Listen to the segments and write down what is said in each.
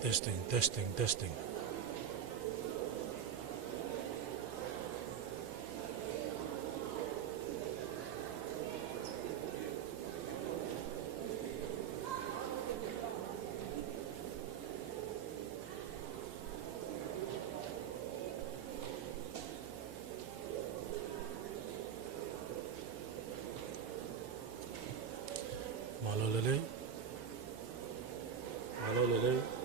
Testing, testing, testing. Malo lele. Malo lele.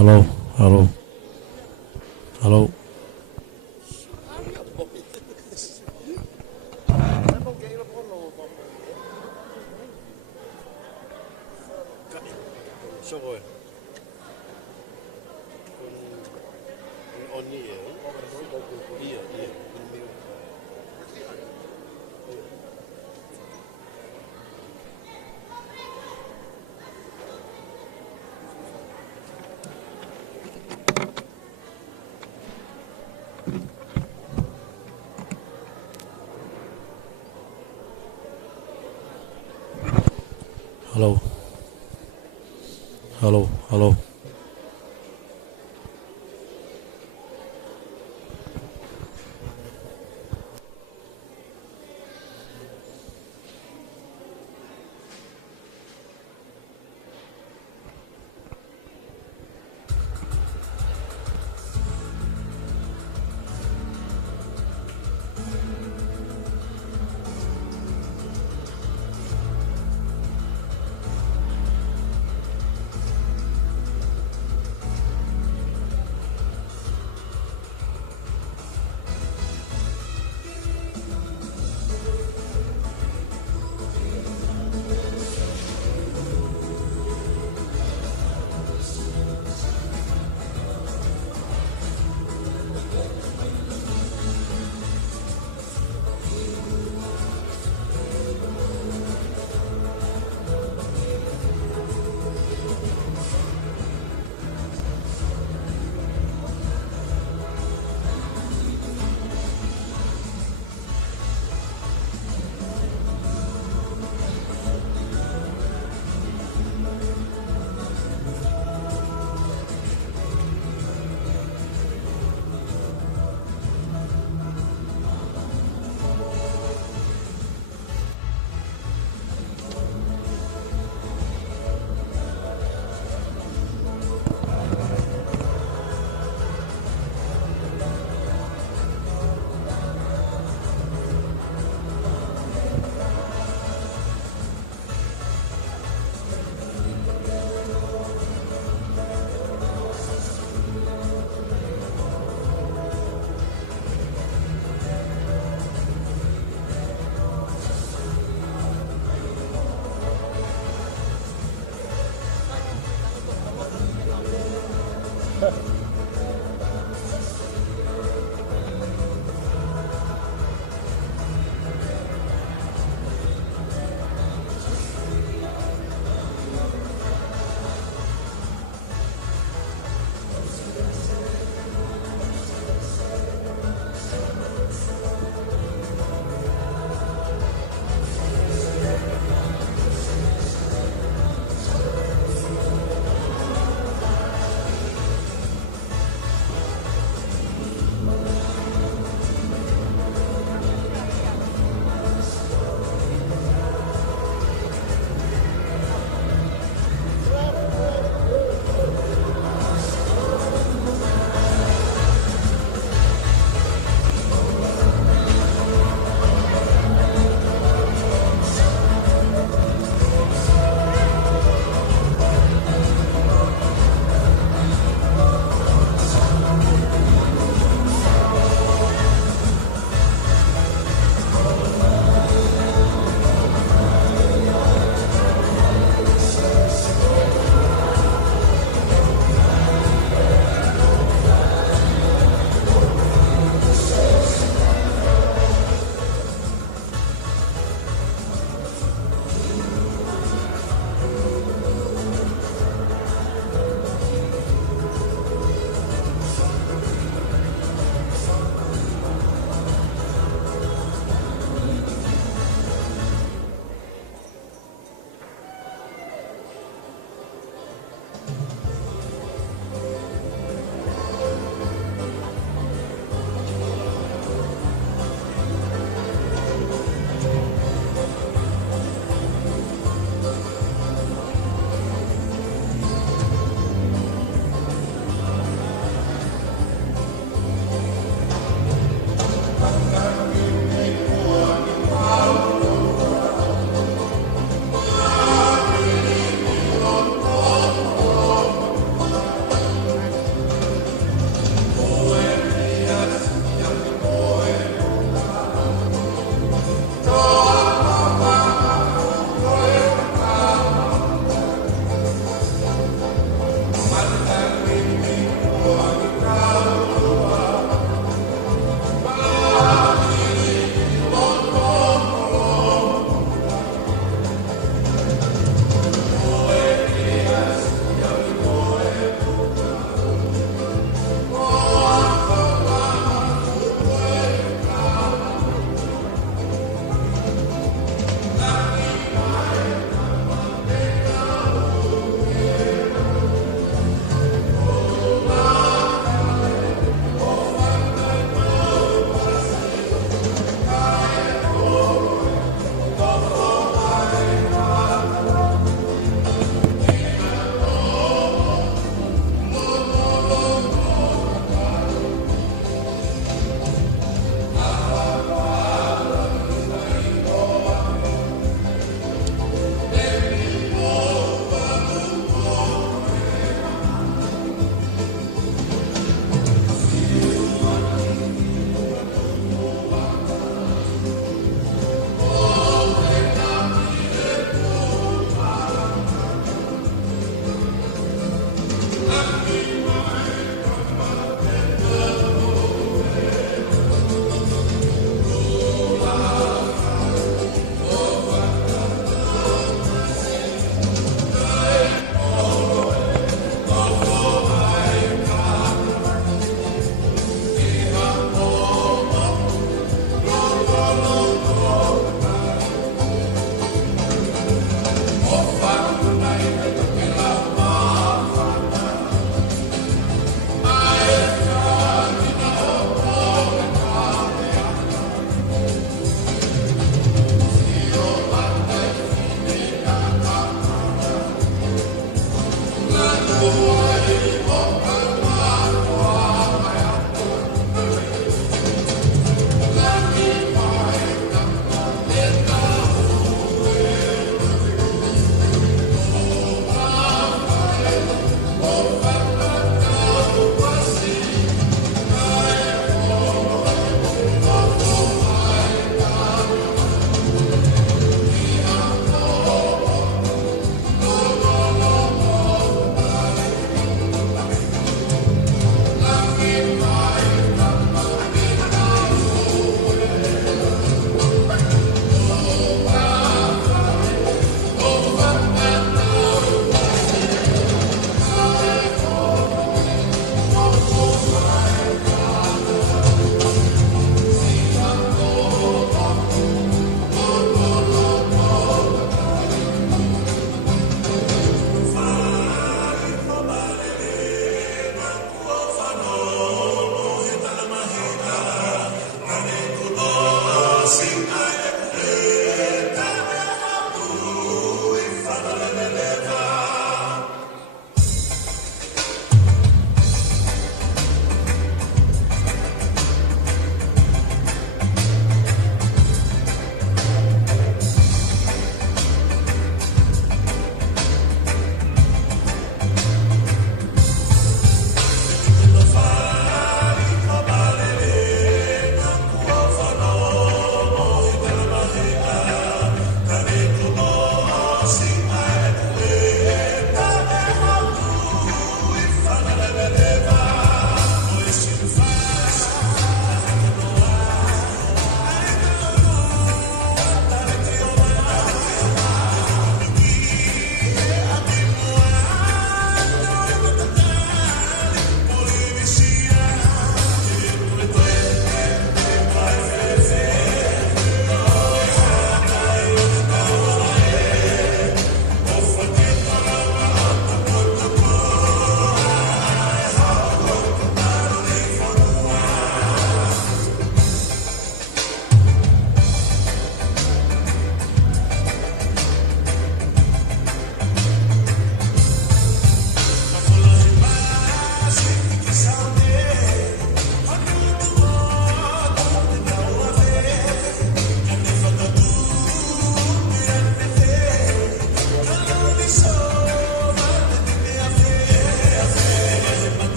Halo, halo, halo. Siapa ya? Oni ya? Iya, iya. Halo, halo, halo.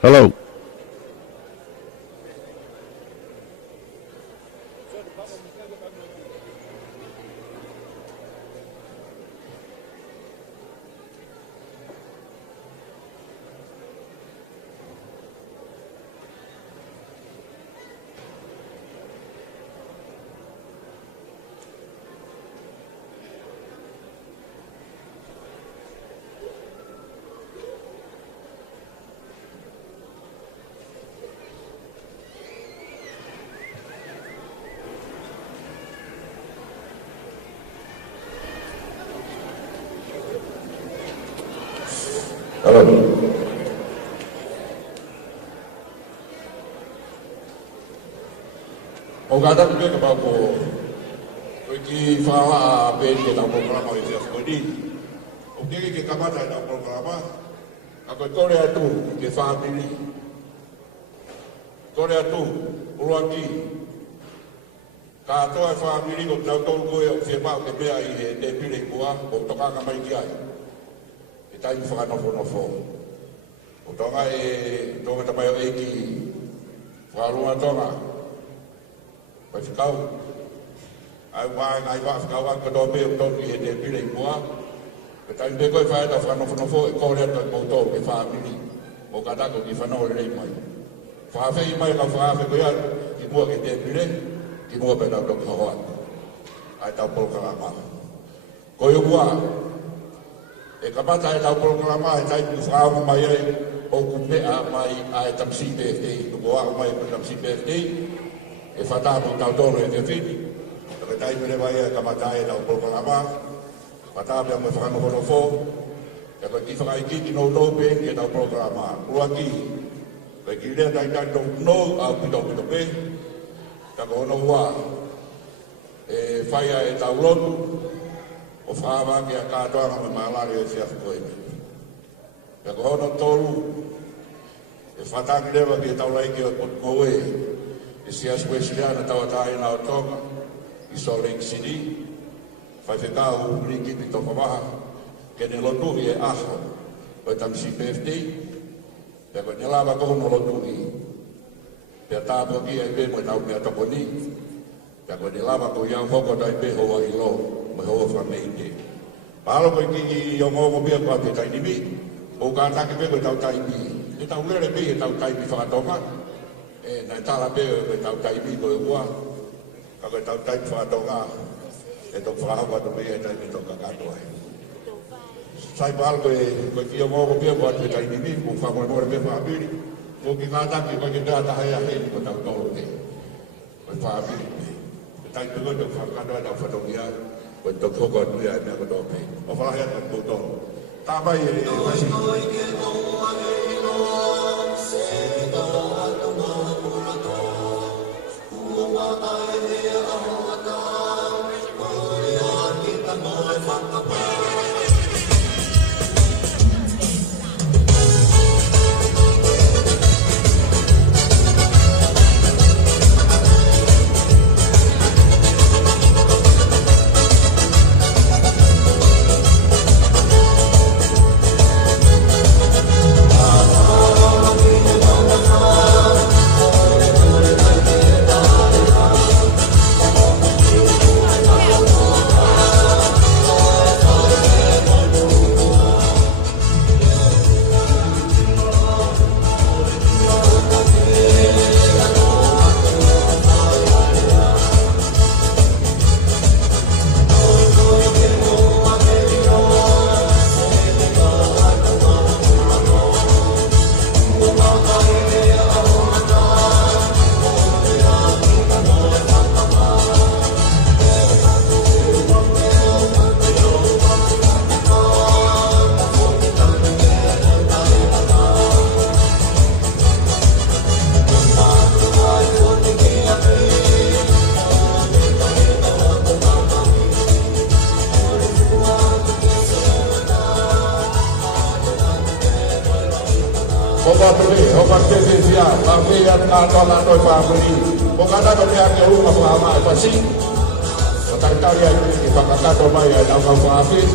Hello. Hello. O gada ke ke ba ko ki fa be ke la programa de Fodi. O ke kamata na programa a ko Korea tu ke fa bili. Korea tu uruaki ka to fa bili ko tau ko e o fe pa ke be ai de bili ko o to ka mai ki ai. Tai whakanofo. O tonga tonga tapai o eki wharunga tonga. Pai whikau. Ai wā ngai wā whikau wā kato me o tongi he te pire i mua. Pe tai me koe whaeta whakanofo e kore ato i moutou ke whaamiri. O katako ki whanau rei mai. Whaafei mai ka whaafe koe atu ki mua ke te pire. Ki mua pe tau toki hoa. Ai tau polkara maa. Koe ua. E kamata e tau programa e tai ku whaamu mai ai o ku mea mai a e tamsi PFD. Tuko wā mai o tamsi PFD. E whatamu tau toro e te whini. Taka tai mene mai e kamata e tau programa. Whatamu e mai whakanohono fō. Taka ki whakaiki ki nou nou pe e tau programa. Ua ki. Kai ki lea tai tai tau nou au pito pito pe. Taka ono wā. E whaia e tau rotu. O whaawa ki a kātoanga me maalari o whiawhi koe. Pea ko hono tōru, e whatangi lewa ki e taulaiki o koe, e sias Wesleana tawatai na o tonga, i Salt Lake City, whai whekau uri kipi tō whamaha, ke ne lotuhi e aho, o e tamsi PFD, pea ko nelawa ko hono lotuhi, pea tāpo ki e pe mo e tau mea toponi, pea ko nelawa ko iau hoko tai pe hoa i lo, mai hoa whameite. Palo koe ki o ngō pia kua te tainimi, o ka take pe koe tau taimi. E tau lere pe e tau taimi whakatonga, e nai tala pe koe tau taimi koe ua, ka koe tau taimi whakatonga, e tau whakahapa to pe e taimi toka katoa. Sai palo koe ki o ngō pia kua te tainimi, o whakoe more pe whaapiri, o ki ngā taki koe ki te atahe a hei koe tau tolo te, koe whaapiri pe. E taimi koe tau whakatoa tau whatongi ai, untuk pokok dia ni aku dope. Apa yang aku tahu? Tak baik masih. Obat kesia, bagian katalan toy family. Bukan ada yang rumah lama pasti. Tadi yang dipakaikan rumah ya dalam office.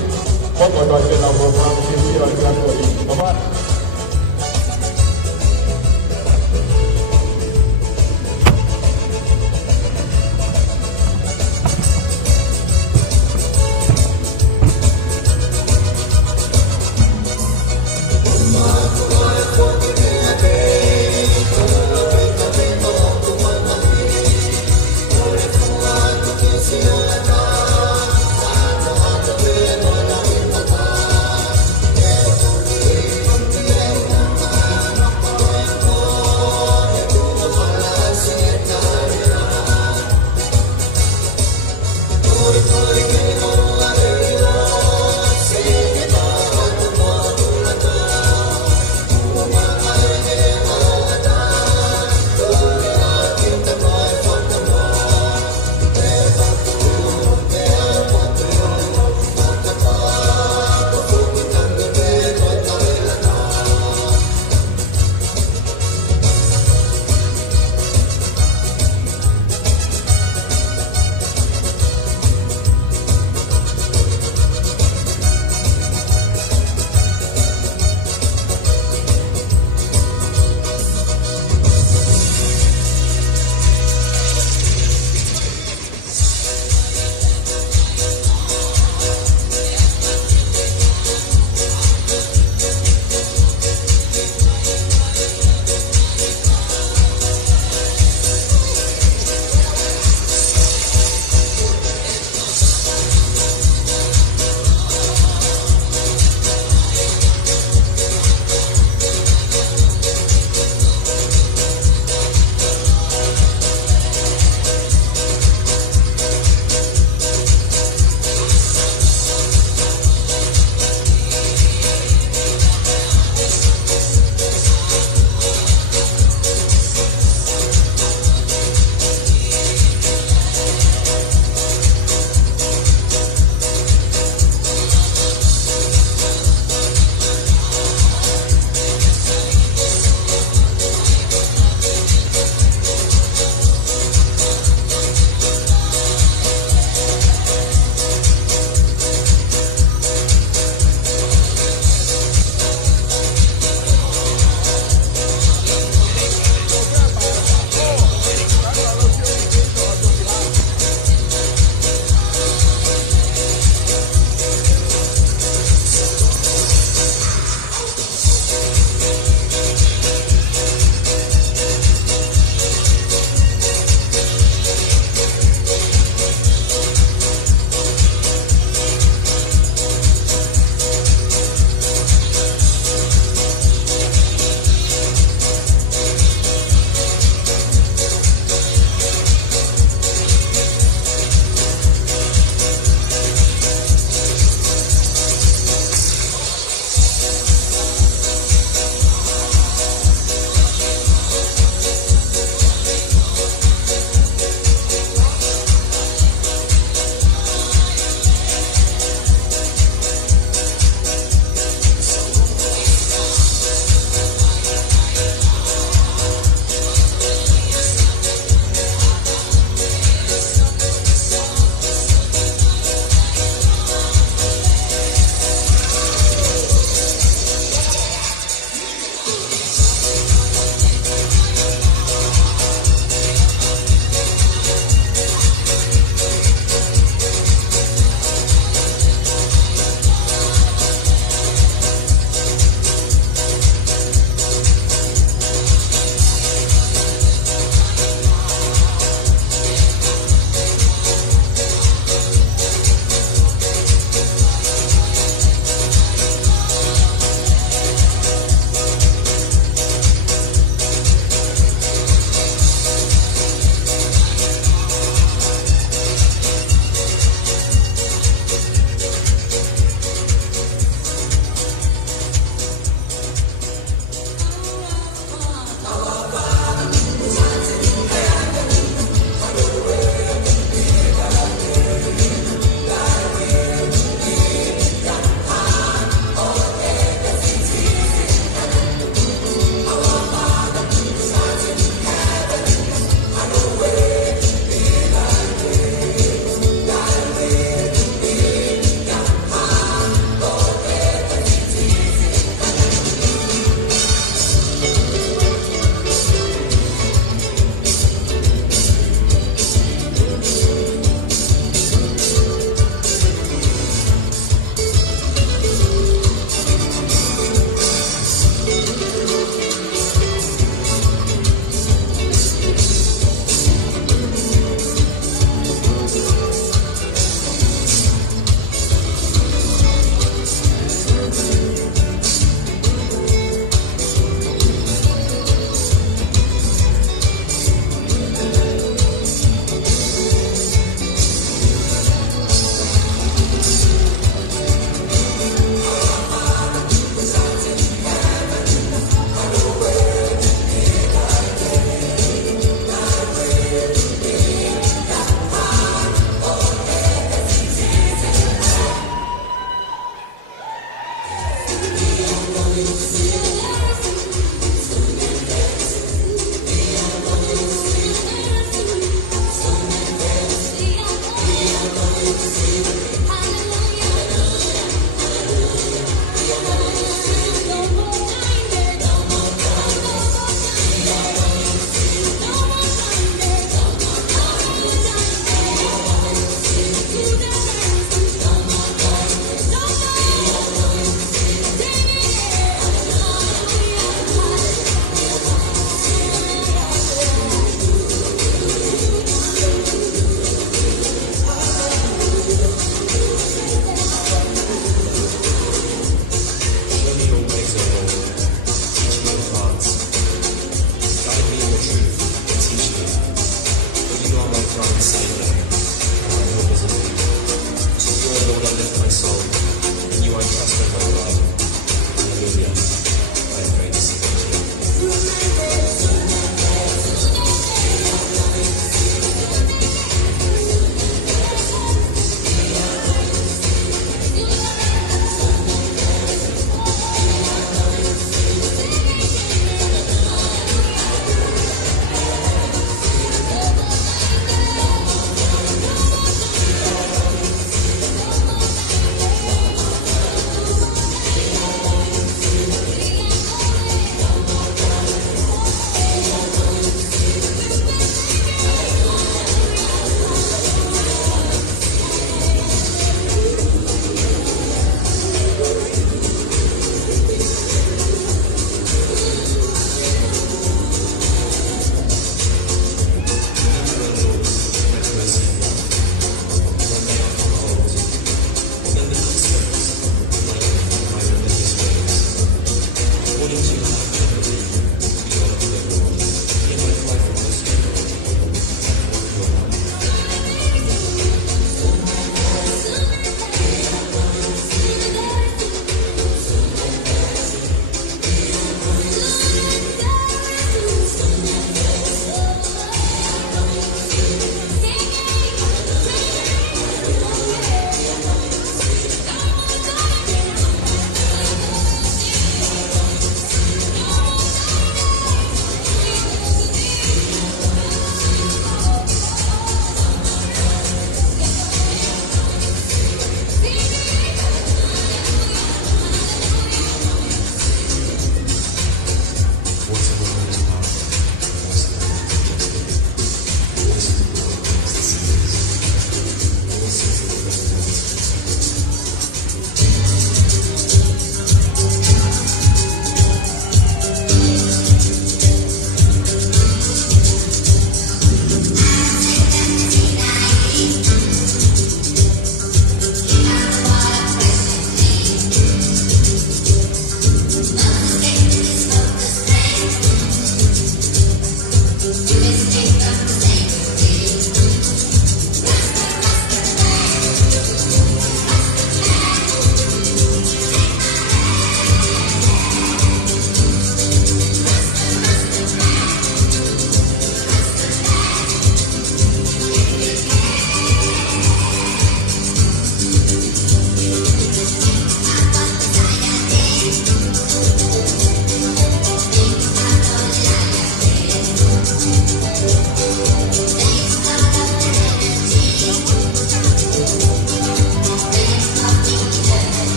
Pokok toy dalam family dia yang obat.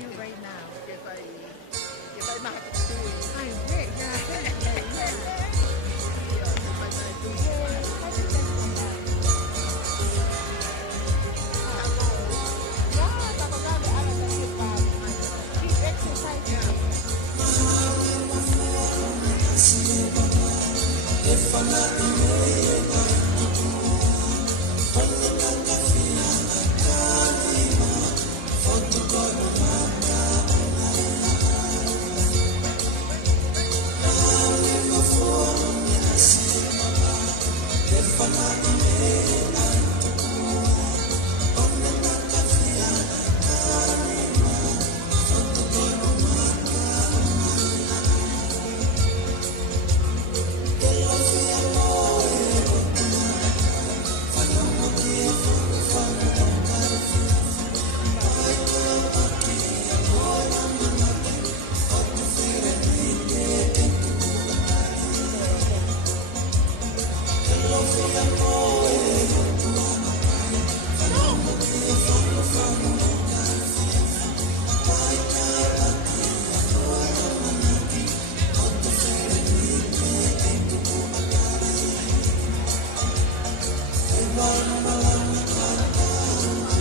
you right now. If I not do it, I did, yeah. if I not do it. Keep exercising.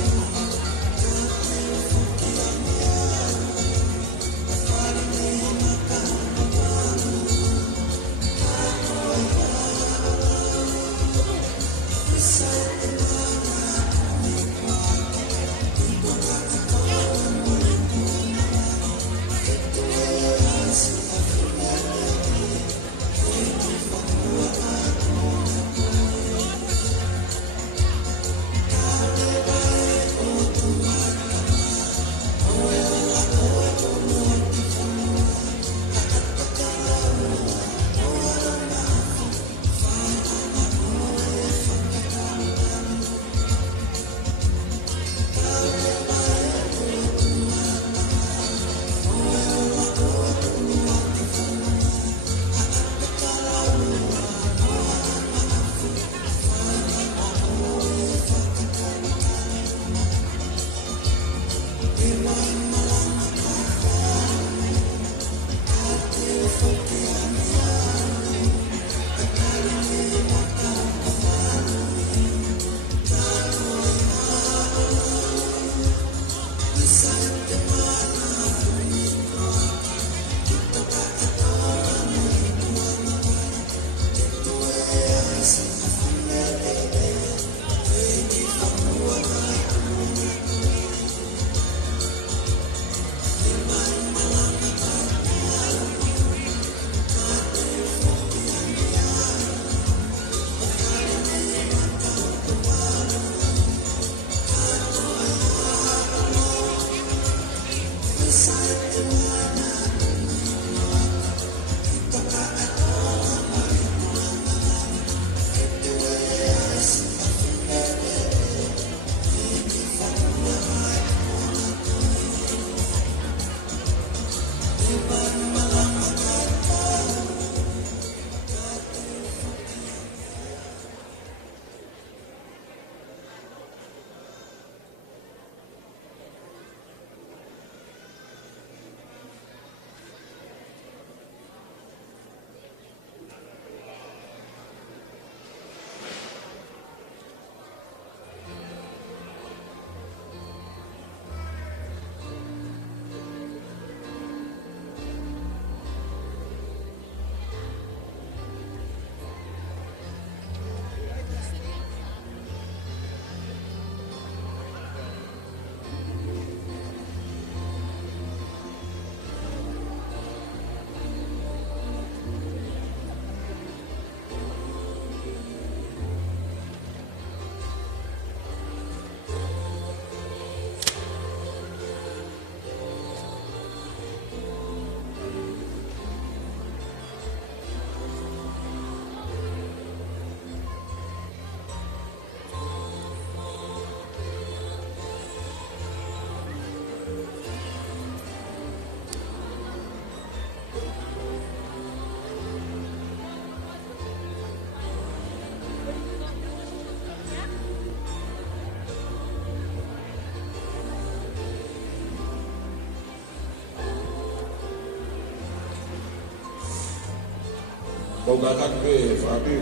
Kau kata ke Fabi.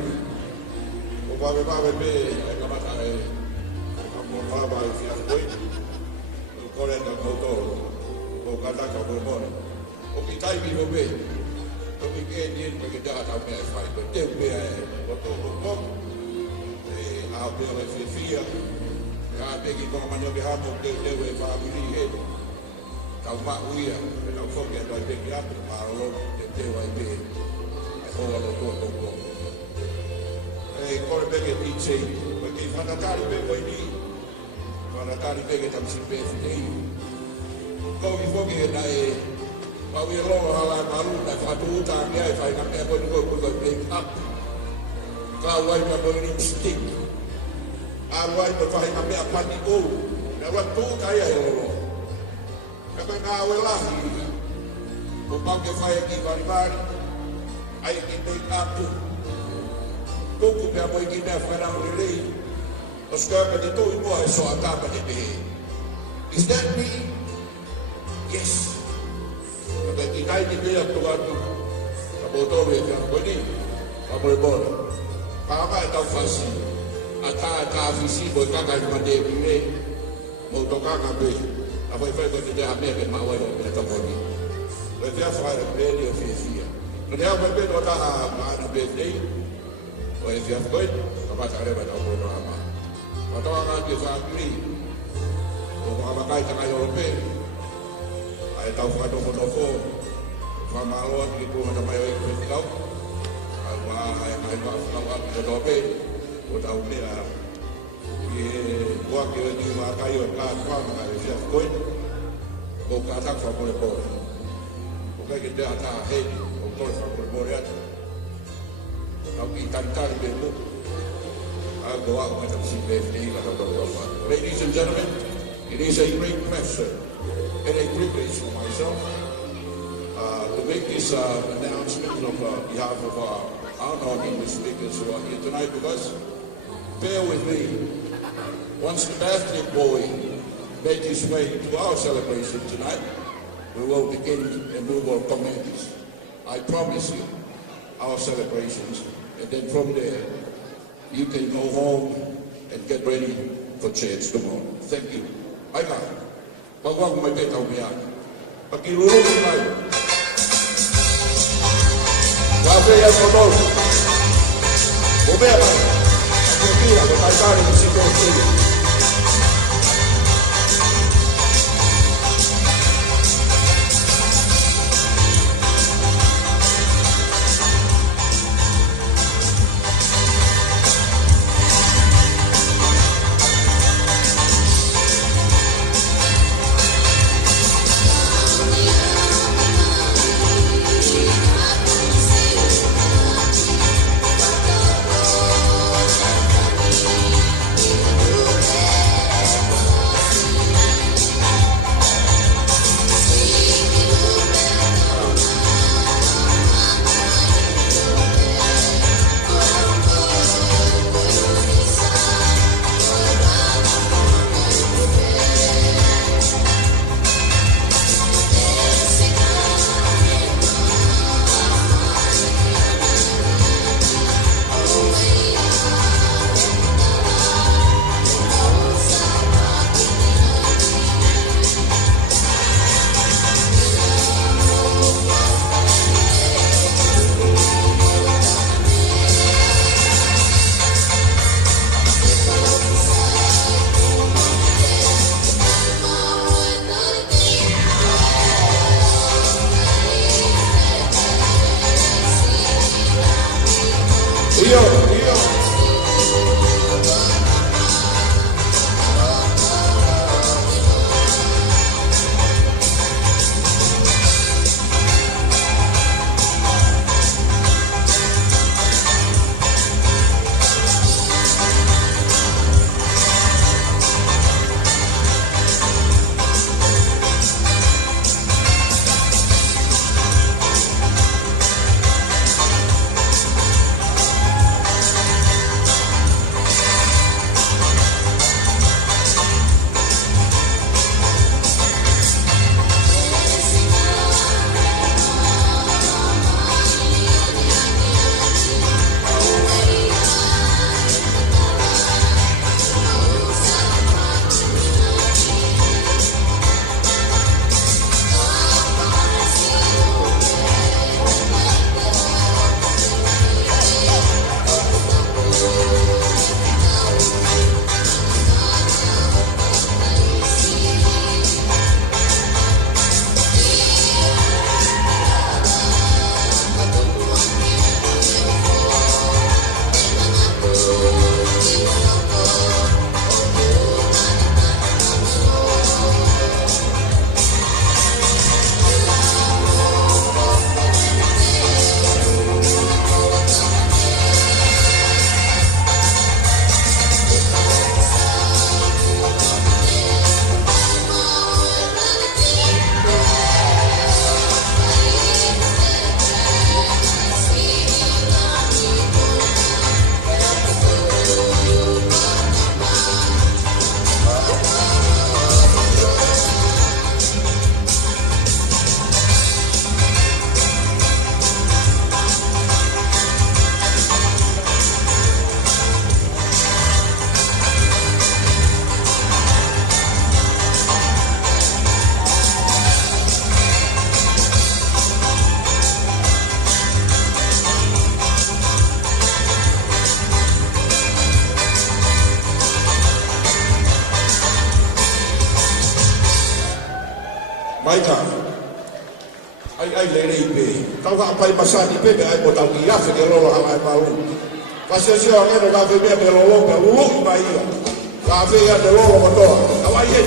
Kau bawa be ai kamata ai. Kamu apa siang koi. Kau ada motor. Kau kata kau boleh. Kau kita ibu be. Kau fikir dia bekerja atau apa ai. Betul be ai. Betul. Apa yang saya Kaya kita mana berapa dewe family head. Kau mak uya, kalau kau dia dah pergi apa, malu dewe be. Kau ada tu. Kau pergi PC, pergi mana kali pergi ini, mana kali pergi tamsi birthday. Kau pergi naik, kau yang lalu malu nak fatu utang dia, saya nak pergi kau pergi up. Kau yang pergi lipstick. Arwai berfaham kami apa ni ko, lewat tu kaya lo. Kami ngawe lah, upang kefaham ni bari-bari, ay kita aku, tuku dia boleh kita faham relay. Sekarang pada tu ibu ay soata pada dia. Is that me? Yes. Kami kita ini dia tuan tu, kamu tahu dia kau ni, kamu boleh. Kami tahu fasih. Ata visi boy kakak mande bile mo to kakak be apa ifa ko dia ame be ma wa be to ko ni le dia fa le be dia fisia le dia be do ta ma na be dei o e dia ko ka ta re ba to ko ma pa to nga dia fa ni o ma ba kai ta kai o be ai ta fa to fo fa ma lo ki ko na mai ko ti ko ai wa ai ba fa do be o tau mea e wake o ni ma kai o ka kwanga e fia koi o ka tak fa por por o ka ke te ata he o ko fa por por ya au ki tantar be mo a go a ka si be ni ka to to ladies and gentlemen, it is a great pleasure and a privilege for myself to make this announcement on behalf of our honorable speakers who are here tonight with us. Bear with me. Once the birthday boy made his way to our celebration tonight, we will begin and we will commence. I promise you, our celebrations, and then from there, you can go home and get ready for church tomorrow. Thank you. Bye bye. Pagwag may betaw niya. Pagkilulong tayo. Wabe yan mo doon. Bumeba. Mira, lo faltaron en situación. Maika. Ai lele ipe. Tau ka pai masani pe ai mo tau ia fe ke lolo ai mau. Pasio sio ngene ka fe be lolo pe lu mai ia. Ka fe ia de lolo mo to. Awai ye.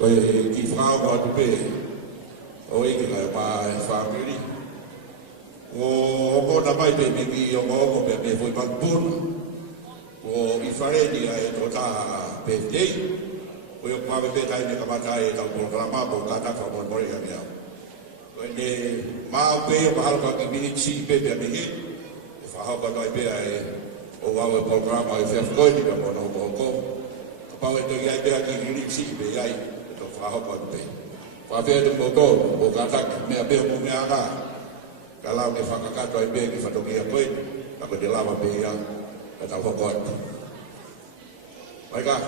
Koe ki whakao kwa tupe, o eke kai pā e whāpiri. O kona mai pe mimi o ngōko pe me fwoi pakpuna. O i whareni ai tō tā pe tei. O i o kua pe tai me kamatai e tau programa po kata kwa mori a mea. Koe ne māu pe o pahalka ki mini tsi pe pe me he. E whahau katai pe ai o wau e programa e whewhkoi ni ka mona o kōko. Ka pau e toki ai pe a ki mini tsi pe ai. Whahapa te. Whawhea tu koto, o kātaki, mea peo mo mea aka. Ka lau ke whakakato ai pēki whatoki a koe, ka koe te lawa pēia, ka tau hoko atu. Mai ka,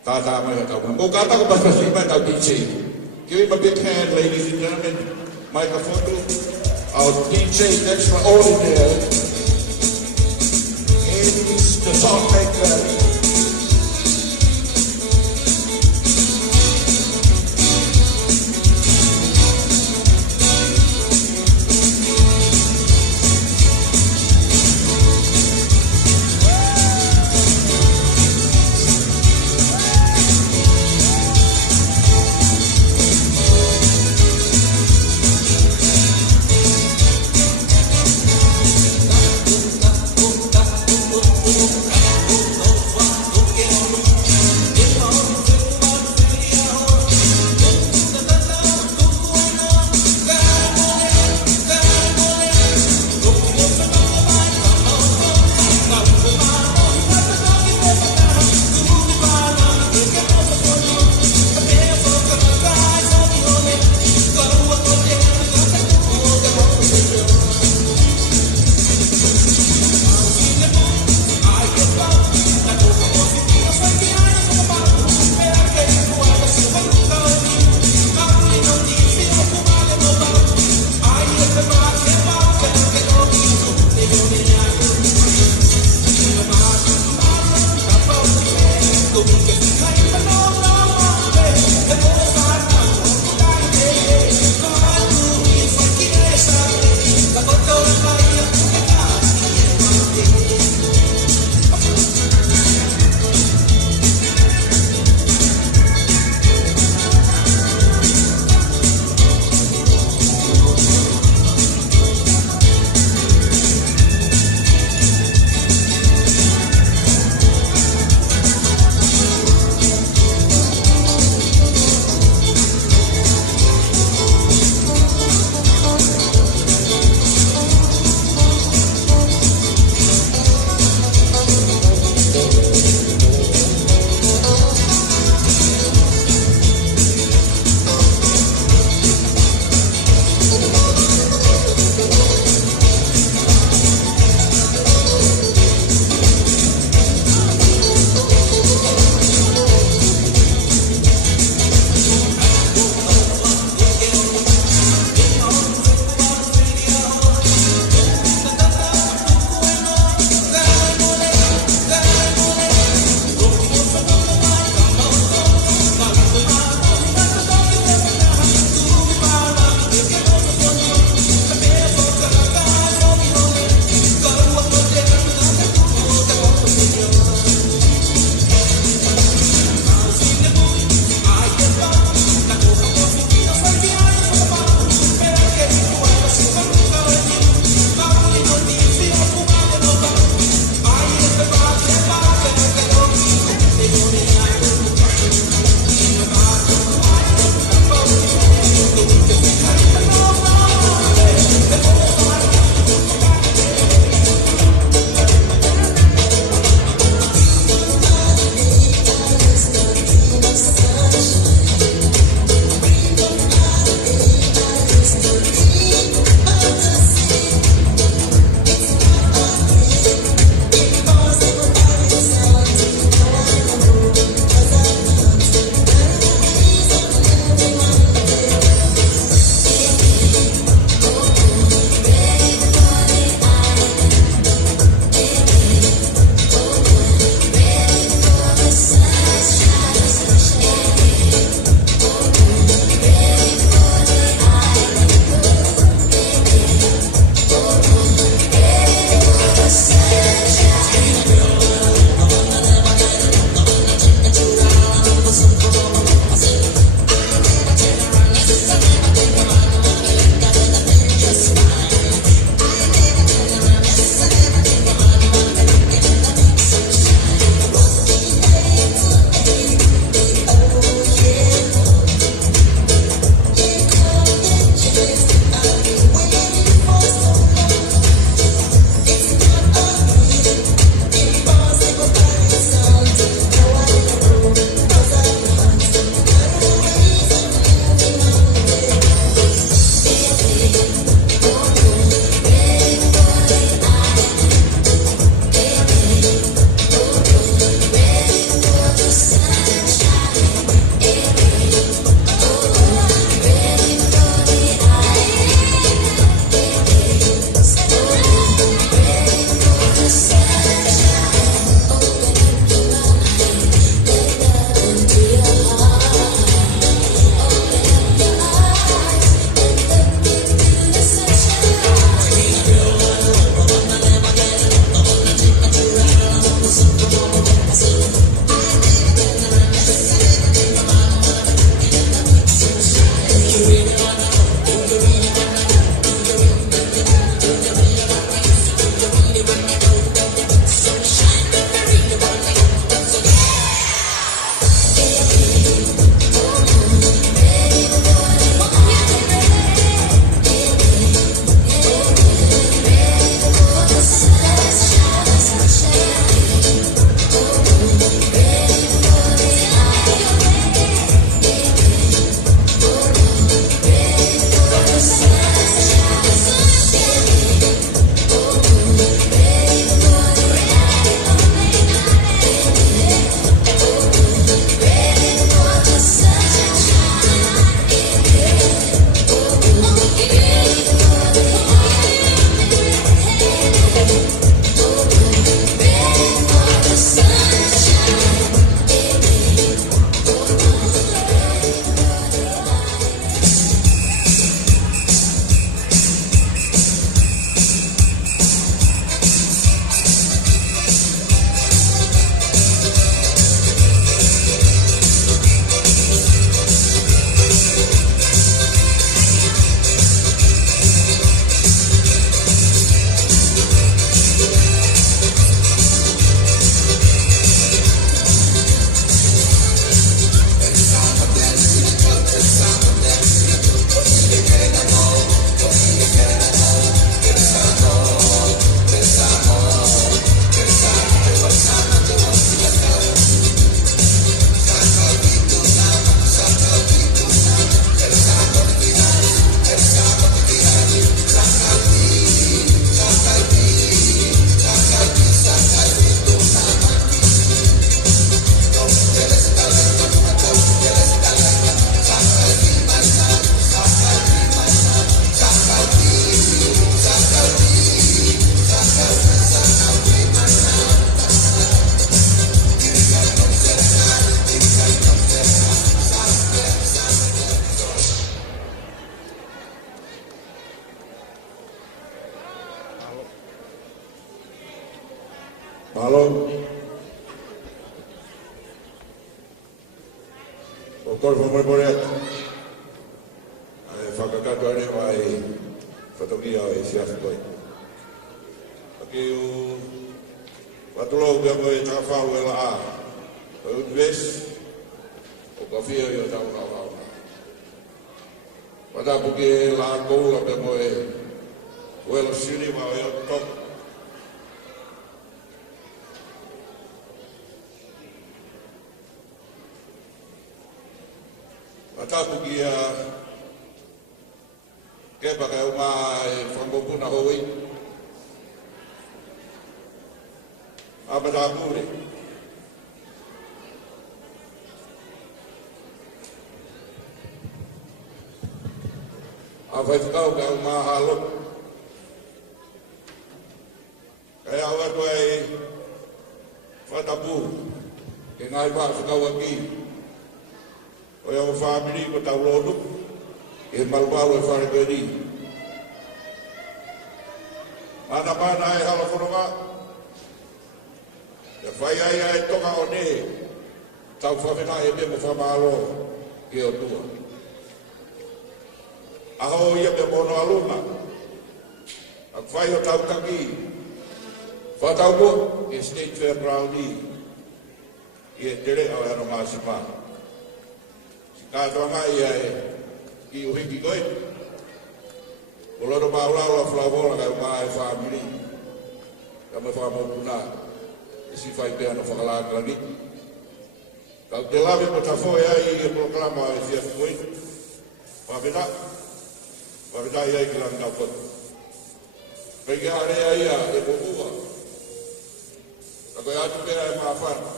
tātā mai ka tau. Mo kātako pasasi mai tau DJ. Give him a big hand, ladies and gentlemen. Microphone to our DJ extraordinary. He's the song maker. Halo. O kore mo ai whakakato ane mai whatongia e siafu koi. Aki u watulau bea koe takawhau e la a. Koe utwes o ka whia i o tau na wau. Watapuki e la koula bea koe uela siri ma o e o tok. Watapuki a ke baka uma e whangopuna hoi. Abada pure. A vai whakau ka uma halo. Kaya awatu ai whatapu. Ke ngai wha whakau aki. O ia o whamiri ko tau rodu. E maruparu e whare koe ni. Mana e hala whanonga. E whai ai ai toka o ne. Tau whawhena e me mo whamaro ke o tua. Aho ia me mono aluna. A whai o tau taki. Whatau mo e State Fair Ground i. I e tere au hano māsipa. Si kātoanga ia e ki o hiki koe. O loro maulaula flavola kai mai family. Ka me whamopuna. E si whai pēr no whakalākrani. Kau te lawe mo ta whoe ai e proklama e whia koe. Whaweta. Whaweta i ai ki lang kau koe. Pei ki hare ai a e popua. Ka koe atu pēr e mawhana.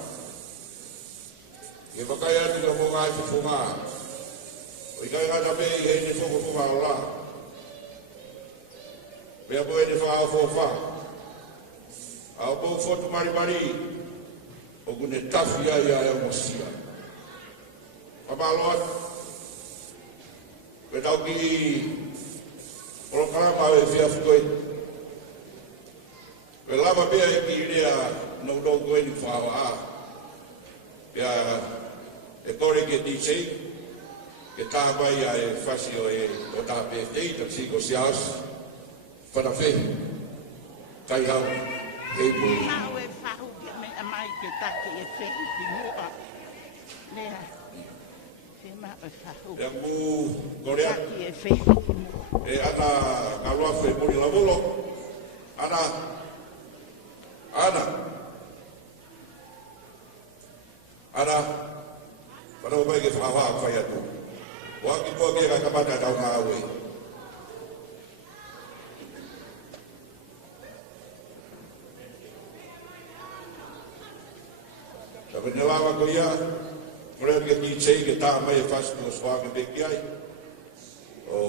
E wakai atu ka mo ngai whufunga. O i kai ngata me i hei ni whufunga o la. Pea po e ni whaa whofa. A o pou fotu mari. O kune tafi ai ai o mosia. Pamaloa. Pe tau ki proklama e whia whukoi. Pe lama pea e ki rea no koe ni whawa a. Pea e kore ke DJ. Ke tāpai a e whasi o e o tāpe tei, tak si ko sias. Whanawhi. Kai hau. Hei pui. Hau e whahu ki me a mai ke take e whehi ki mua. Lea. Te ma e whahu. Pea mu korea. Take e whehi ki mua. E ana kaluafu e puri lavolo. Ana. Whanau mai ke whawa a whai atu. Waki kua ke ka kamata tau ngā aue. Ka whenelawa ko ia. Mrea ke DJ ke tā mai e whasi ko swāke peki ai. O.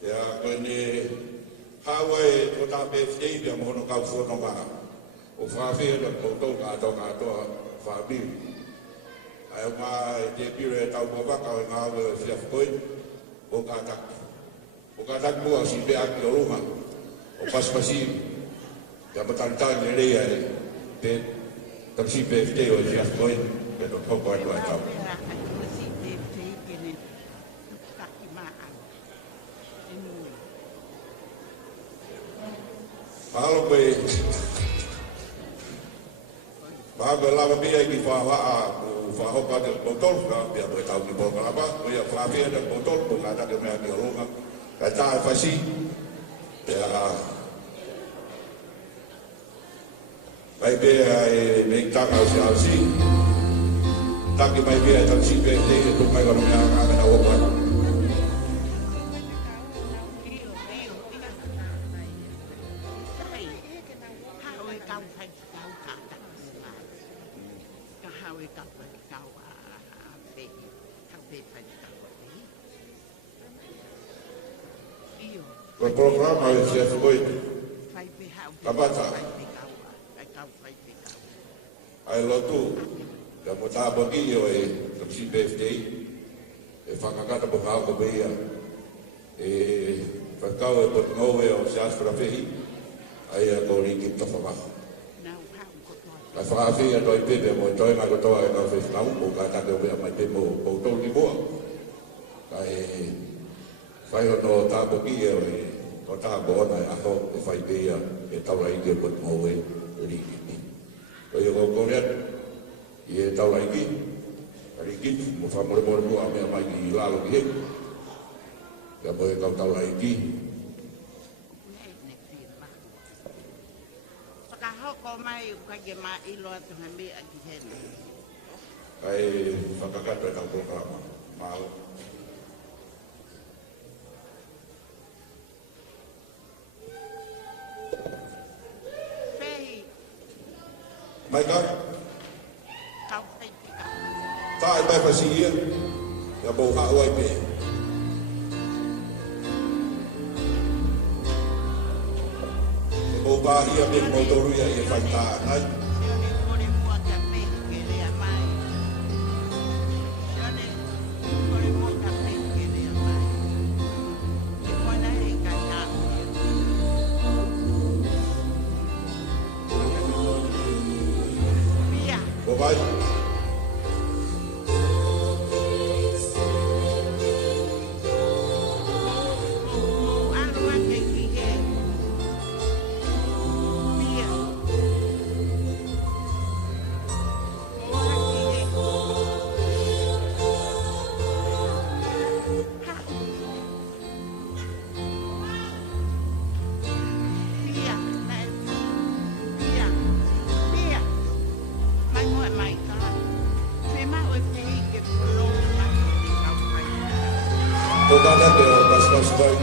Ia koe ne. Hawa e ko tā PFA pia mohono kau whanonga. O whawhia na koutou ngā toa whabiu. Ai o ngā te pire e tau mawaka o ngā awe whia whakoi. O kātak. O kātak mua si pe aki o runga. O paspasi. Ka mataritani e reia e. Pe. Tamsi PFA o whia whakoi. Pe no toko atu ai tau. Mahalo koe. Mahalo e lava pia ki whawaa ko whahopa ke botol, pia koe tau ki pokalapa, koe a whawhia ke botol, ko kata ke mea ki ronga, kai tā e whasi, pia mai pia e mei taka o si alsi, taki mai pia e tansi pia e te e tuk mai kono mea ngāmena opai. O programa e se foi kabata ai lotu da mota boquinho e do CPFD e whakakata po hao ko beia e whakau e pot ngoe o se asfra fehi ai a kori ki tofa maha. Ka whaafi a toi pepe mo toi ngā kotoa e ngā whewhinau o ka tāke o mea mai pe mo o tō ni mua. Ka e whai hono tāpoki e o e o tāpo ona e aho e whai pēia e taura ike pot mo e riki. Ko i o koreat i e taura ike, ka riki mo whamore mo mua mea mai ki lalo ki he. Ka mo e kau taura ike. Ko mai ka ke ma ilo atu na mi a ki hene. Kai whakakato e tau programa. Māo. Pehi. Mai ka? Kau tei tika. Tā e mai pasi ia. Ia mou haa wai pe. O bahia me motoruia e fai tā nai. Sione kore mua ka pehi ke rea mai. Sione kore mua ka pehi ke rea mai. Te koina e ka tā. Pia. O vai. O gana te o pas vai.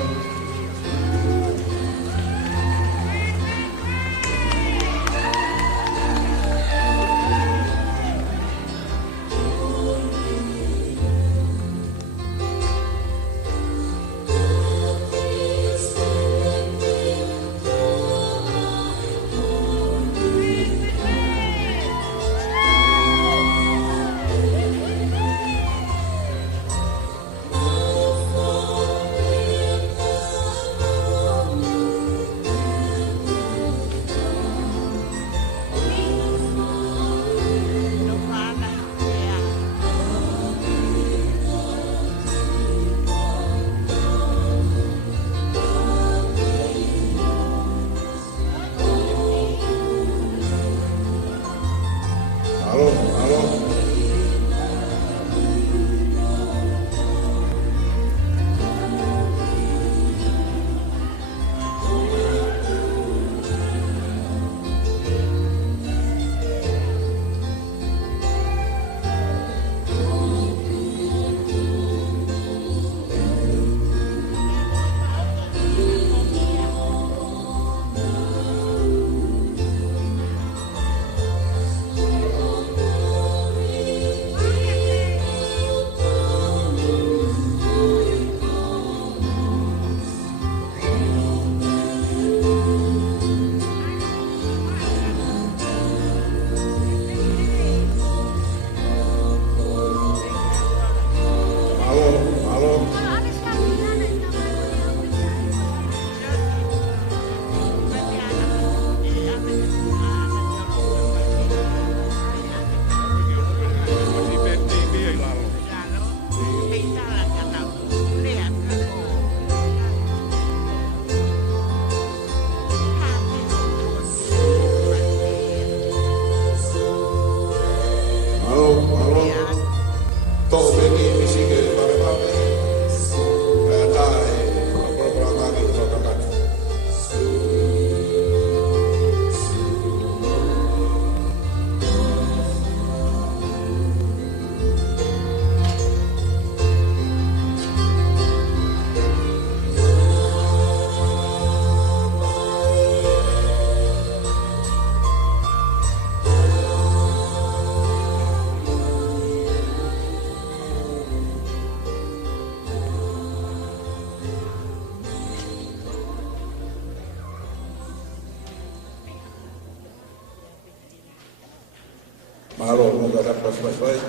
Mahalo mo ka dapat pas-pas.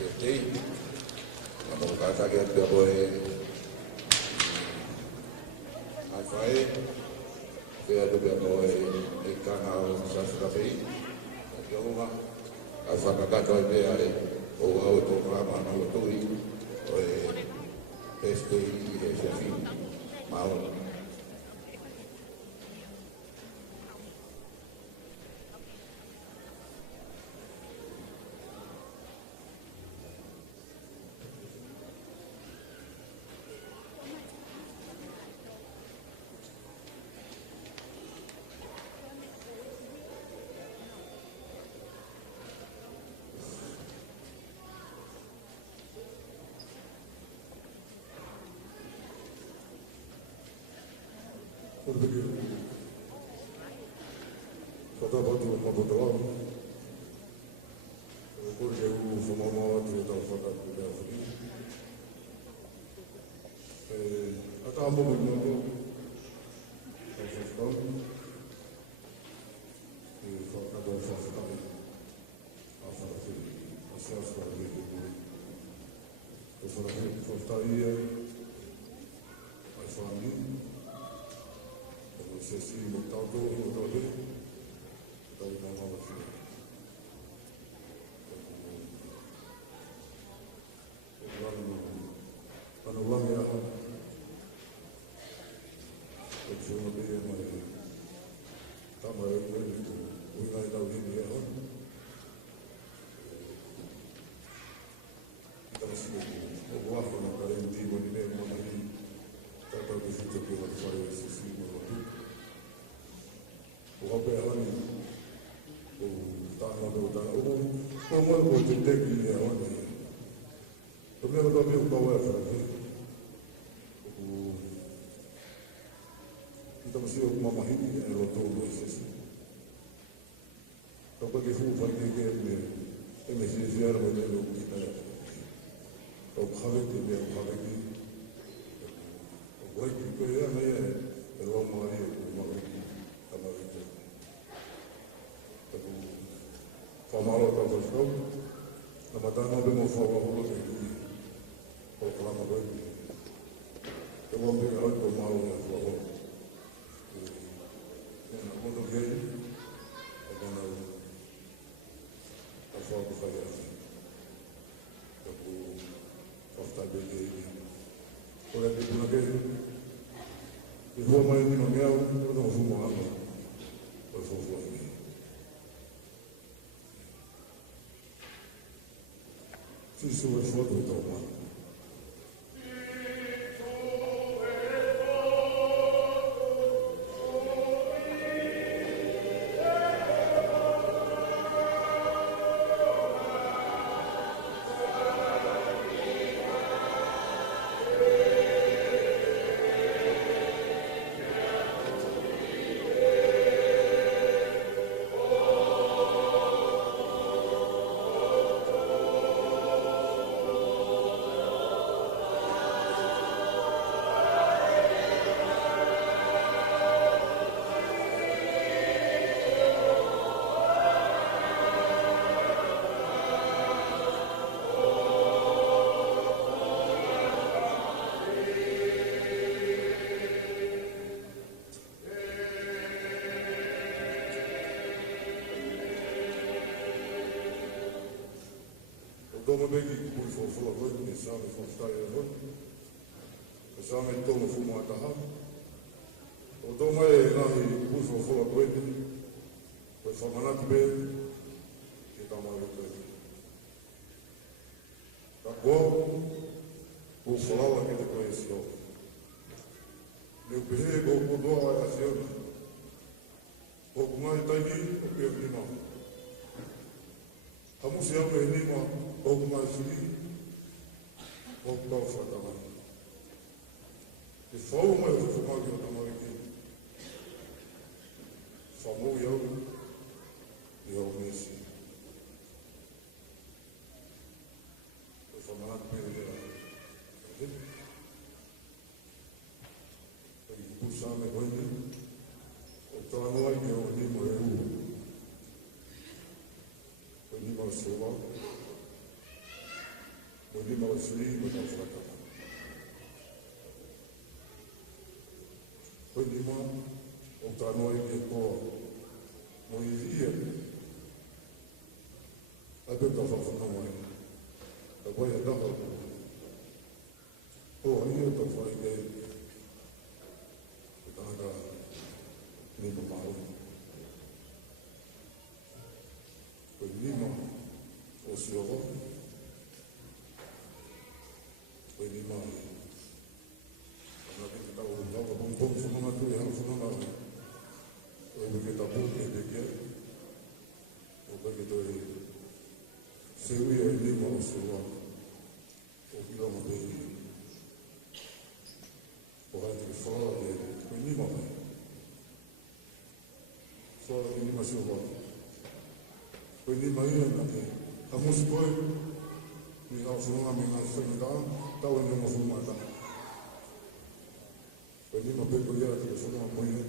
Jadi, kalau kata kita boleh, apa Te atu pia no e kanga o sasura pei. Te onga. A whakakato e pia e o au e tō rama na o tui. O e este i e whiawhi. Maona. Porque faltava uma botola, porque o famama que estava falando da África, até a mão do mundo, a gestão, e faltava fazer a fazer a ciência da vida, a fazer faltaria a família. Se si mental do o do da uma nova filha. Ano lang ya. O chuno de mai. Tama e o ngai da uri ya. Então se o guapo na parenti o ne mo mai. Tata de fito que vai fazer esse filme. O Robert Hani, o Tana do Tana, o Momo de Teki e a Oni. O meu nome é o Paulo o então se o Mamahini é o todo esse. Então para que for vai que é me se vier o dele o que está. O Khaled de o Khaled. O vai que é a o Maria o Maria. Famalo ta fosco, na matana bemo favo de o clama do eu vou ver algo do mal na favo. Na quando veio, agora a favo faz assim. Eu falta de por aí por aqui. E vou mais no meu, eu não vou mal. Eu vou isso é foto do Toma. Toma bem que por favor, agora me sabe constar agora. Me sabe toma fumo a tarra. O toma é na por favor agora. Pois famana que bem que tá mal aqui. Tá bom. O falar que ele conheceu. Meu pego o doa a cena. O como está aqui o que é não. Vamos ser o menino o mais frio, o tofa também. E foi uma eu fui mal que eu estava aqui. Famou eu e eu mesmo. Eu falei lá com ele lá. Eu puxava me banho. Eu estava lá e eu nem morreu. Eu nem mais sou lá. Lima Wasli, Lima Fratama. Foi Lima, o tanoi e ko mo i ia. A be ka whawhana mai. Ka wai a taha. O ia ka whai e. E tāna ni ma mao. Koe lima o sioho. Koe lima ana ke tau lawa bong whananga tu e hana whananga. Koe wike ta bong e peke. O peke to e seui e lima o sioho. O kilama pe o hai te whaa e koe lima mai. Whaa e lima sioho. Koe lima ia na te hamusi koe. Mi hao whananga me ngā whanaka tau e nunga whanaka. Koe lima pepo ia te whananga moia.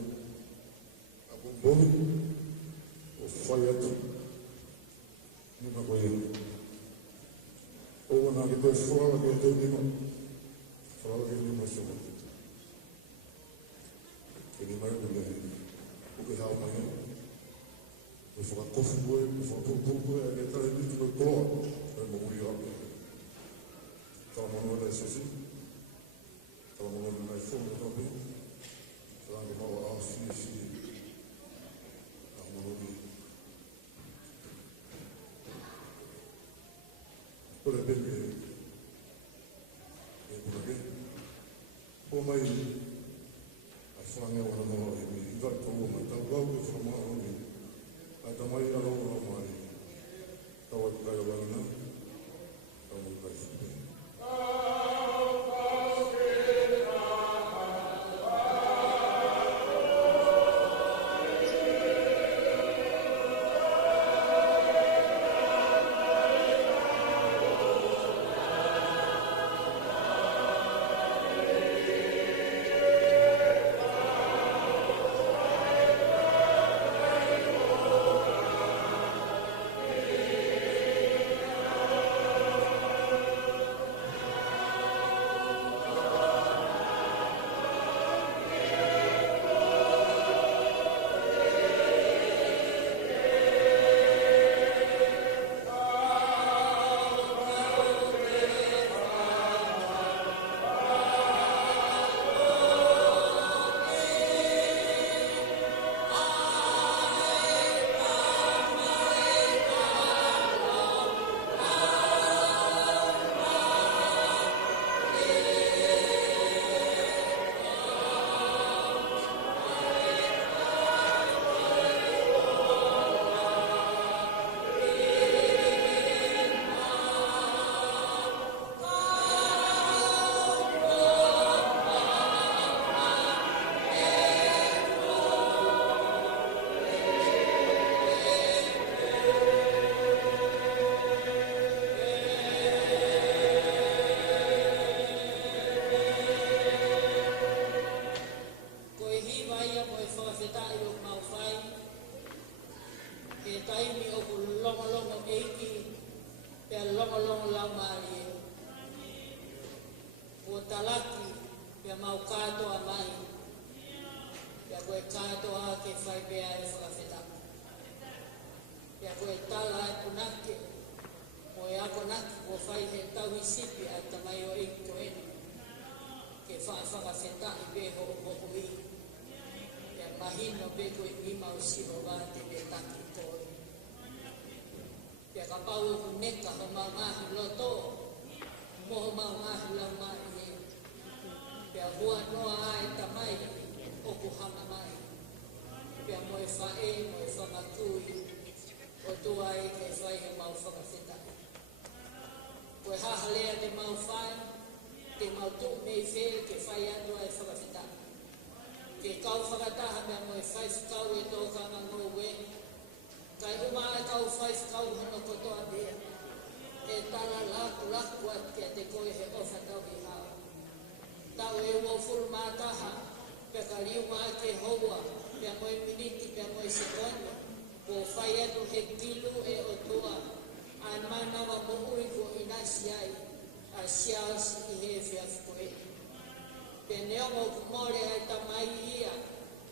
A bombomi o whai atu. Nima koe ia. O wana ke toi whaala ke te lima. Whaala ke lima sioho. Koe lima ia ule uke hao mai ia. E whakakofu koe, e whakakofu koe, e ke tare niti koe koa. E mo uri ape. Tau manu ala e sesi. Tau manu ala mai whonga tape. Rangi maua a si. Tau manu ala. Kore peke e kurake. Po mai a whange wana maua e mi iwai tongo mai. Tau wau e whamaa honi. Ai ta mai alo alo mai. Tau ai kai wana. Tau mai kai whupe.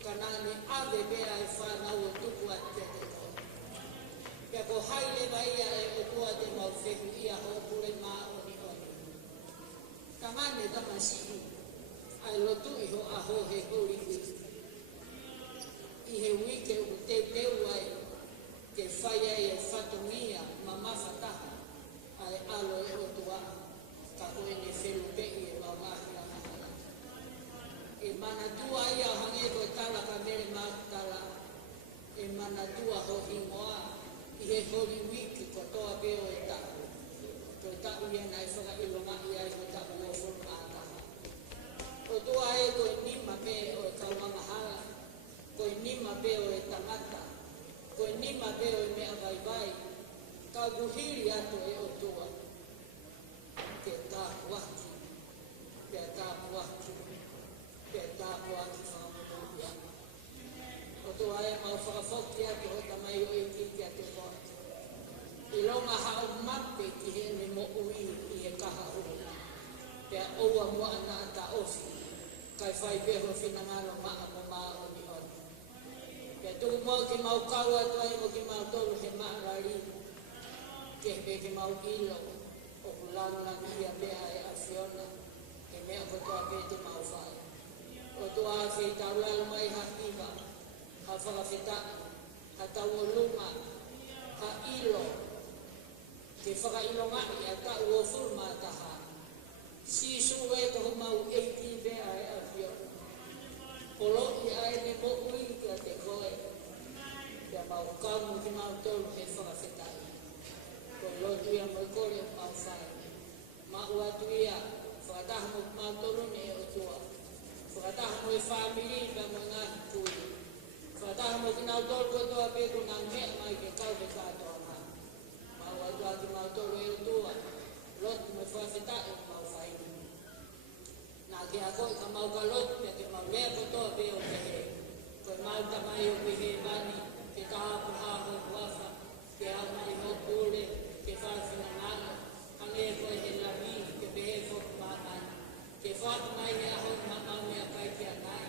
kanane ave bea e whanau o tuku a te te ko. Pea ko haile mai ia e o tua te mau whehu ia ho pure maa o ni oni. Tamane tamasihi, ai lotu iho aho he hori wiki. I he wike o te teu ai, ke whaia e whatongia ma mawhataha, ai alo e o tua, ka koe ne whelu pei e wawahia hahara. E mana tua ia hange koe tala ka mere mātala, e mana tua ho hingoa, i he hori wiki ko toa peo e tahu. Koe tahu ia nai whaka ilonga ia i ko tahu o whuru mātaha. O tua e koe nima me o e kaumangahara, koe nima me o e tangata, koe nima me o e mea vai vai, ka guhiri ato e o tua. Ke tāpuaki, pia tāpuaki, pia tāpuaki whakamunuia. O tua e mau whakafoki ake o tamai o e kiki a te wha. I longa hao mape ki he ne mo ui i he kaha uru. Pea oua mua ana ata ofi, kai whai peho whinangalo maa mo maa o ni oni. Pea tuku mo ki mau kaua tuai mo ki mau tolu he maa rari, ke pe ki mau ilo, o kulanga ia pea e a Fiona, ke mea kotoa pe te mau whai. O tua a whi taruelo mai ha iwa, ha whakawhita, ha tau o lunga, ha ilo, ke whakailongai a tau o furma taha. Sisu e ko mau 18 pea e a Fiona. Polo i ae ne mo ui ki a te koe, pia mau kamu ki mau tolu he whakawhitai. Ko lotu ia mo kore o mau whai. Mau atu ia, whakataha mo mau tolu ne o tua. Whakataha mo e whamiri pa mo ngā kui. Whakataha mo ki nau tolu o tua pe ko ngā mea mai ke kau he kātoa ngā. Mau atu a ki mau tolu e o tua. Lotu mo whawhitai o mau whai. Nā ki a koe ka mau ka lotu pia ke mau lea kotoa pe o ke he. Koe mau tamai o ke he vani, ke kahapu haho kuafa, ke au mai ho kule, ke whawhina nana, hange koe he lavi, ke pehe whoku mātai. Ke whatu mai he aho mamau mea kai ki a nai,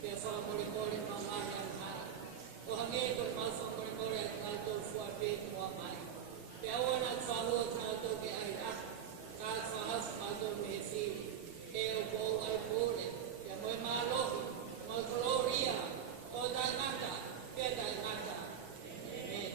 pia whamore kore mamahe a mara. O hange koe mau whamore kore a ngā tō fua pe mua mai. Pia ua nā whahua ngā tō ke ai ah, kā whahafu ngā tō me he whiri. E o kou ai kore, pia moe mālohi, moe koloria, o tai ngata, pia tai ngata. Amen.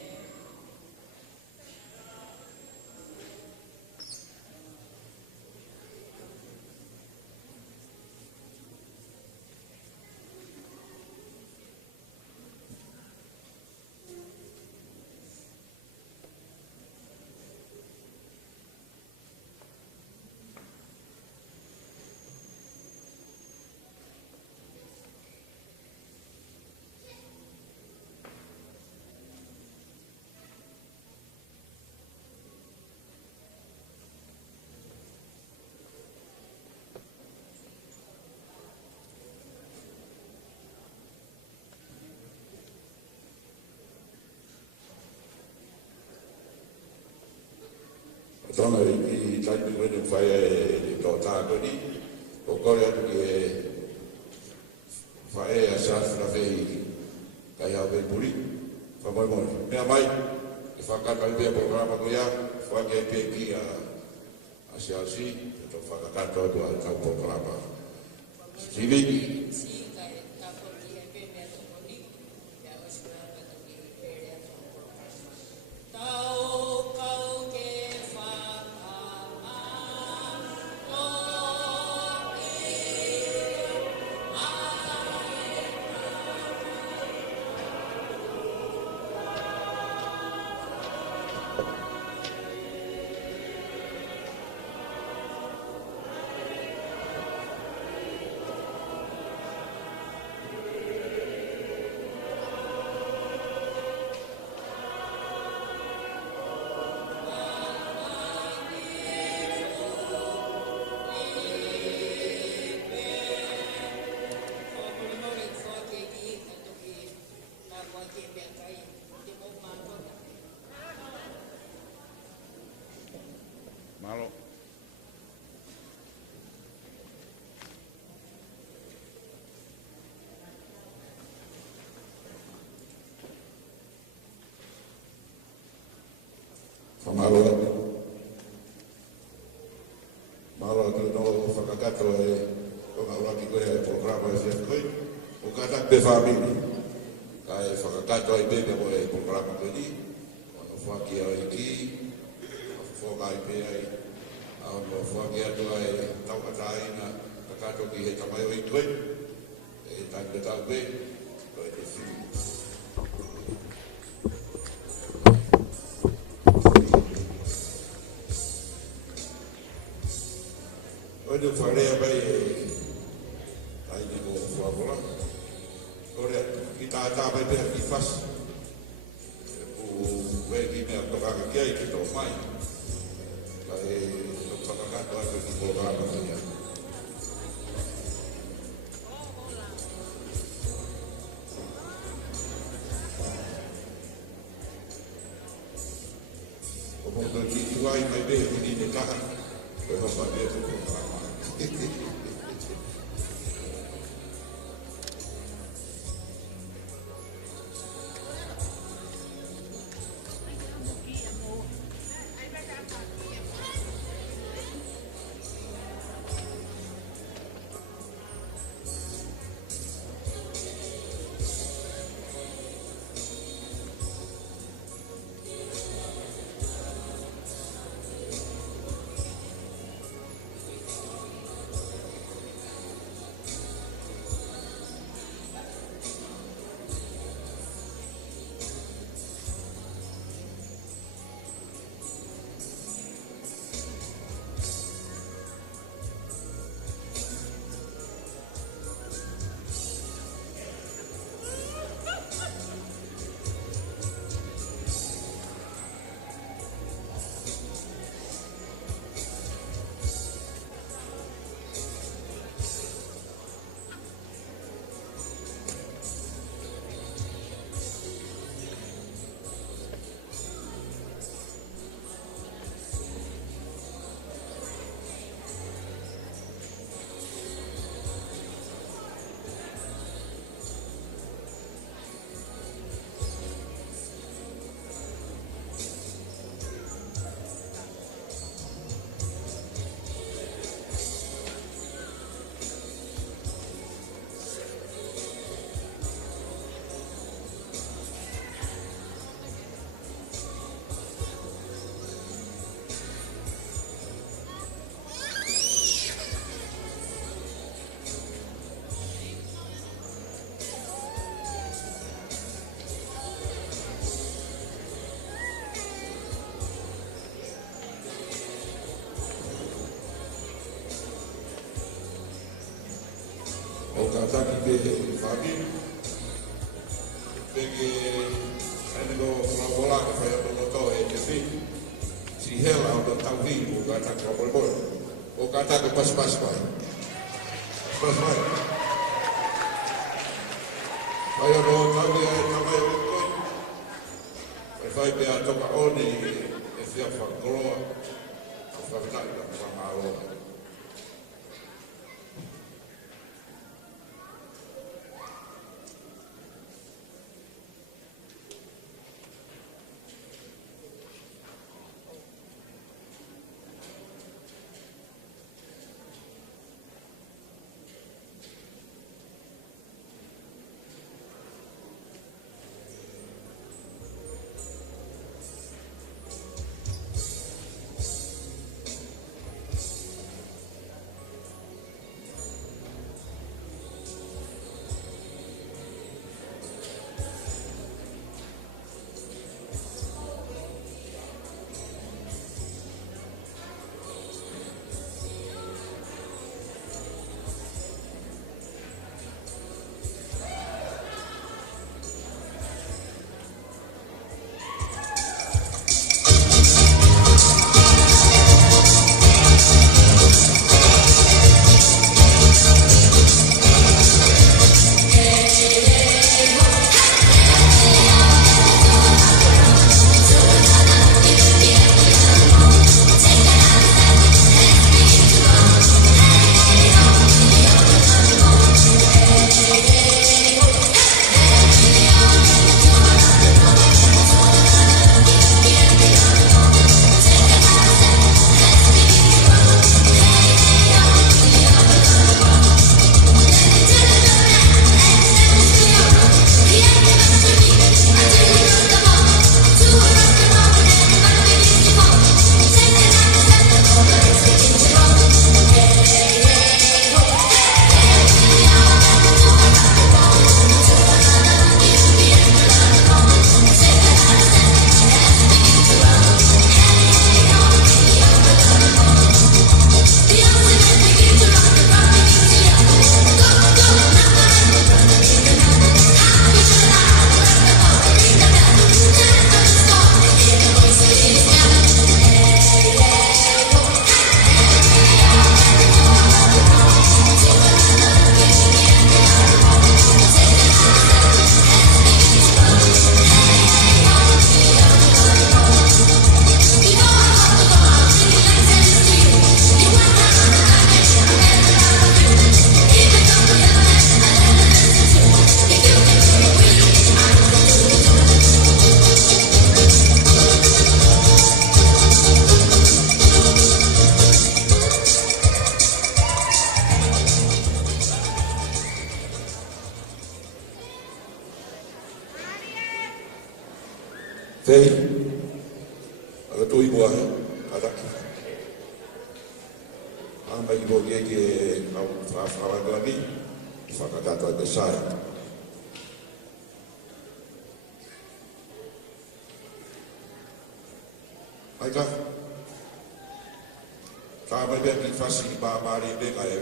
Tona i taipi wene whai e tō tātoni, o kore atu ki e whai e a sāwhina whei kai hau wei puri, whamoe moe. Mea mai, e whakata i pia programa ko ia, whake e pia ki a CRC, e tō whakakata atu a tau programa. Sivi. Whamalo atu. Malo atu no whakakato e o ngā uraki koe e programa e whia koe. O kātak pe whamini. Ka e whakakato e bebe mo e programa koe ni. O no whaki au i ki. O whonga i pe ai. A o no whaki atu ai tau kataina. Kakato ki he tamai o i koe. E tāng te tau pe. Koe te whiu. Oi no wharea mai e ai ni mo whapola. Kore ki tātā mai pēr ki whas. O wei ki mea tokaka ki ai ki tō mai. Ka e no whakakato ai ki tō rāma ki ai. O moto ki tuai mai pēr ki ni taha. Koe hopa pēr ki tō rāma. O kātaki te whaki. Peke ane ko whaola ka whai ato noto e te whi. Si hela o te tau hi o kātaki o polipoi. O kātaki pas mai. Pas mai. Whai ato tau hi ai tamai o koi. Whai pe a toka one e whia whakoroa. Whakataki ka whamaroa. Fei, aga tui bua he, ataki. Anga i bo ke au whawagami, whakatata te sai. Ai ka, ka mai bea ki whasi i pāpāre me ka e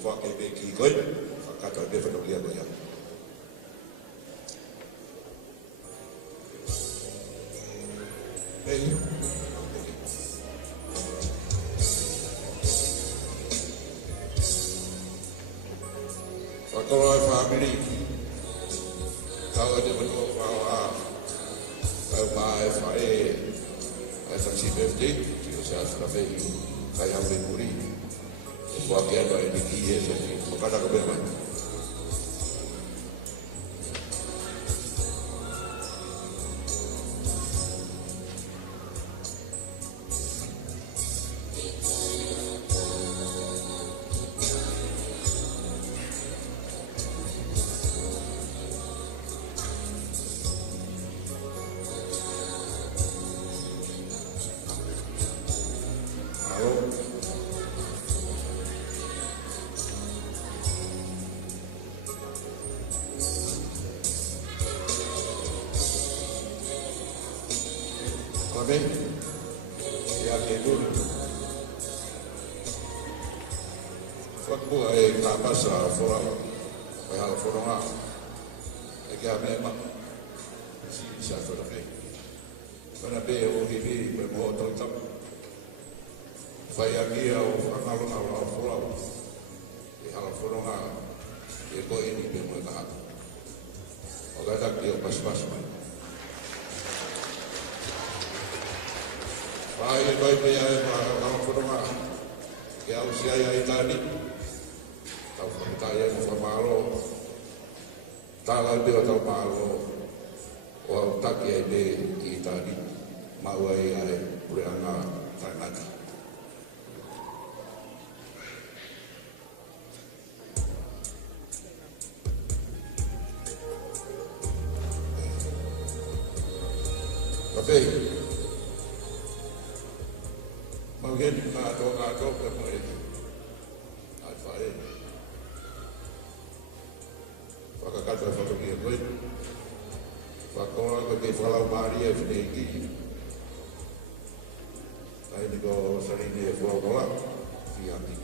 whake me ki koe, whakatata me whanokia koe ia. Hey. Whakaroa e whamiri, kaua te whanua whaoa, kau maa e whae, ai whansi birthday, tio se asura whei, kai hau me muri, e whake anwa e niki e se ti, whakataka mea mai. Amém? E aleluia. Quando é capaz de fora, vai lá fora lá. É que a mesma se já foi bem. Quando a bem o vivi, vai morrer então. Vai aqui ao canal lá fora. E lá fora lá. E coi ele bem muito rápido. O gato aqui eu passo mais. Vai pe ai ma forma que ao se ai tani tau tai ai formalo tala de tau malo o taki ai de i tani mau ai ai puranga tanata Papai Mungkin ngato kemudian alfare. Fakakata fakoki koi. Fakora ke falau mari e fneki. Ai ni go sarini e falau bola. Fiati.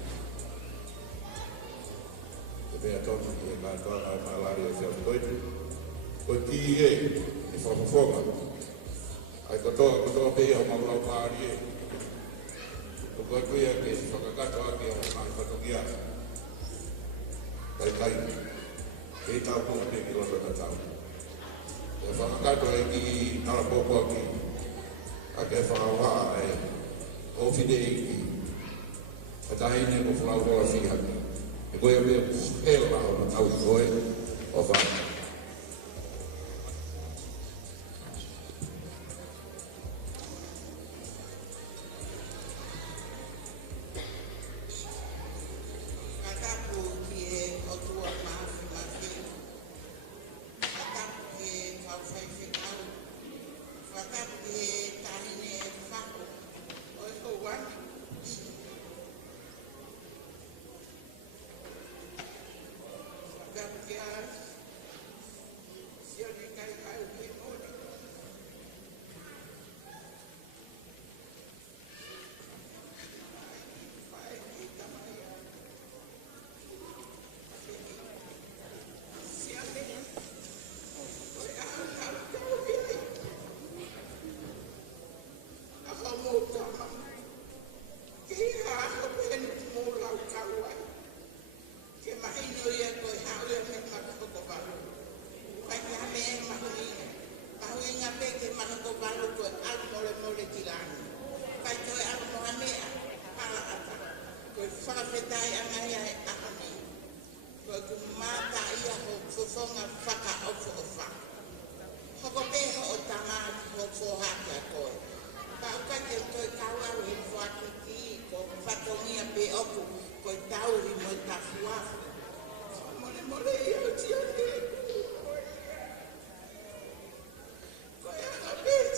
Te a todos que ngato a malari e fiati koi. Koi ki e fafofoga. Ai koto pe o malau mari e Kau kuya ke whakakato ake o mai whatokia. Kai, e tau kua pe ki roto na tau. E whakakato e ki nara pōpua ki. Ake whakawa e ofide e ki. E tahine ko whakawara whiha. E koe me hela o na tau koe o whaka.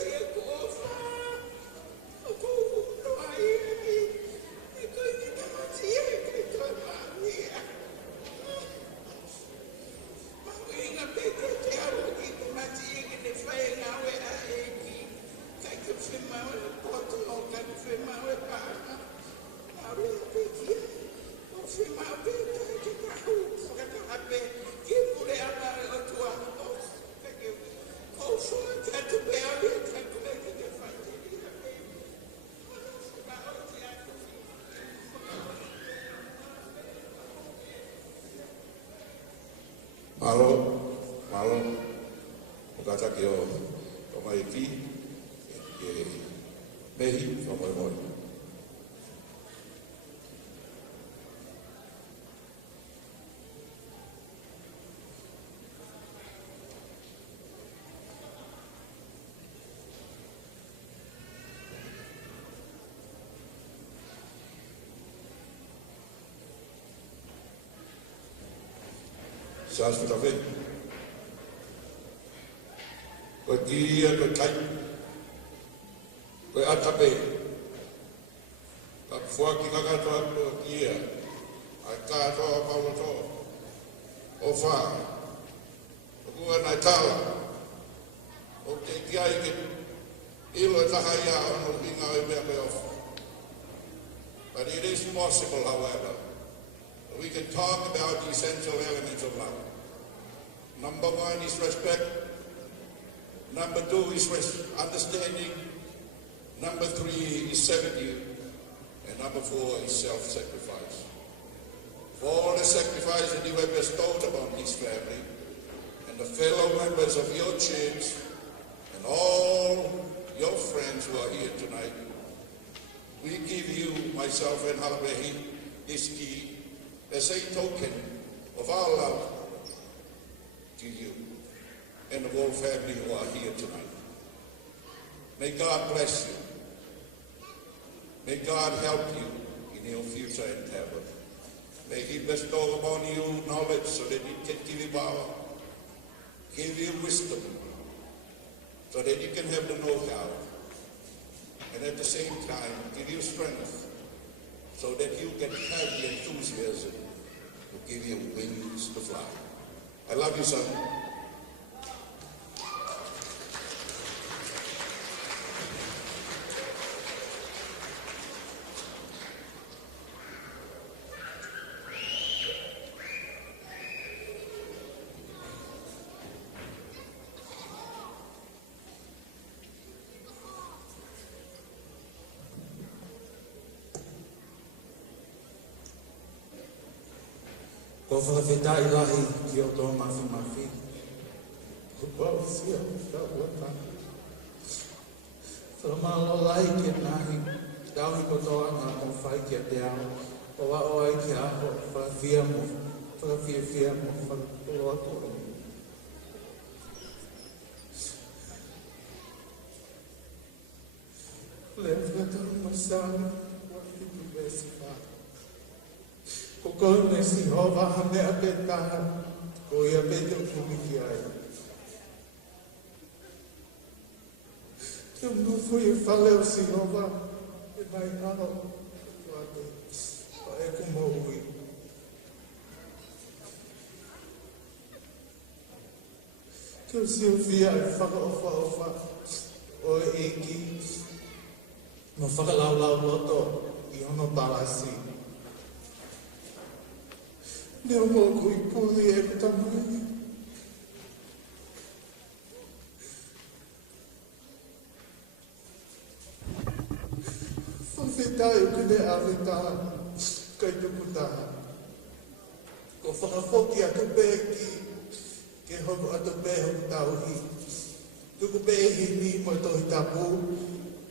Thank you. Malo, malo, o kata ki o mai ki, e mehi, o moi moi. Sās tu tawe. Koe kia, koe kai. Koe atape. Ka fuaki kakato ato kia. Ai kātoa pauloto. O whā. O kua nai tāla. O te kia i ke ilo taha ia ono ringa o mea me ofa. But it is possible, however, we can talk about the essential elements of life. Number one is respect. Number two is understanding. Number three is servitude. And number four is self-sacrifice. For all the sacrifice that you have bestowed upon this family and the fellow members of your church and all your friends who are here tonight, we give you, myself and Halabehi, this key as a token of our love to you and the whole family who are here tonight. May God bless you. May God help you in your future endeavors. May He bestow upon you knowledge so that He can give you power, give you wisdom, so that you can have the know-how, and at the same time give you strength, so that you can have the enthusiasm to give you wings to fly. I love you, son. Ko whakawhetai lahi ki o tō mawhi. Ko pau sia, ka uata. Whakamalo lahi ki nahi, tauhi ko tō anga mo whai ki a te ao. O wa o ai ki a ho, whakawhia mo, whakawhia mo, whakawhia mo. Le whakatau masana, wahi tu besi wha. Ko kone si hova hane a pe taha, ko ia pe te upumiki ai. Te unufu i whale o si hova, e mai ano, wate, o e kumo ui. Te o si o fia e whaka ofa, o e eki, no whakalau loto, i ono palasi. Neo moku i pūli e kutamai. Whawhetai o kune awhetaa, kai tuku taha. Ko whakawhoki atu pēki, ke hoko atu pē hoku tauhi. Tuku pēhi ni mo tohi tapu,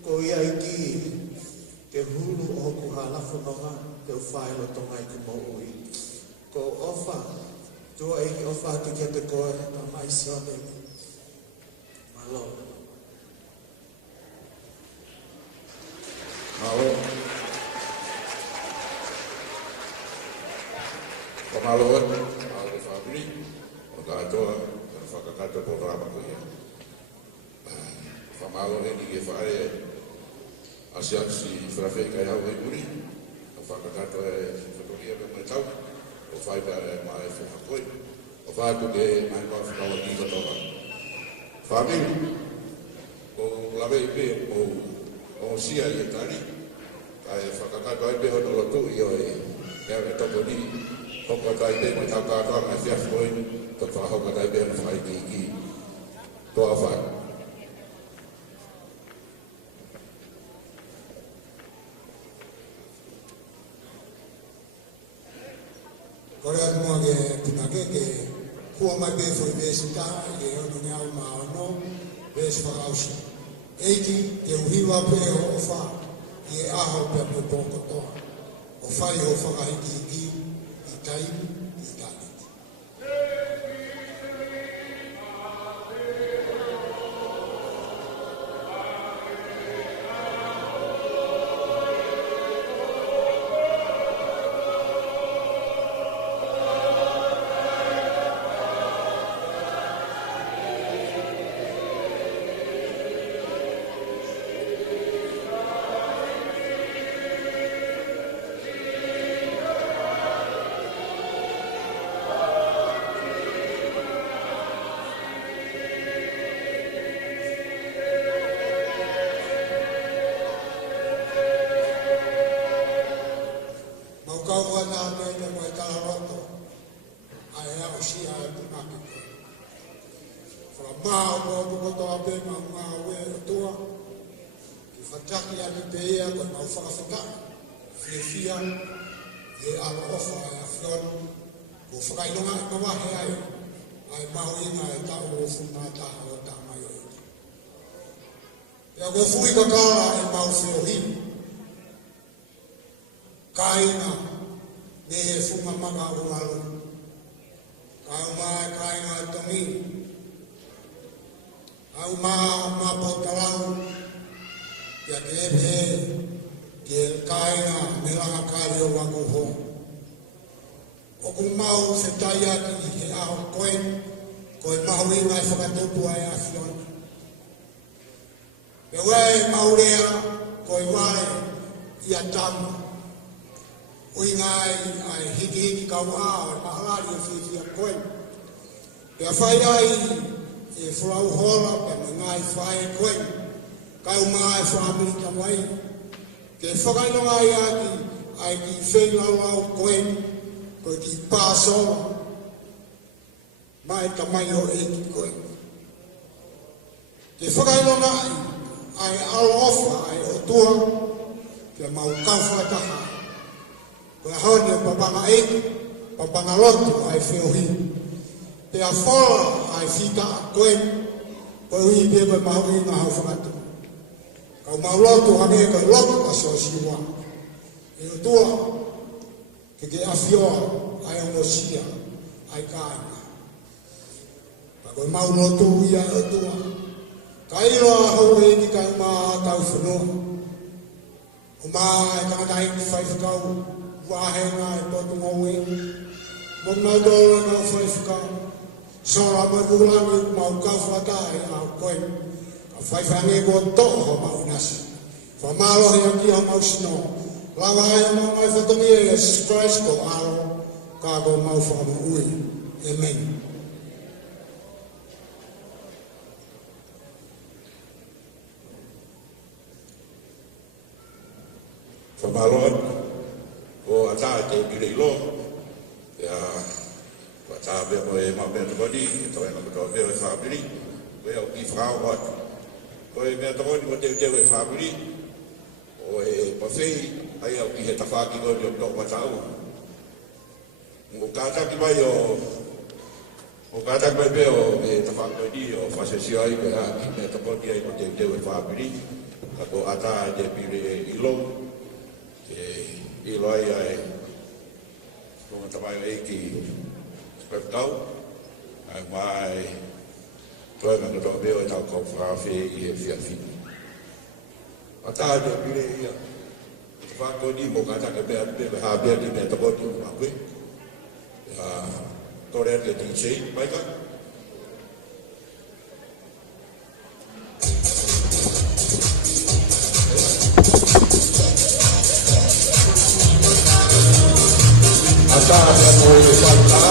ko ia iki, ke hulu o hoku halafu noha, te uwhaelo tonga i kumo ui. Ko ofa, tua e ofa te kia te koe, na mai sone. Malo. Malo. Ko malo e, malo e whabiri, o kātoa, ka whakakata po rāma ko ia. Whamalo e ni e whaare, asiasi whrawhi kai hau e uri, o whakakata e whatokia me mai tau. O whai pere mai whakakoi, o whātu ke mai wā whakawa ki katoa. Whāmiru, o lawe i pe, o sia i e tari, kai whakakato ai pe hono lotu i o e mea me toko ni, hoko tai pe mai tau kātoa mai whiawhoi, to whahoka tai pe ana whai ki toa whai. Kore atu mua ke tinake ke Kua mai be foi vesita e ono me au maono ves whakausi. Eiki te uhiwa pe o wha i e aho pe me pōko toa. O whai o whakahiki i taimi i tāniti. Go fui ka kara e mau whiohi. Kaina ne e funga manga o alo. Kau mai kaina e tongi. Au ma potalau. Ia ke epe ke kaina me langa kari o wangu ho. O ku mau se tai aki e aho koe. Koe mau i ngai whakatupu ai a whiona. E wai maurea koi wai i a tamu. Ui ngai ai hiki kau a o mahalari o whiwhi a koe. E a whai ai e whrau hola pe me ngai whai koe. Kau mai whamiri tamai. Ke whakainonga ai aki ai ki whenau au koe. Koe ki pāsoa. Mai tamai o e ki koe. Ke whakainonga ai alofa ai o tua ke mau kawha taha. Koe haone o papanga eku, papanga lotu ai whiohi. Pe a whola ai whita a koe, koe hui pe koe mau i ngā hau whakatu. Kau mau lotu hane koe lotu a so siwa. E o tua, ke a whioa ai o sia ai kāinga. Ka koe mau lotu i a o tua. Kai roa hau e ni kai mā tau whanua. O mā e tangata i whai whakau, wāhenga e potu ngau e. Mo ngā dōra ngā whai whakau. Sora mai kulangi mau kau whata e au koe. Ka whai whange kua toho ho mau nasi. Wha mālohi a ki au mau sino. Lawa e mau mai whatongi e Jesus Christ ko aro. Ka ko mau whakamu ui. Amen. Whamaloa, o ata te pire ilo, o ata bea mo e mau bea tukoni, e tau ena kutoa bea o e whapiri, bea o ki whao watu. O e mea tukoni mo teo teo e whapiri, o e pawhei, ai au ki he tawhaki ngoni o tō watau. O kātaki mai o kātaki mai bea o e tawhaki ngoni o whasesio ai bea ki mea tukoni ai mo teo teo e whapiri, kako ata te pire ilo, i loi ai kong tamai ai ki Peptau ai mai toi na to beo ta ko fra fe i e fia fi ata de pire ia fa ko ni mo ka ta ke be ha be ni me to ko tu ma kwe to re le ti chei mai ka ata de mo e falta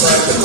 Thank you.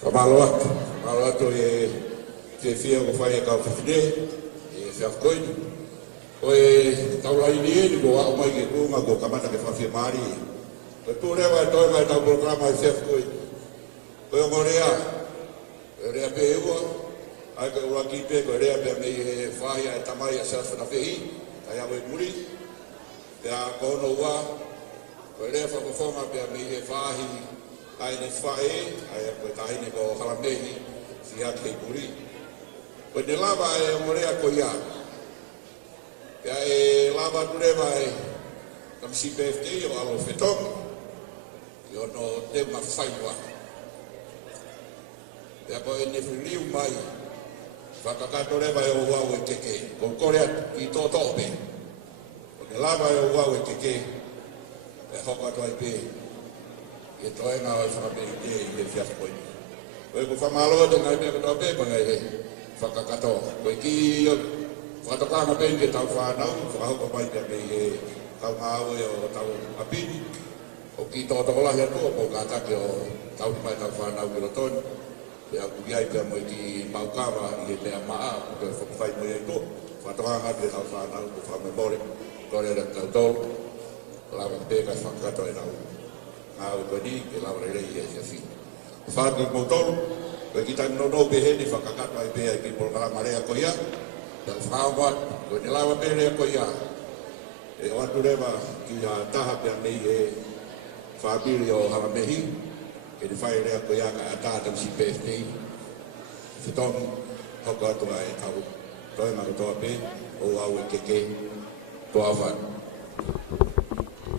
Kamalo atu te fia ko fai ka fide e fia koin o taula ini ko wa mai ke ko ma ko kamata ke fa fia mari ko tu le wa to mai ta programa e fia koin ko ngorea rea pe ua ai ka ua ki pe ko rea pe me e fai ai tamai a sa na fei ai a we muri ya ko no wa ko rea fa ko forma pe me e fai ai ne fai ai ko tai ne ko hala mehi si a ke muri ko ne lava e morea ko ia ya e lava tu le vai kam si PFT o alo fetong yo no te ma fai wa ya ko ne fliu mai fa ka ka to le vai o wa o keke ko korea ki to to be ko ne lava e o wa o keke e hoka to ai pe e to e na fa be e fia ko ko fa malo de na be ko be ba ngai whakakato. Koe ki whakatokanga penge tau whanau, whakahoko mai ka me tau ngāwe o tau apini. O ki tōtokolahi atua, po kātake o tau mai tau whanau ki rotoni. Pea kukiai pia mo i ki maukawa i he mea maa, ko koe whakawhai mo i aito. Whakatokanga pia tau whanau, ko whamemore, kore re tau tolu. Lawa pēkai whakakato e nau ngāwe koe ni, ke lawa rei e se fi. Whātu mo tolu, koe ki tanu no behe ni whakakato ai pēa ki programa rea ko ia. Tau whāwat, koe ni lawa pēa rea ko ia. E o atu rewa ki a taha pēa nei e whāpiri o Haramehi. E ni whai rea ko ia ka a tātam si PFT. Whitongi, hoko atu a e tau. Toi maka toa pē, o au e keke, toa whan.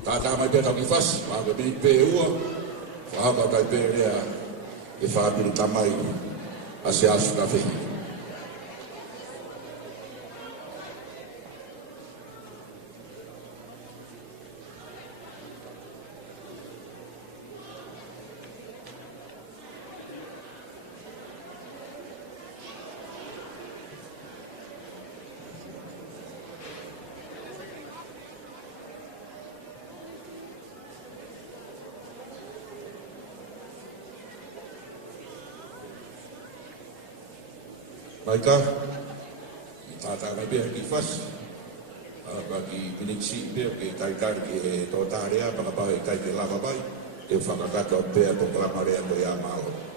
Tātā mai pēa tau ki whasi, māka mini pē ua. Whāka tai pē rea e whāpiri tamai a se asu ka whi. Baika, tata mai bea ki whas, bagi piniksi bea ki kaikari ki e tō tārea, pakapahe kai ki lava bai, e whakakato bea programa rea ko ia mao.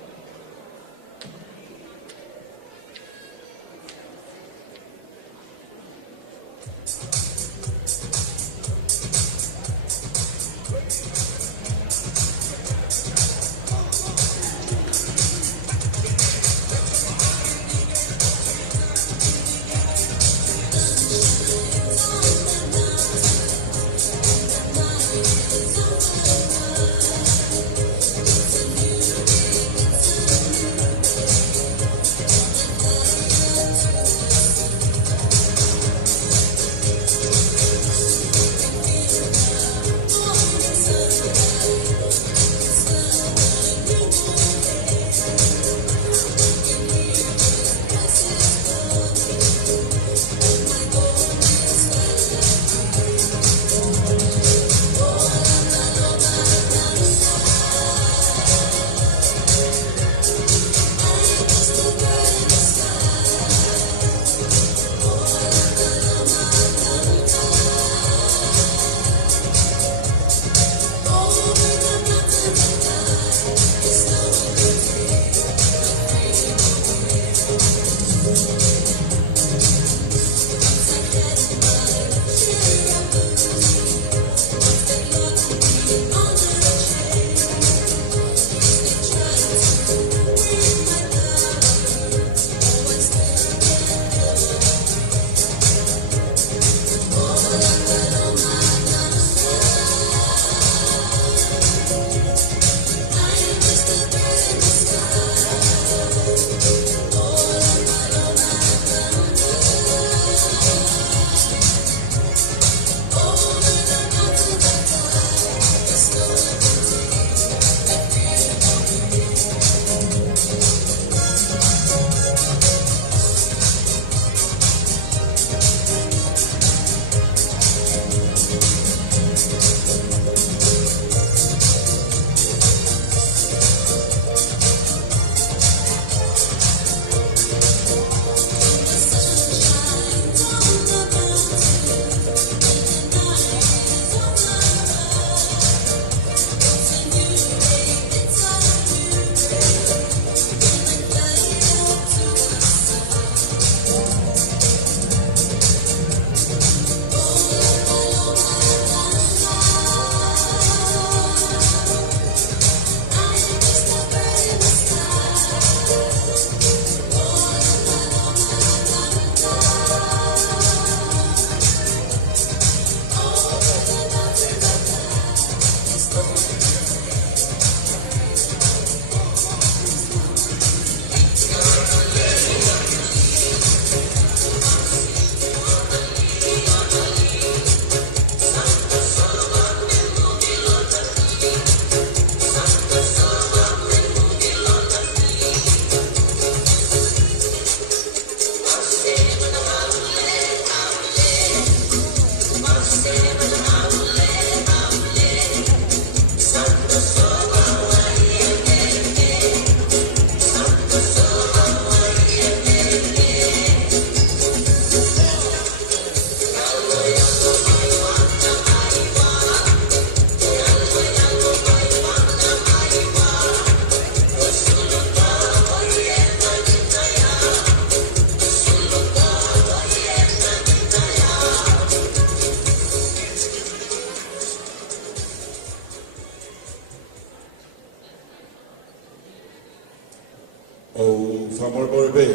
O whamorepore pe.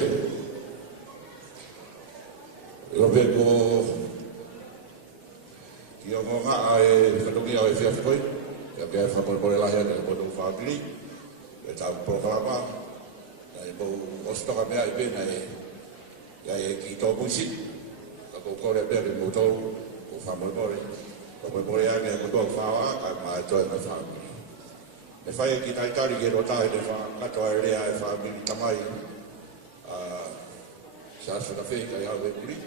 Rope ko ki o ngonga e whatungi au e whiawhikoi. Ia pia e whamorepore lahia te kono whaangiri. E tau programa. E mo ostoka mea i pena e ki tō puisi. Ka ko kore pia ki mo tau o whamorepore. Ko mepore ane e kotoa whawa ka mai toi me whaangiri. E whae ki taitari ke rotahe te wha katoa e rea e wha mini tamai sa sura whee kai hau e kuri.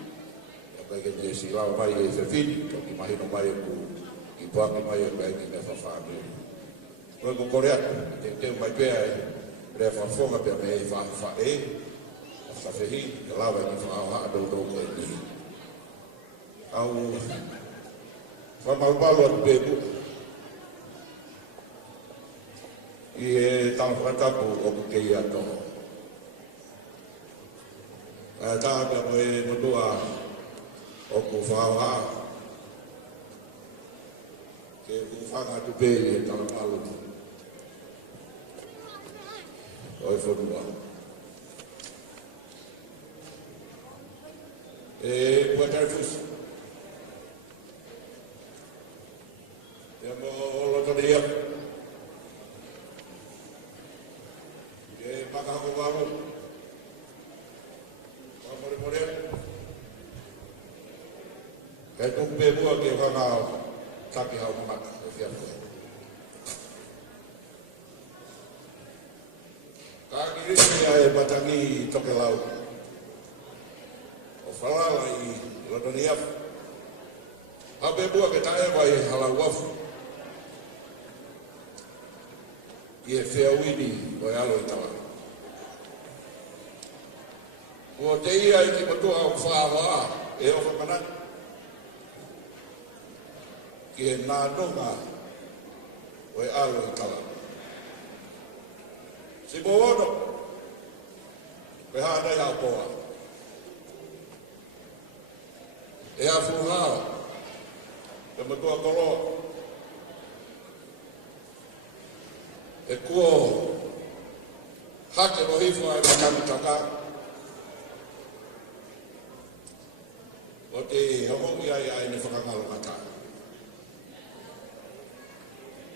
E kai ke ne si lao mai e whiwhini, ko ki mahino mai e ku ki puaki mai e kai ki me wha wha mini. Koe ko kore atu, te teu mai pēa e rea wha whonga pēa me e wha wha e, a wha whehi, ke lawa e ki wha au haa dou dou koe ni. Au, wha maupalo atu pēpu, i e tau whakatapu o kukei ato. Tā pia mo e motua o ku whaawaha. Ke ku whanga tu pēi e tau malu. O e whanua. E kua tarifusi. Ia mo loto de ia. E makahako wamu. Whamorepore. Kai tupe mua ke whangao taki hau mamata e whiawhia. Ka kirisi a e matangi toke lau. O whalala i lotoni afu. Hape mua ke taewa i halau wafu. I e whiawini o e alo i tawa. Ko te ia i ki matua o whaawaa e o whamanat. Ki e nā nunga o e alo i tawa. Si mo ono, pe hānei hao poa. E a fuhao, te matua koroa. E kuo hake mo hifua e makami taka. O te hamongi ai ne whakangalo mata.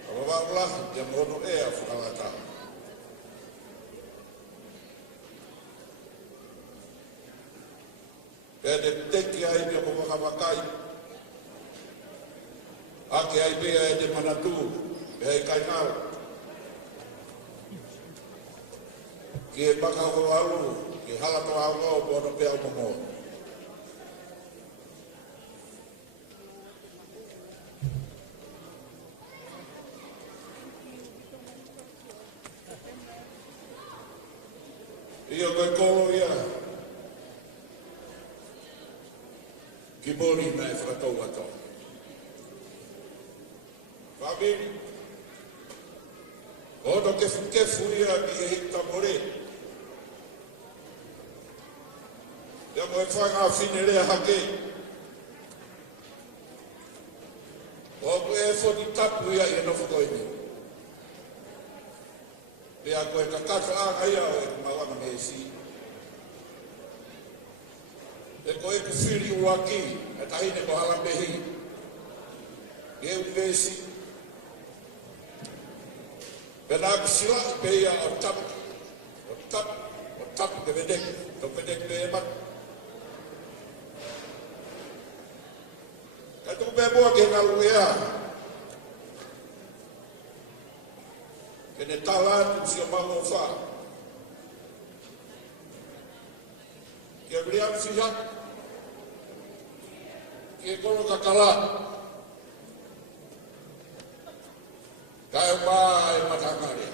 Awawawala, te mono e a whakangata. Pea te teki ai pia mo whakamakai. Ake ai pia e te manatu, pea e kainao. Ki e makao alu, ki halato au ngau bono pea o mongo. Ia koe kolo ia. Ki mori na e whakatou ato. Whamiri. Oto kefu ia ki e hita more. Ia mo e whanga whine rea hake. O koe e whoni tapu ia i e nofo koini. Pea koe kakato anga ia o e kumawanga me e si. E koe ku whiri uaki, e tahine ko hala mehi. E u me si. Pena ku sila i peia o tapu ke vedek, to vedek me e matu. Ka tuku me mua ke ngalu ea. Kene tala tu si o mango wha. Kia kriam si hak. Kia koro kakala. Kai wā e matangare.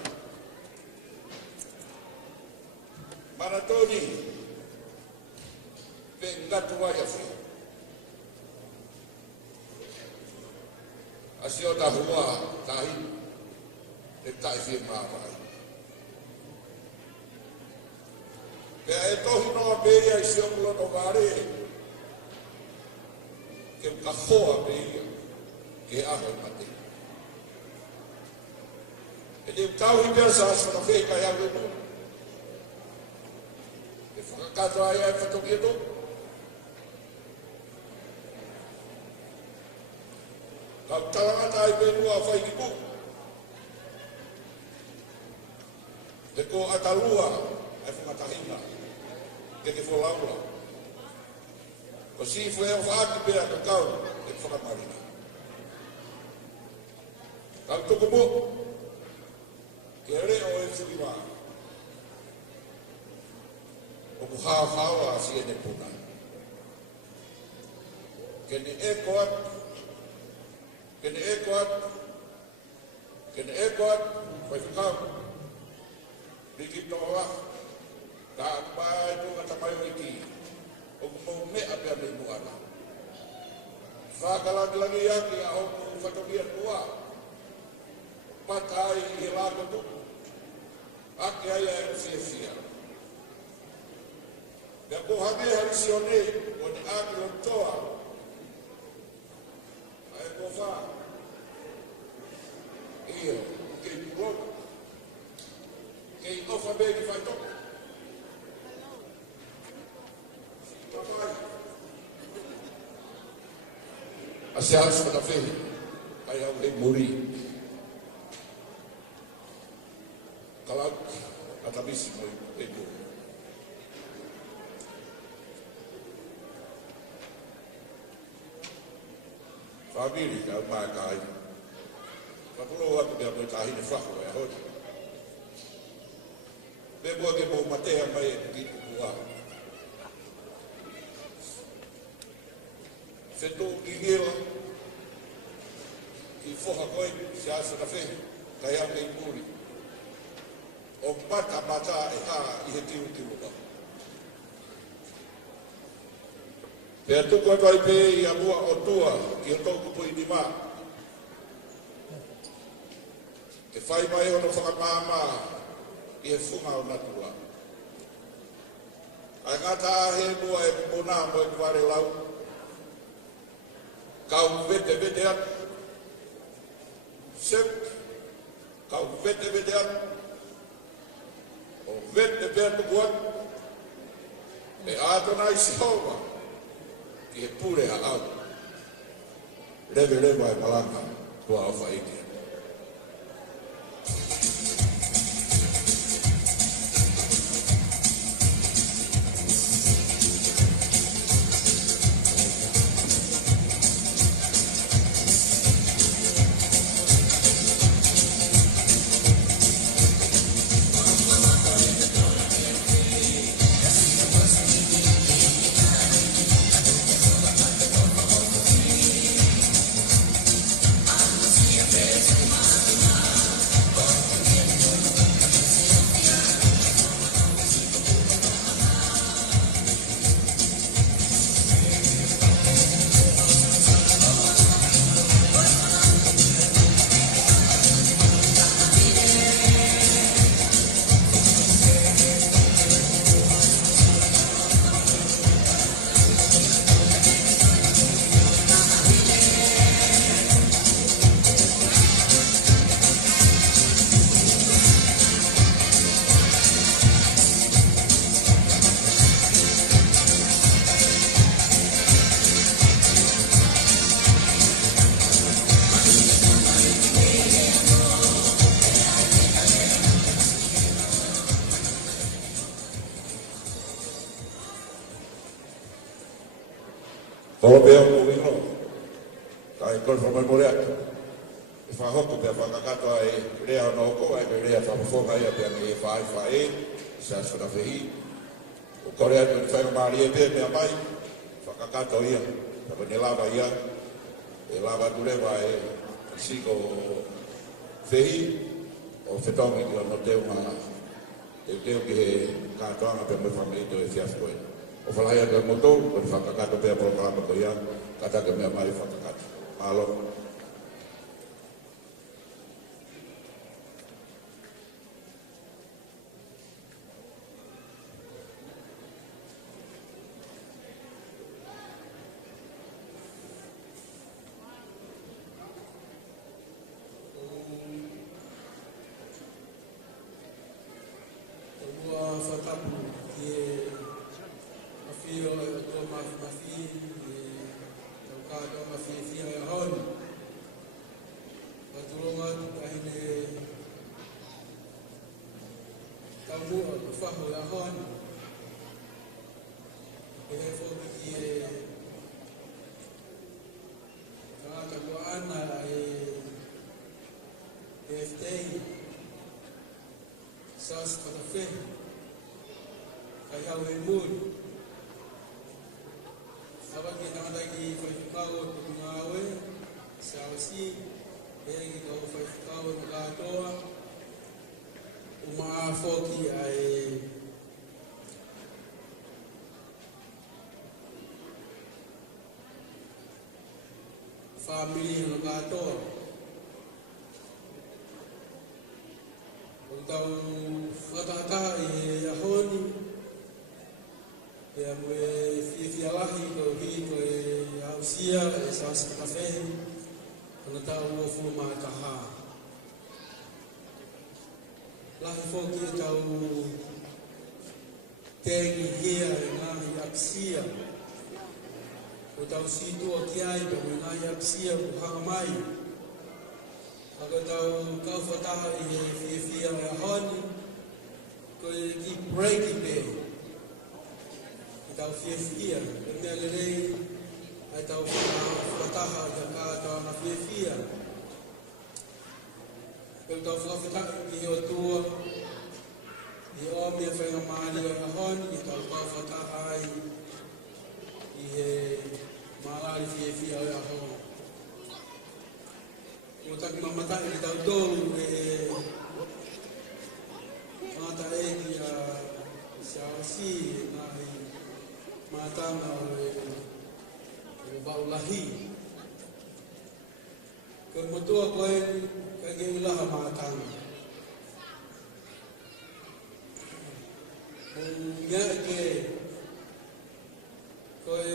Maratoni. Pe ngatu waya whi. Asio ta hua tahi. E tai whi mawai. Pea e tohi noa peia i sio mulono ware. Ke kahoa peia. Ke aho i mate. E te tau i pia sa aswana wheka i awe nu. whakakato ai ai whatokia tō. Kau talangata ai pēnua whai ki pū. Te ko atalua ai whangatahina. Ke wholaula. Ko si whea whaaki pēra ka kau ke whakamarina. Kau toko mō. Ke reo e whiriwa. O ku hao a si ene puna. Ke ne e koat. Ke ne e koat. Ke ne e koat. Whai whakau. Riki toa. Ka pai tu ka tamai o iki. O ku mou mea pia me muana. Whakalangi aki a o ku whatokia tua. Patai i he lako tu. Ake ai ai o fia. Pea ko hake harisi o ne, o ne ake o toa. Ai ko wha. Iyo, kei puroka. Kei ofa be ki whai toka. Papai. Ase asu na whehi. Ai au hei muri. Kalau atabisi mo ego. Famili ka mai kai. Papulo atu dia mo tahi ne faho e hoi. Bebo ke mo matea mai ki kuwa. Feto gigela. Ki foha koi se asa na fe. Kai au nei muri. O mata e ha i he tiu ba. Pea tuku atu ai pe i a mua o tua ki o tōku pui ni mā. Ke whai mai ono whakamāmā i he whunga o natua. Ai ngata he mua e kupuna mo e kuware lau. Kau vete atu. Seu. Kau vete atu. O vete pēr tukuat, me ātona i sihowa, ki he pure a au. Rewe e malanga, kua awha ike. O pea mo wino. Kai kol fa mai morea. E fa hoko pea whakakato ai rea no hoko ai rea whapafonga ia pea me e whae. Sa sona whehi. O korea tu whae maari e pea mea mai. Whakakato ia. Tapa ne lava ia. E lava turewa e siko whehi. O whetongi ki o no teo mana. E teo ki he kātoanga pea me whameito e fiasko e. O whalai atu e motou, o ni whakakato pēr programa ko ia, kataka mea mai whakakato. Mahalo. Whakapu, fio e o tō mafi tau kātō mafi fia e honi. Waturonga tahine tau mua o whahu e honi. E he whoki ki e kāta ko ana e FTI Sas Patawhi kai au e muri. Sabat ki tangata ki whaifukau o Tukungawe, Sawasi, e ki tau whaifukau o Katoa, o maa whoki ai family o Katoa. O tau whatata e ahoni, e a moe whiawhialahi ko hi ko e ausia e Sas Patawhi ana tau o fuma taha. Lahi whoki e tau tengi hea e ngahi aksia. O tau situa ki ai pa me ngahi aksia ku hanga mai. Ako tau kauwhataha i e whiawhia e ahoni ko e ki breaking day. Tau whiawhia, e mea lerei, ai tau whataha i a kātau na whiawhia. Kau tau whakawhataha ki o tua, i o mea whainga maani o na honi, i tau whakawhataha ai i he maalari whiawhia o a honi. O taki mamatai i tau tōru e ngata e ki a Sawasi ngahi matanga o e Baulahi. Kau matua koe kai ke ulaha matanga. O ngea ke koe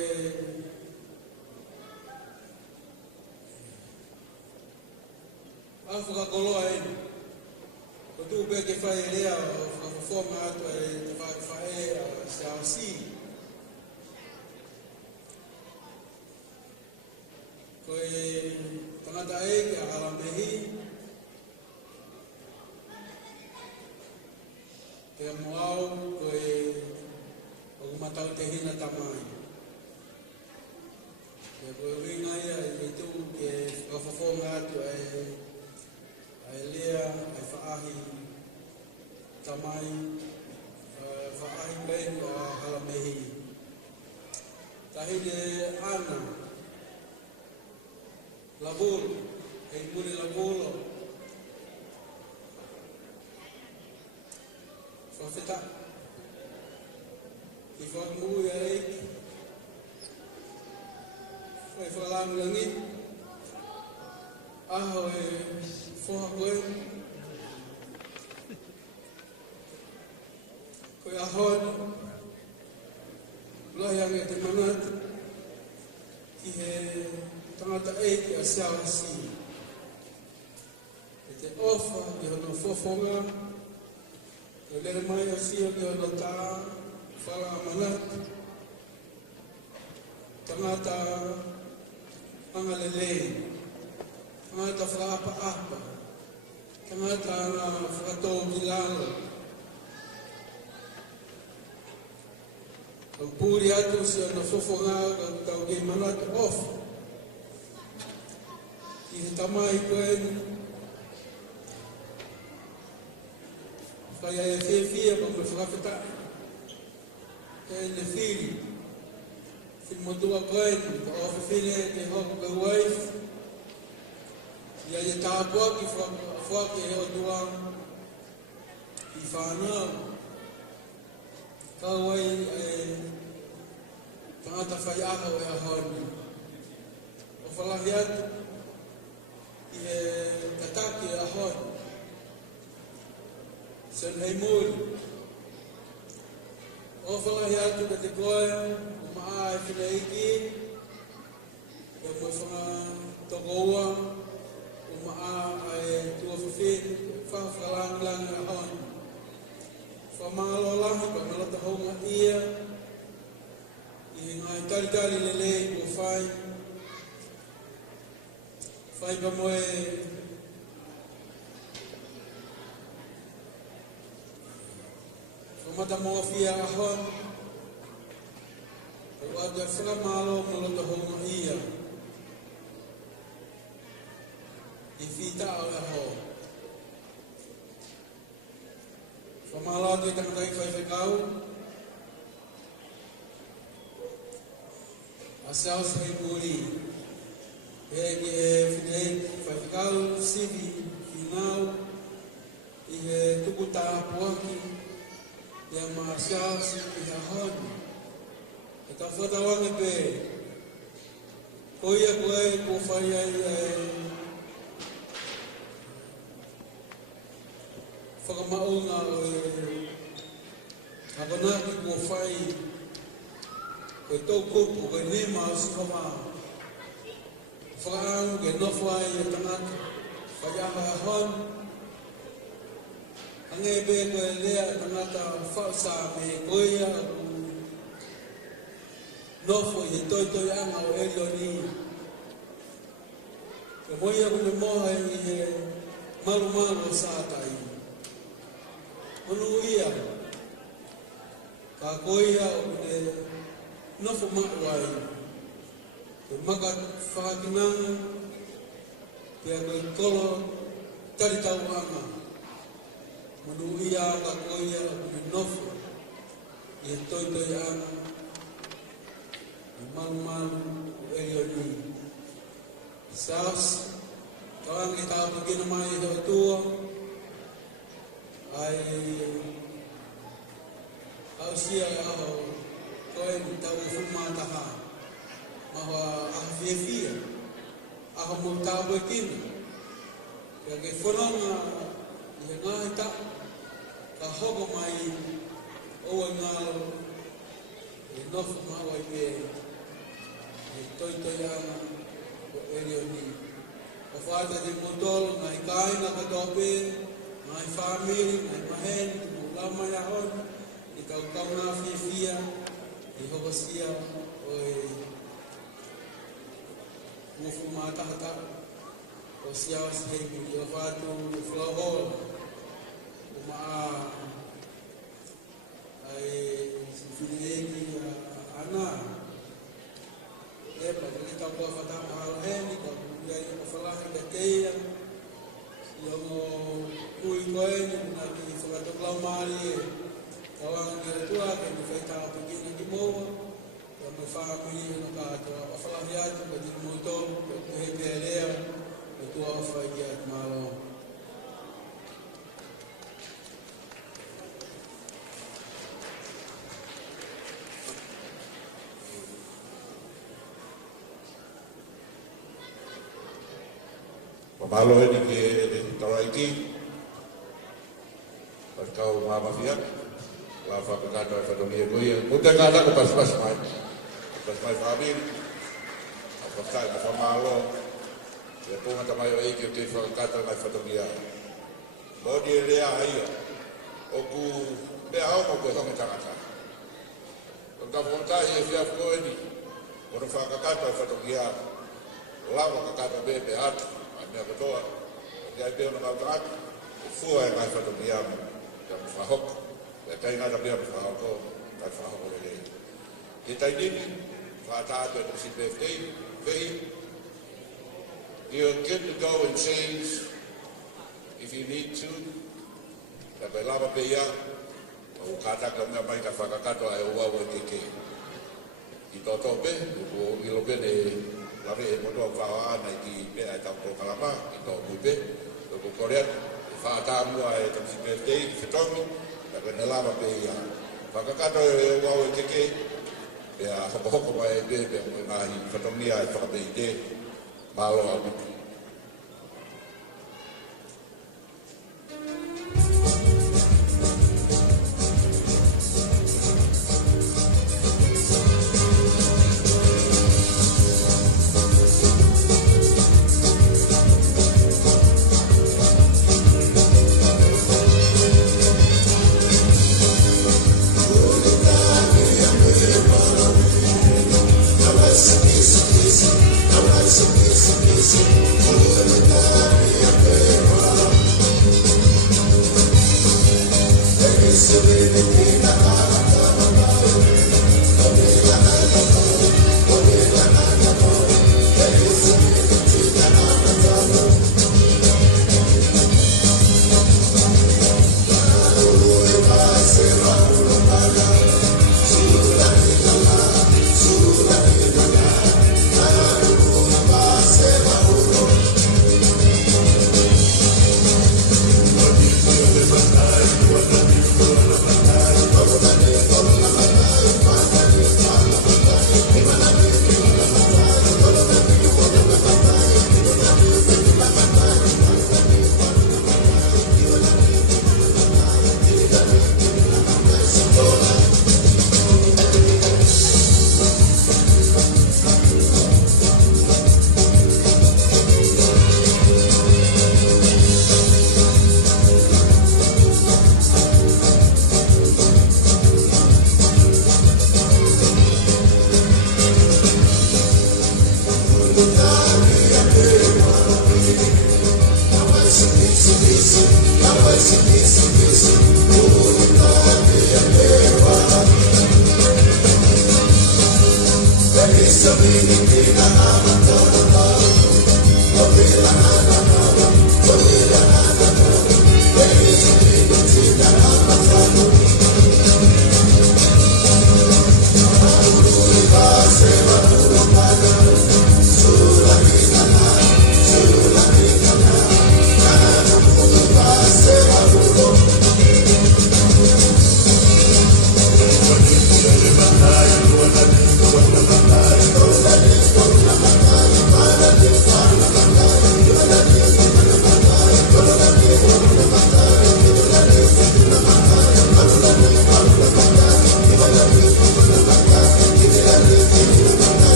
whakakoloa e. Ko tu pe ke whae rea o whakawhonga atu e te whae a Sawasi. Koe tangata e ki a Haramehi, ke a moau koe o kumatau te hina tamai. Ke koe ringa ia e tu ke whakawhonga atu e lea, e whaahi tamai, whaahi pen a Haramehi. Tahine ana, Labolo, e muri labolo. Whawheta. I whakamui a eiki. Whai whakalangulangi. Aho e whakoe. Koe ahoni. Lai ange te manata. Ki he tangata eiki a Sawasi. E te ofa ki hono whawhonga. E lere mai a sio ki hono tā, whala a manat. Tangata angalele. Tangata whaapa apa. Tangata ana whakato ki lalo. Kau pūri atu si ana whawhonga kau ki manat ofa. Ki he tamai koe ni. Whai e whiawhia pa me whakawheta. E ne whiri. Whimotua koe ni. Ka ofa whine te hoku ka waif. Ia e tāpua ki whaki e otua. I whanau. Ka wai e tangata whai aho e ahoni. O whalahi atu. I e tataki e ahoni. Sen hei muri. O whalahi atu ka te koe, o maa e whina iki, e mo whanga tokoua, o maa e tua whiwhin, whakalangilang e ahoni. Whamalo lahi, ka malata honga ia, tari lele ko fai pa moe mata mo fia ahon o ada fra malo mo lo ho ia e fita o ho fa malo de tang dai fai kau asal sai muri e fidei fai kau sivi final e tukuta poaki ya masya si pihahon kita fatawangi pe koya ko faya fakamaunga abana ki ko fai ko to ko ko ni ma si kama fang ke no fai tangat faya hon angebe ko lea tangata falsa me koia no foi to anga o eloni ke moia ko mo ai malu satai ia ka koia o no fo mai ke maka fakinang ke ko tari tau anga manuia ka koia minofo e toi ana man elioni sas kawang kita begini mai do tua ai ausia au koin tau fuma taha mawa afefia aku mau tahu begini ya ke fononga ya ngai tak kahogo mai o ngal e nof ma wai pe e toi ana o elioni o fata de motol ngai kai na ka dope ngai family ngai mahen o lama ya hon e kau na fifia e hogosia o mo fumata ta o sia o sei o fatu flower ma ai sifileni ana pa kita ko fata hal heni ko ya ko fala ka teia yo mo kui koen na ki fala to klaumari kawang dia tua ke ni feita begini di mo ya mo fa mi no ka to fala ya to di motor ko he belea to fa ya malo Pamalo ni ke taraiki kau mafia la fa ka ta fa do ye goye muda ka ta ko pas mai family apa ka ka malo ya ko ta mai ai ke te fa ka ta fa do ya lo di le ai o ku be a ko ko ta ka ta vonta ye fia ko ni o fa ka ta fa do ya la ka ta be be at me ko to ya be no ka fu ai mai fa do ya fahok ya kai na da biar fahok kai fahok le kita ini fata to the birthday very you're good to go and change if you need to la belava peia o kata ka me mai ka fakakato ai o wa ke i to be o i lo bene la re mo do fa ana ki be ai ta ko kalama i to be ko korea fata mo ai to si birthday fitomi la bene lava pe ya fakakato e wa ke ya hoko mai be ai fitomi ai fa be de malo abu Thank you.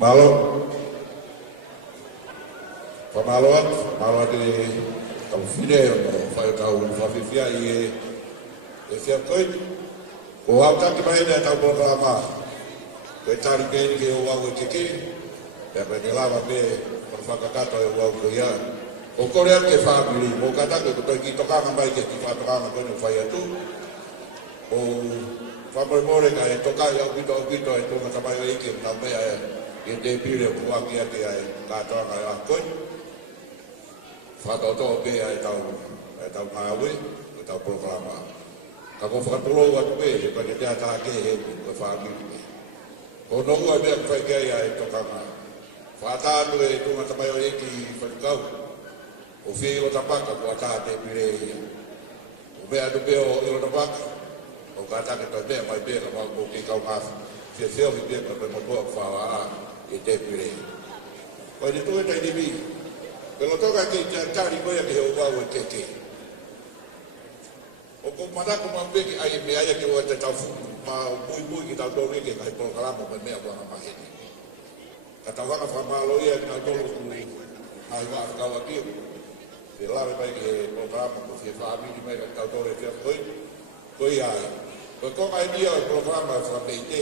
Malo, pamaloat, malo de tau fide o fai tau fafifia e fia koi. O au taki mai ne tau programa. Koe tari kei ke o au e keke. Pea koe te lava me par whakakata e o au koe ia. O kore ake whamiri, mo katake ko toi ki tokanga mai ke ki whatokanga koe no whai atu. O whamore ka e tokai au pito e tonga tamai o ike na mea e te pire o kuaki ake ai kātoanga e a koe. Whatoto pe e tau ngāwe, e tau programa. Ka ko whakatolo atu pe, e pa ke te ata ke he ko whamiri. O nongu e mea kwhai kei ai tokanga. Whātātu e tonga tamai o ike i whatukau. O whii o tapaka ko ata te pire ia. O mea tu peo e ona waka. O ka take toi mea mai pēka mau ko ke kau ngāwhi. Sia seo ki pēka pe motoa kwhawa a e te pire. Koe ni tuwe tai ni mi. Pelo toka ke tāri koea ke heo wau e keke. O ko manako ma peki ai me aia ke o te tau fuku. Ma bui ki tau tōru ke kai polokarama me mea wanga maheni. Ka tau wanga whamalo ia ki tau tōru ku ai wā kawa kio. Te lawe mai ke polokarama ko fie whaamini mai ka tau tōru e fia koi. Koi ai. Koe konga e nia o polokarama e whameite.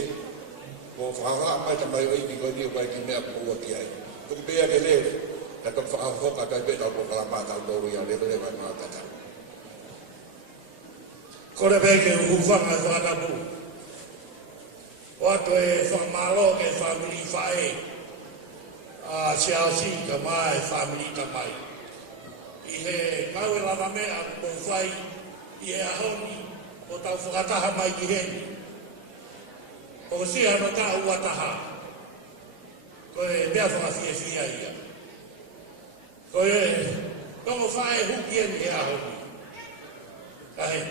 Ko whaanga mai ta mai o iti koe nia mai ki mea kua ki ai. Tuku pea ke lere. Ka tau whahoka kai peta o polokarama tau tōru ia lere mai maa tata. Kore peke uwhanga whanamu. Wato e whamalo ke family whae. A Chelsea ka mai, family ka mai. I he kau e lava mea ko whai i he ahoni o tau whakataha mai ki heni. O siha no tā uataha. Ko e mea whakawhia ia. Ko e tongo whae huki eni he ahoni. Ka he.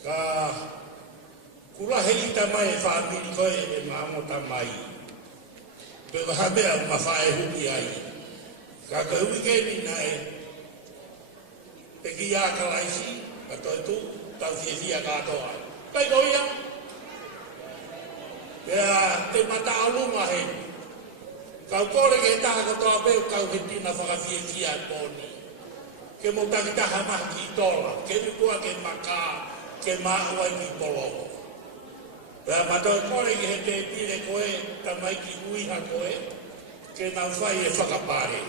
Ka kura he ita mai e whaamiri koe e maamota mai. Pe waha mea ma whae huki ai. Ka ka hui keni na e peki ia ka laisi, ka toi tu, tau fia katoa. Kai doia. Pea te mata aluma he. Kau kore ke taha katoa peu kau he tina whakafia poni. Ke mo takitaha maha ki tola, ke nukua ke makaa. Ke maua i poloko. Pea matoi kore ki he te pire koe, ta mai ki uiha koe, ke nau whai e whakapare.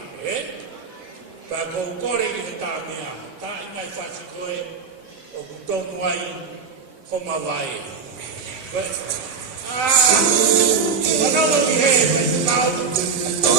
Pea kou kore ki he tā mea, tā ingai whasi koe, o kutonu ai, homa vai. Whanau ki he, tau. Tō.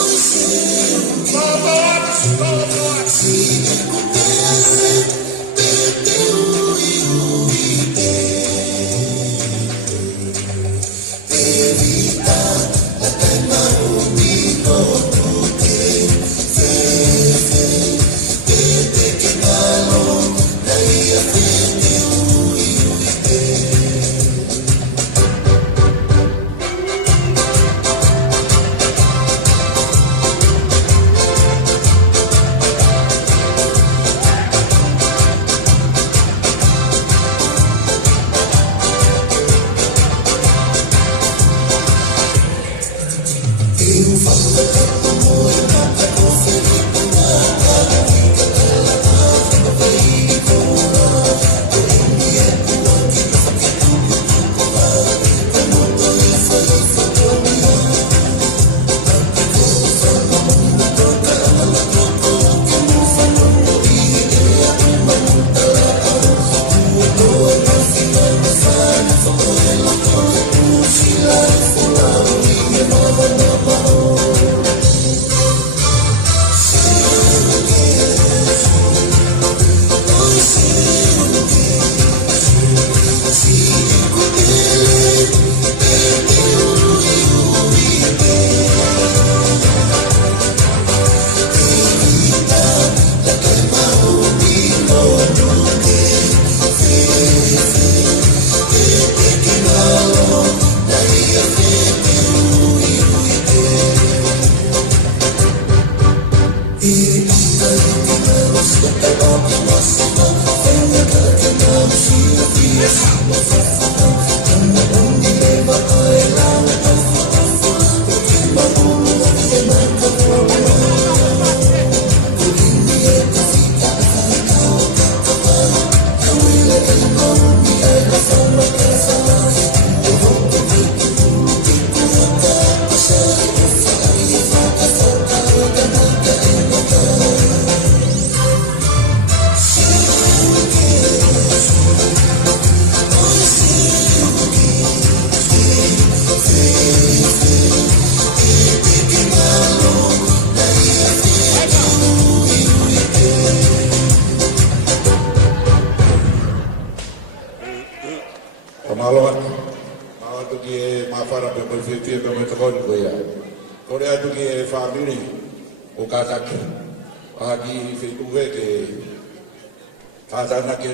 Tātana ki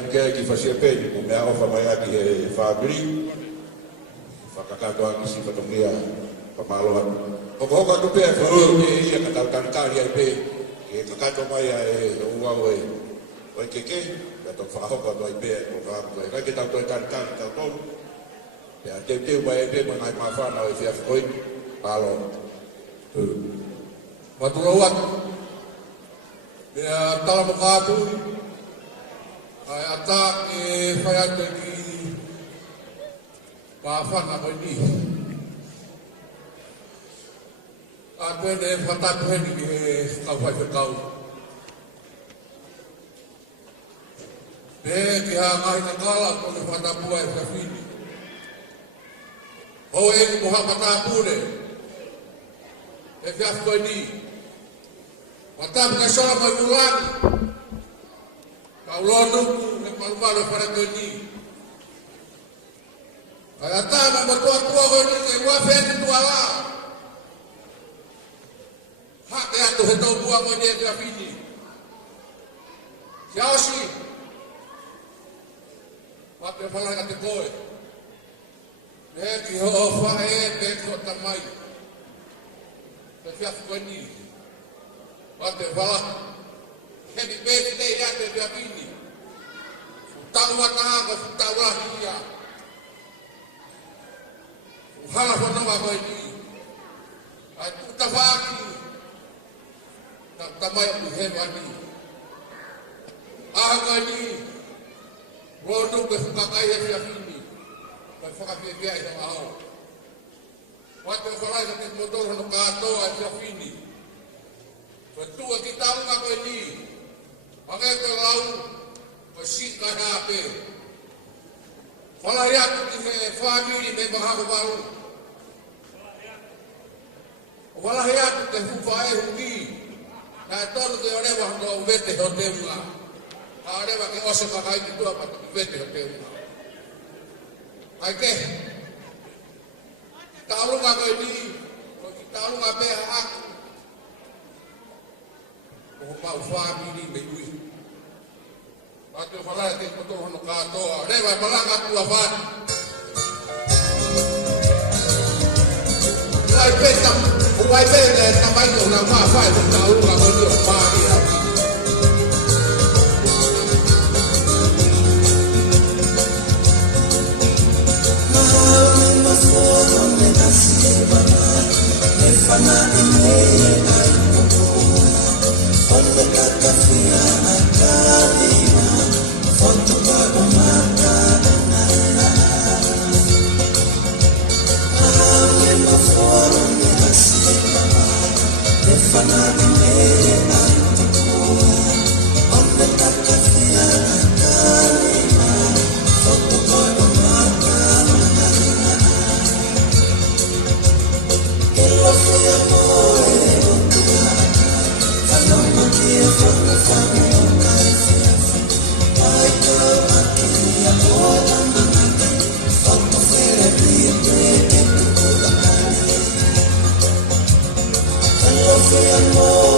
whasia pēni, ko mea ofa mai aki he whābiri, whakakato aki si whatongia, pamaloha. Oko hoka tu pēr, whauru ke ia ka tautanikari ai pē, ke kakato mai ai uau e oi keke, ka tau whakahoka tu ai pē, o whakahoka e kai ke tautanikari tautonu, pēr teu mai ai pē, mai ngai mawhana o e whiawhakoi, palo. Maturau atu. Mea talama kātui. Ai ata e whai atu ki pāwhana mai ni. A koene e whatatu heni ki he kawhai whakau. Pē ki ha ngahi na kala kone whatapua e whawhini. Ho e ki moha patapune. E whiafu koe ni. Watapu ka sora mai mulani. Kau lonuku ne malu-malu para koe ni. Ai atama matua-tua koe ni ke ua whene tua la. Hake atu he tau bua koe ni e whiawhini. Si aosi. Wate whalanga te koe. Me ki ho whae e te kota mai. Te whiafu koe ni. Wate wala. Happy birthday ya te whiawhini. Futau wataha ko futau lahia. Uhala whanonga koe ni. Ai puta whaki. Tak tamai aku hewa ni. Ahanga ni. Rodu ke whakakai e whiawhini. Kai whakawhiawhia e hau ao. Wate whalai ka te motor hano katoa e whiawhini. Tua ki taunga koe ni. Pakai koe lau. Koe sika nā pē. Whalai atu ki he whamiri me mahako waru. Whalai atu te huwha e hungi. Nā tonu te orewa hanga o vete ho te unga. A orewa ke ose kakai ki tua pata ki vete ho te unga. Ai ke. Taurunga koe ni. Koe ki taurunga pēha aku. O pau whamiri me ui. Atu whalai te kotoho no katoa. Rewa malanga tua whani. Lai peta, o vai peta e tamai no na maa whai no ka unga mo ni o whani a. Mahawi maforo me nasiba me whanani me ai kotoa. Onde kakawhia a kāwima, whantu wako maka na Ahawe mawhoro me asipa me whanani me ai kotoa. Onde kakawhia a kāwima, whantu wako maka na Ilo whia moe o tua. Paloma kia whaka whaka o kai whiawhi. Pai tau aki a koa manake. Whaka where ria te kukuka kani. Kalo whia moe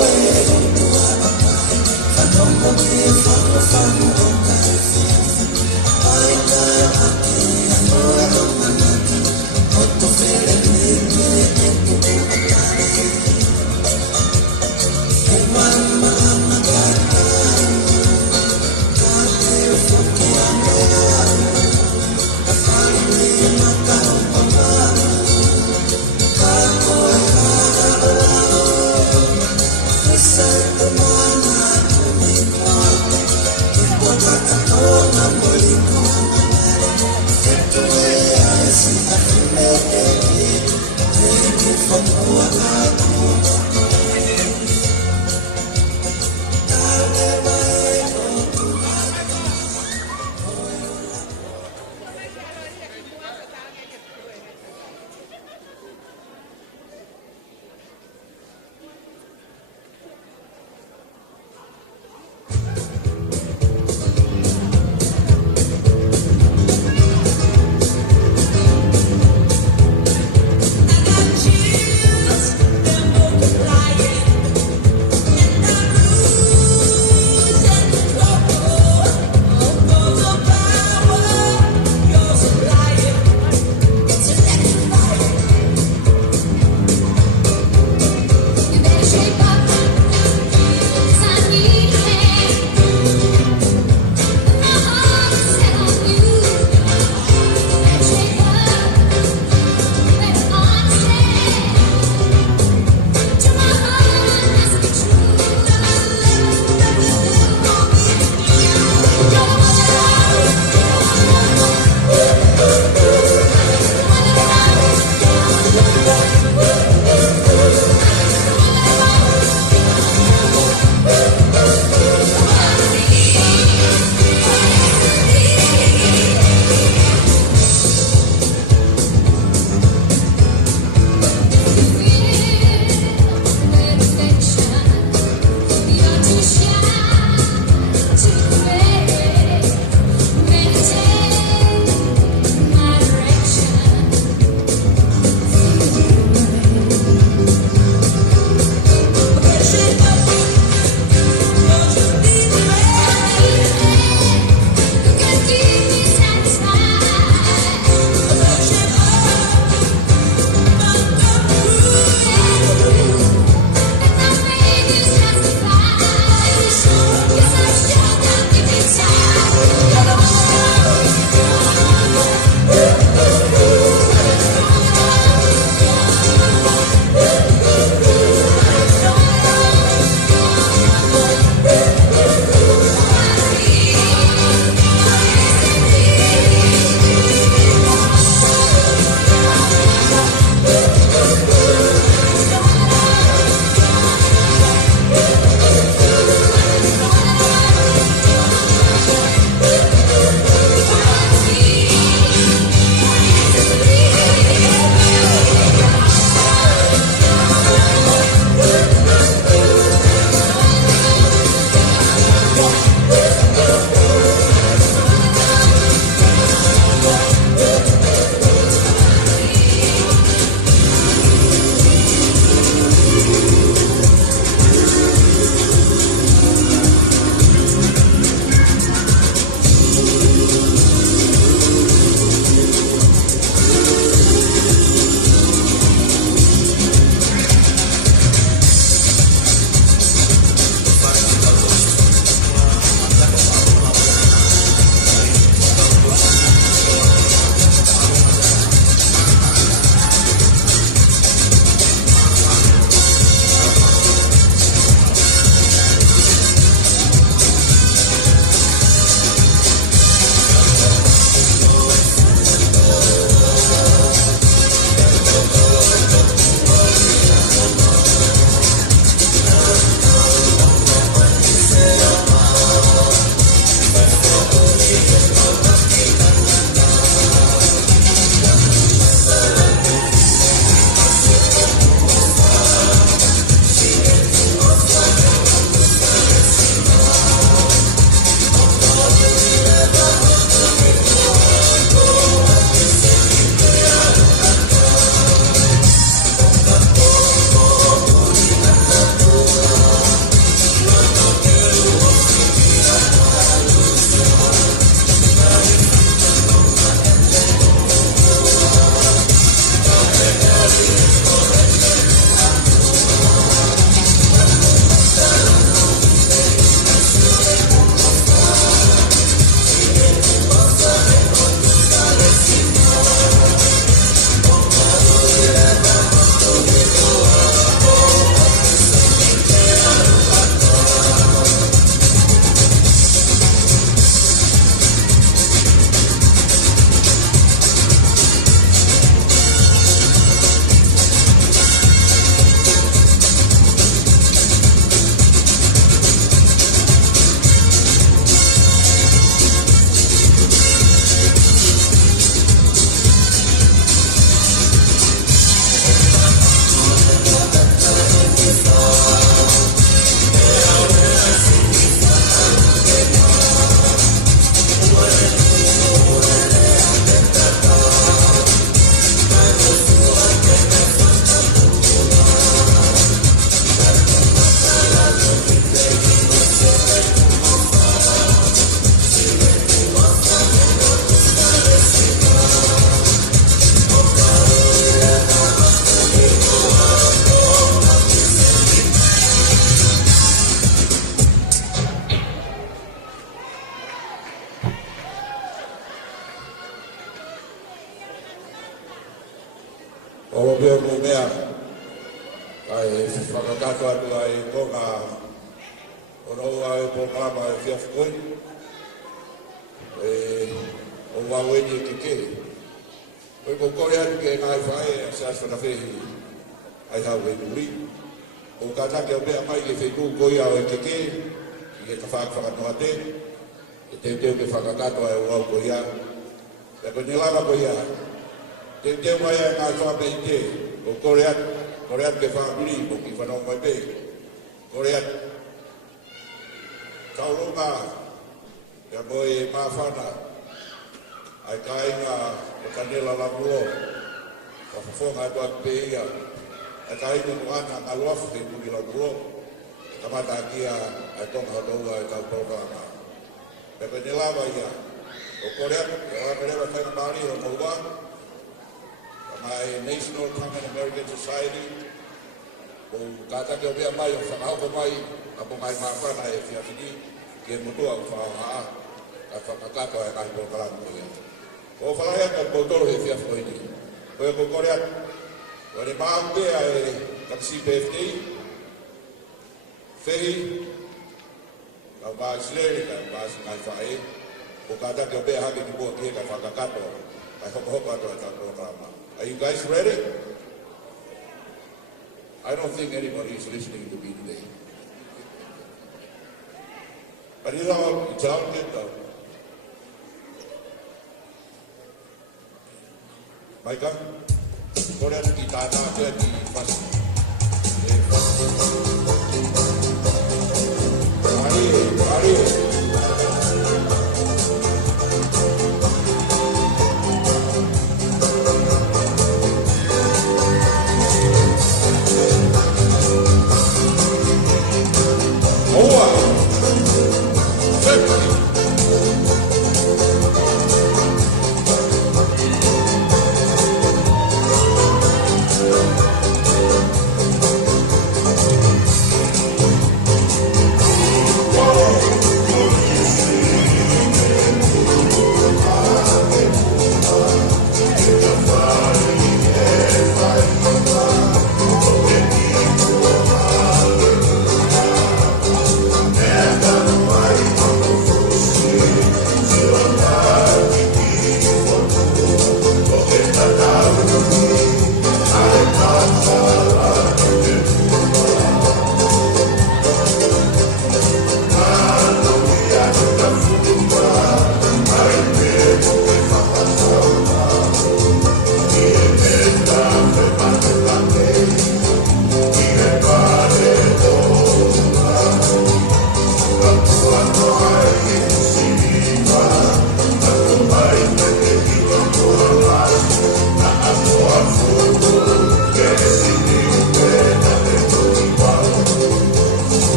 O veo mo mea, ai whakakato atu ai konga, o no ai programa e whiafukoi, o waweni e keke. Oi ko kore atu ke ngai whae, a se aswana whehi, ai hau e nuri. O katake o mea mai ke whetu koi au e keke, i e ka whakawhakatoa te, e te teo ke whakakato ai o wau koi a. E ko nilanga koi a, te teo mai ai ngai whape i te, o kore atu ke whakuri, o ki whanau mai pe, kore atu. Kaurunga, ia moe mawhana, ai kainga o kanela lamuo, o whawhonga atu atu pe ia, ai kainga nuanga ngaluafu ke tuli lamuo, kamata kia ai tonga hatoua ai tau programa. Pepe nilawa ia, o korea, e waperewa whaina maari o maua, mai National Common American Society, o kātake o mea mai o whakahoko mai, a po mai mawhana e whiawhini, ke mutua o whaoha a whakakato e kai po kalamu koe. O whalaya ka kotoro e whiawhini, koe ko korea, o ne maa pea e kapisi PFD, whehi, ka maa sileri ka maa singai whae, o kātake o mea hake ki mua kie ka whakakato, kai hoko ato e kai po kalamu. Are you guys ready? I don't think anybody is listening to me today. But it's all good though. Micah, go ahead and get that out there.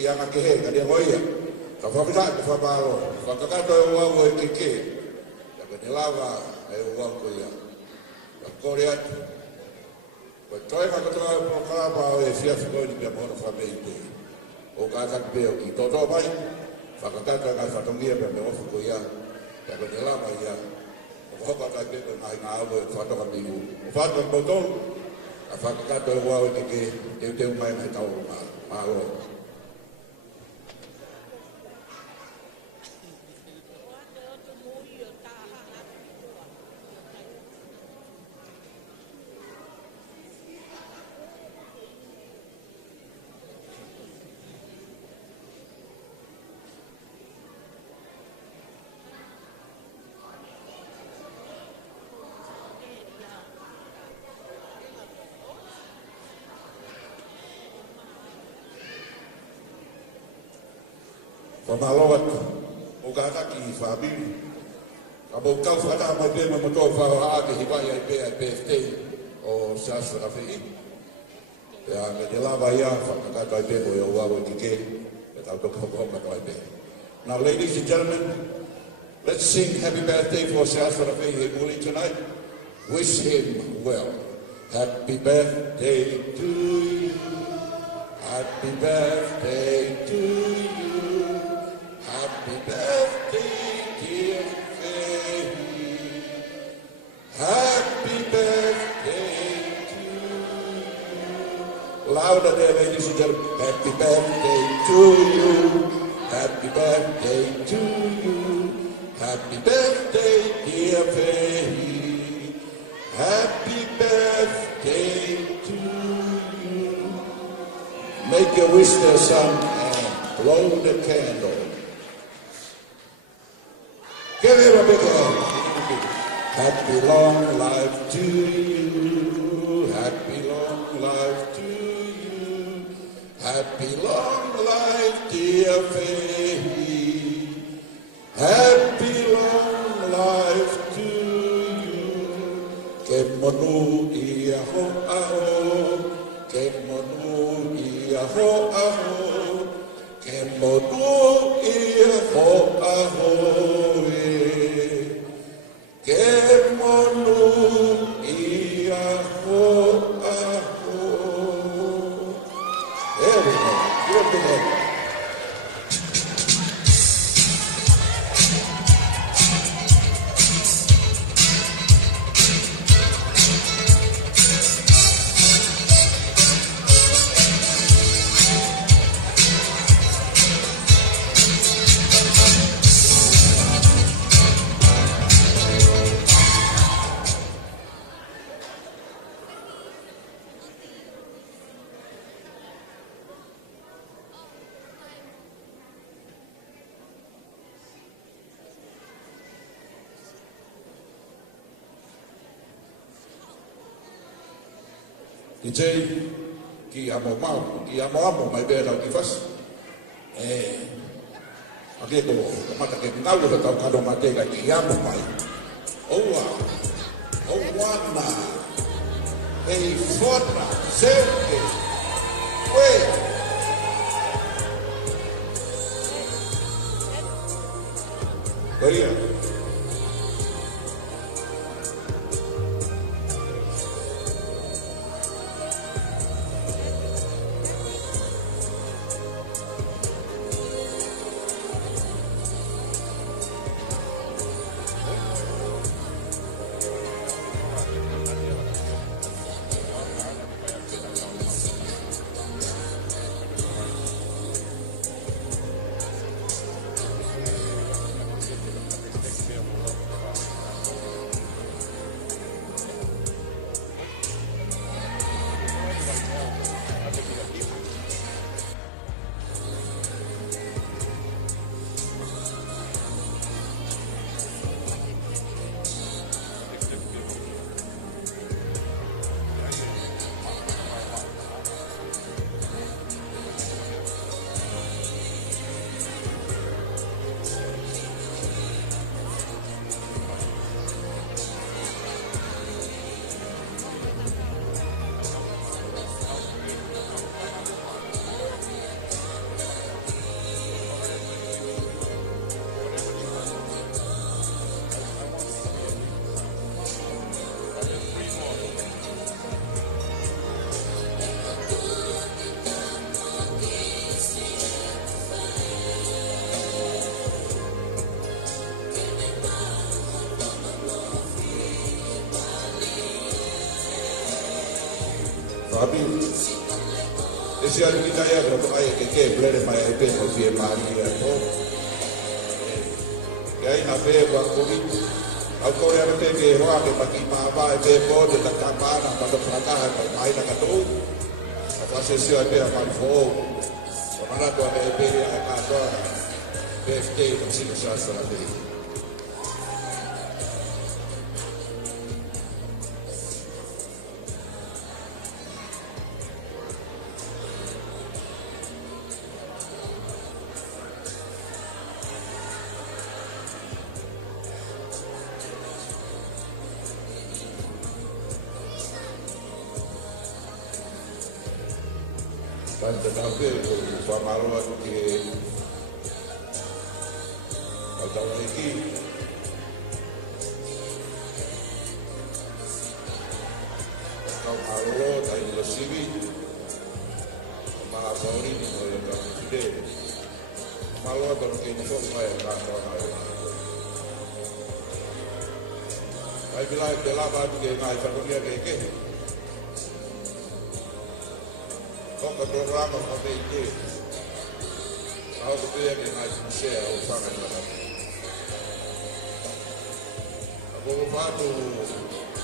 ki anga ke he ka dia ngoia ka whawhita ka whabalo whakakato e uawo e keke ka ka te lava e uawo ko ia ka kore atu ko toi ka katonga e pokalapa o e fia whikoi ni pia mohono whamei te o ka kaki peo ki toto mai whakakato e ngai whatongia pia me ofu ko ia ka ka te lava ia o hoka kai pepe ngai ngā awo e whatoka miu o whatoka mpotolu a whakakato e uawo e keke teu mai ngai tau mālo Whamalawat o kātaki I whabiri. Ka mō kau whata mai pēma mo tō whaoha ke hiwai ai pēa I PFT o Sasha Rafei. Pea me te lava ia whakakato ai pēmo e o wawo ki ke, e tau toka hoka ai pēa. Now ladies and gentlemen, let's sing happy birthday for Sasha Rafei here Muli tonight. Wish him well. Happy birthday to you. Happy birthday to you. Happy birthday, dear Faye. Happy birthday to you. Louder there, ladies and gentlemen. Happy birthday to you. Happy birthday to you. Happy birthday, dear Faye. Happy birthday to you. Make your wish there, son, and blow the candle. Give him a big hand. Happy long life to you. Happy long life to you. Happy long life, dear Faye. Happy long life to you. Ke monu I aho aho. Ke monu I aho aho. Ke monu I aho aho. Que monu I aho aho. There we go. Give it to him. Ki tei, ki amo mau, ki amo mai bea tau ki whasi. A ke tō, ka mata ke ngau ka tau kado mate ka ki amo mai. Oua, ouana, e fona, sente, ue. Oia. ese ali kita ya ko ai ke blere mai ai pe ko fie mari ya ko ya ina pe wa ko ni au ko ya te ke hoa ke paki ma ba te po de ta ka na pa to fraka ha ko mai na ka to apa se se ai pe ma fo o mana to ai pe ya ka to PFT ko si sa sa la pe Tante tampe ko pamalo ako ke atau lagi kau malo tayo lo sibi mga pauri ni mo yung kapitide malo ako ke ni ko may kato na ay bilay delaba ke ngai parunia ke kung ka programa ko ba ito, ako ko tuya kaya nga siya o pangan na natin. Ako ko pa ito,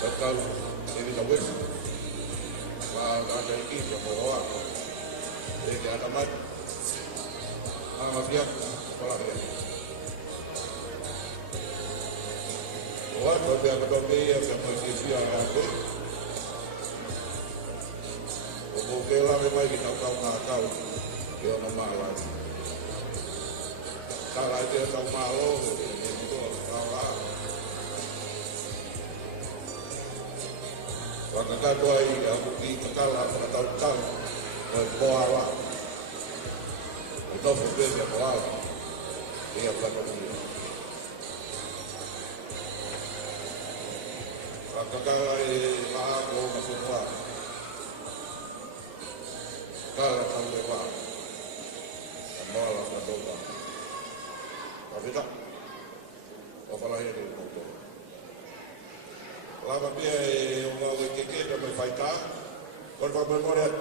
pagkaw, hindi na wis, makakaikip yung mga hindi kaya naman, mga mabiyak, wala kaya. Huwag, mabiyak ko ito kaya, kaya mag-isip ang ako. Porque lá vai vir ao Natal, que eu não malo. Tá lá dentro do malo, tá lá. Quando tá dois, eu vou vir tá lá para tal tal, vai boa lá. Então foi bem boa. E a família. Quando tá lá, vou fazer kalau kamu dewa, malah berdoa. Tapi tak, apa lagi tu? Lama dia orang keke dia berfighter, korban bermorat.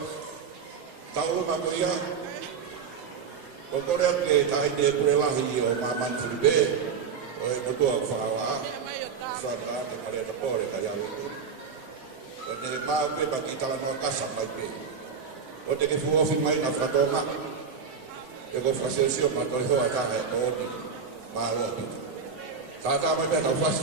Tahu apa dia? Bermorat ke tak ada perlahan dia maman fulbe, berdoa fawa. Suara kepada tepor kaya itu. Dan mau be bagi talan kasam lagi. O te ke fuo fi mai na fratonga e ko fasesio ma to ho ata e to ni ma lo ni ta mai be ta fas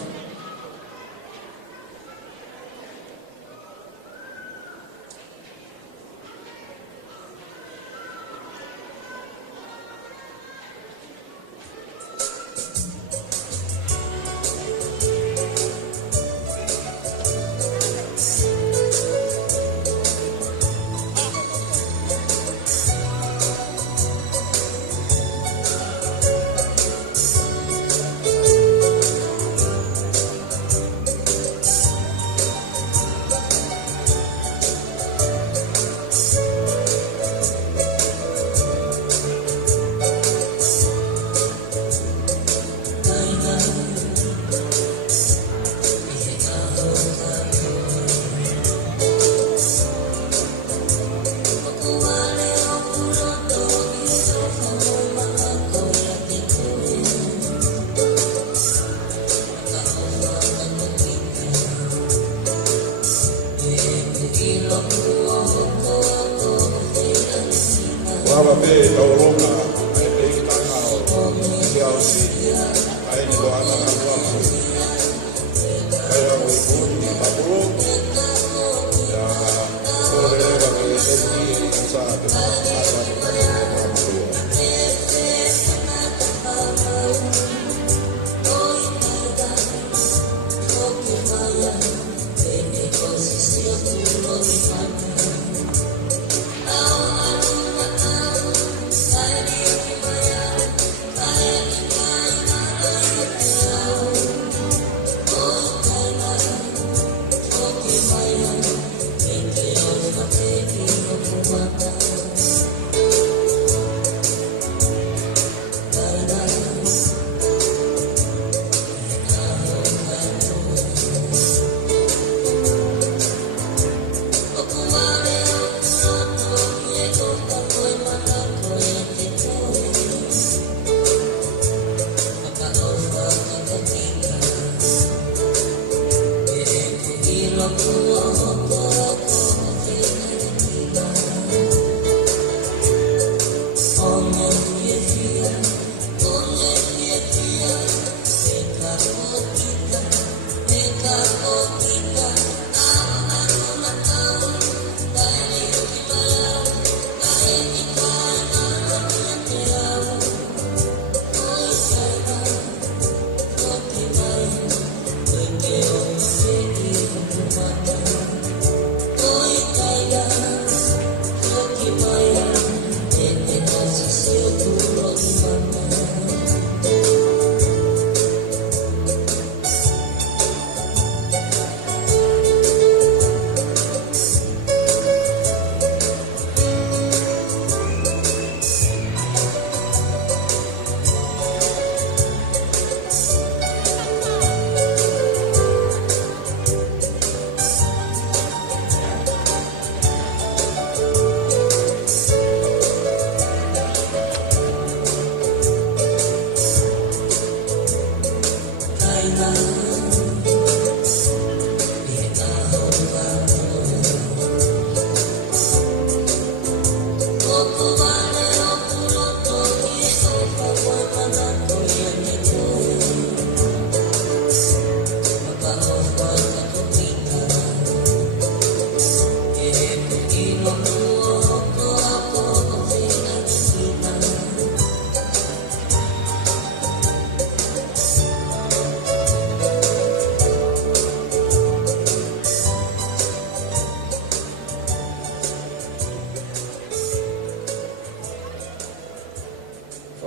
Wala be taurona ai te tanga o sia o si ai ni doa na wa ai o ku ni papu ya ore ba ke ni sa de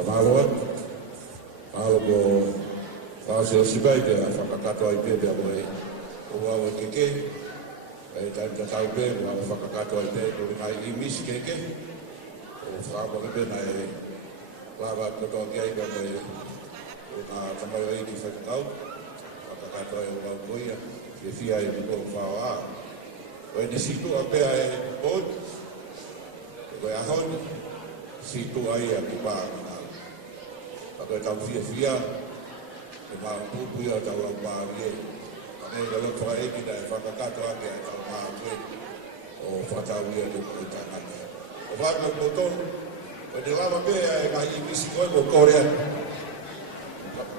Pamaloa, palo ko pāse o sibai te a whakakato ai pēpea moe o wawa keke, e taim ta tau pē, o whakakato ai pē, o ngai I misi keke, o whakapa ke pēna e lawa katoa ki aika moe o ngā tamayo e ki whakakau, whakakato ai o wawa koia, ke fia e tuko whao a. O e ni situ a pēa e pōt, e koe ahon, situ ai a ki pā ngā. Pako e tau fia, e mā pupu ia tau au mārie. Ane ka loto a eki da e whakakato ake a tau mārie o whatau ia te koe tāngata. O whaka potonu, o te lama pēa e kai I misi koe ko Korean.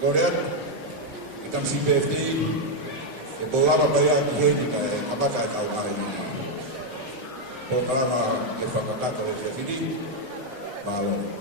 Korean, I tam CPFD, e po lama pai a ki heti ka e kapata e tau mārie. Po kalama e whakakato e te whiri, māloni.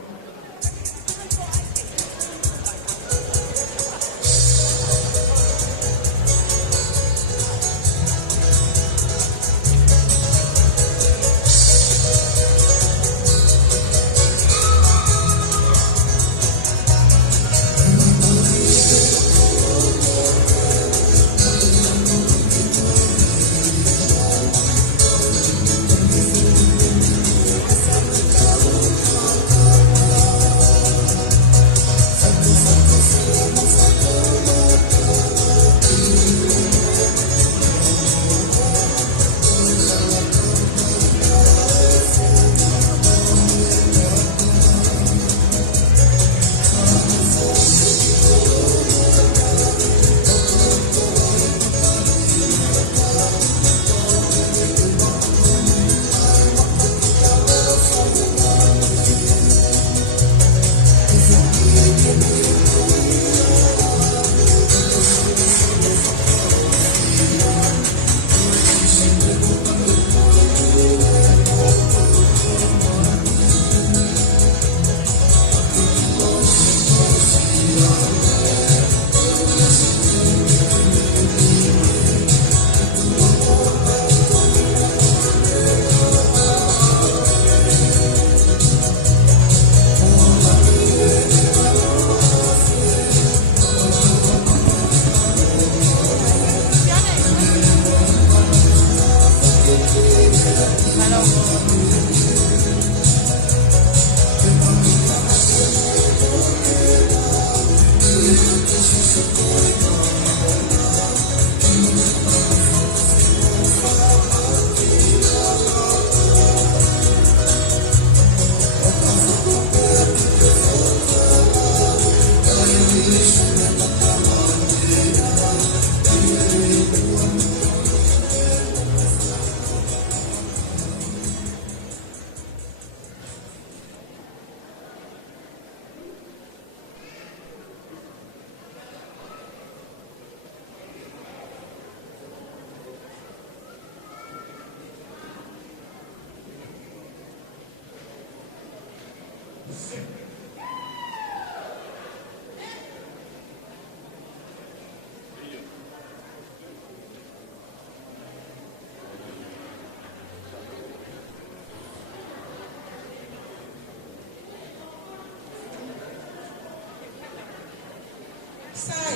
Sai.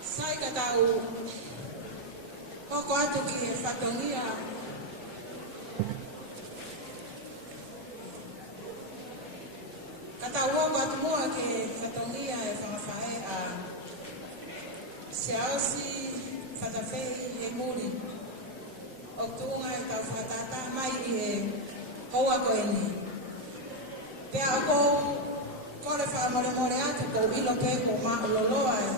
Sai ka tau koko atu ki e whatongia ka tau woko atu mua ki e whatongia e whangawhae a se ausi whatawhei e muri o tunga e tau whatata mai I e hoa ko e ni. Pea o kou kore whaamore atu kou ilo pe ko maa loloa e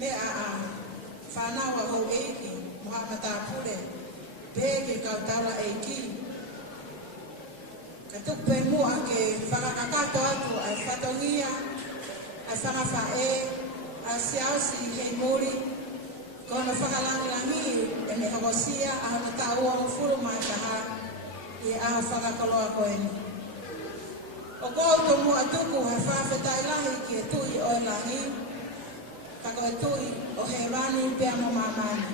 me a whanawa hou eiki Muhammad Apure peke kautala eiki ka tupe mua ke whakakato atu ai whatongia ai whangawhae a siausi hei muri kona whakalangilangi e me hawasia a hana taua o furu mai taha I a whakakoloa koeni. O kouto mua tuku he whawhetai lahi ki e tui o e lahi, kako e tui o he rani pia mo mamani.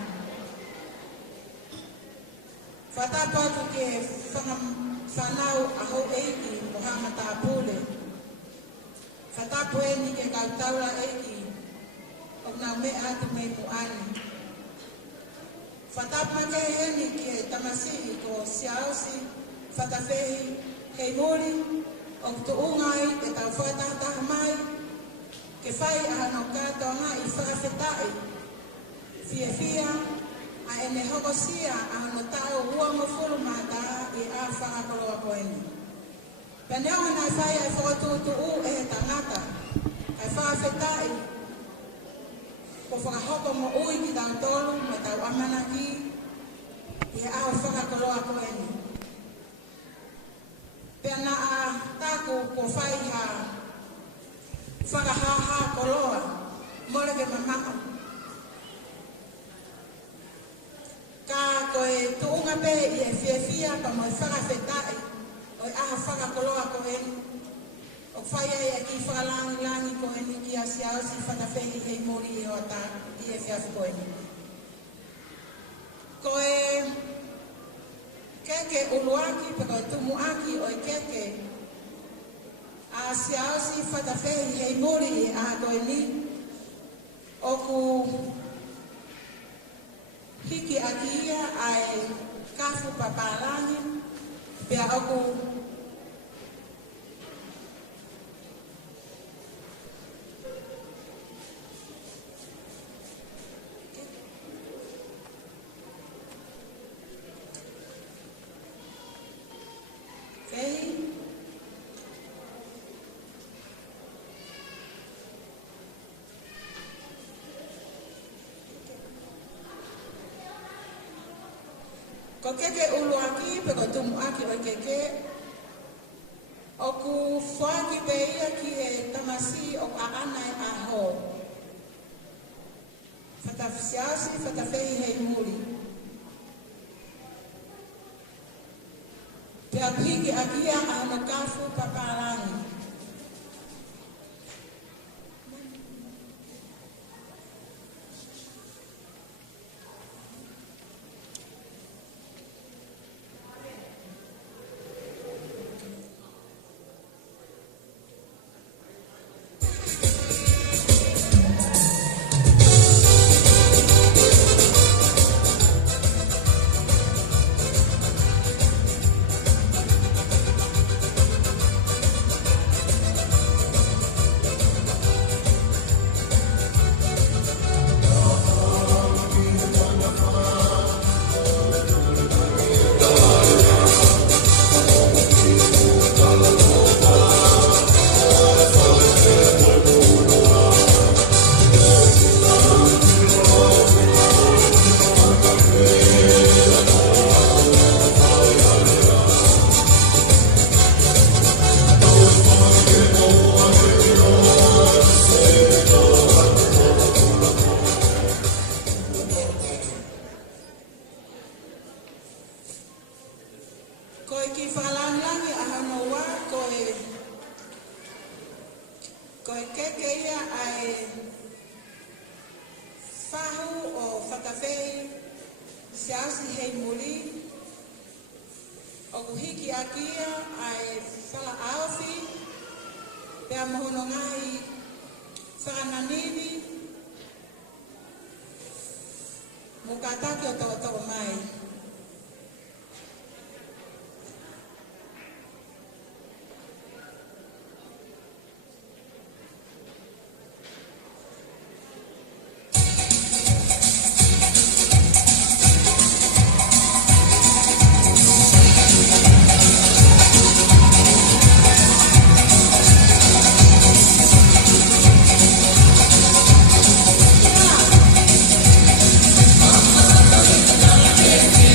Whatapa tu ke whanau aho eiki mohama tāpule. Whatapo e ni ke kautaura eiki o nā me atu me muani. Whatapa ke heni ke tamasi ko siaosi whatawhehi hei mori o tu ungai e tau whatataha mai ke whai ahano kātonga I whakawhetai fia a ene hokosia ahano tau huamo furu mata I a whakakoroa koeni. Peneo nai whai ai whakatutu e he tangata ai whakawhetai ko whakahoko mo ui ki tau tolu me tau amanaki I a whakakoroa koeni. Pena a taku ko whai ha whakahaha koroa more ke mamako. Ka koe tuunga pe I e whiawhia pa mo whakawhetai o I aha whakakoroa koeni. O whai ai a ki whakalangi koeni ki a siaosi whatawhehi hei mori I o ata I e whiawhi koeni. Koe keke uluaki pe koe tumuaki o I keke a siaosi whatawhehi hei mori I a koeni. O ku hiki aki ia ai kafu papalangi pia oku ko keke uluaki pe ko tumuaki o keke o ku whaki pe ia ki e tamasi o aana e aho. Whatawhiasi, whatawhehi hei muri. Pe a piki a kia ahana kafu paparangi. Koe keke ia ai whahu o whakawhehi siasi hei muri. O kuhiki a kia ai whala aofi. Pea mohono ngai whakananini. Mukataki o toko mai. Yeah.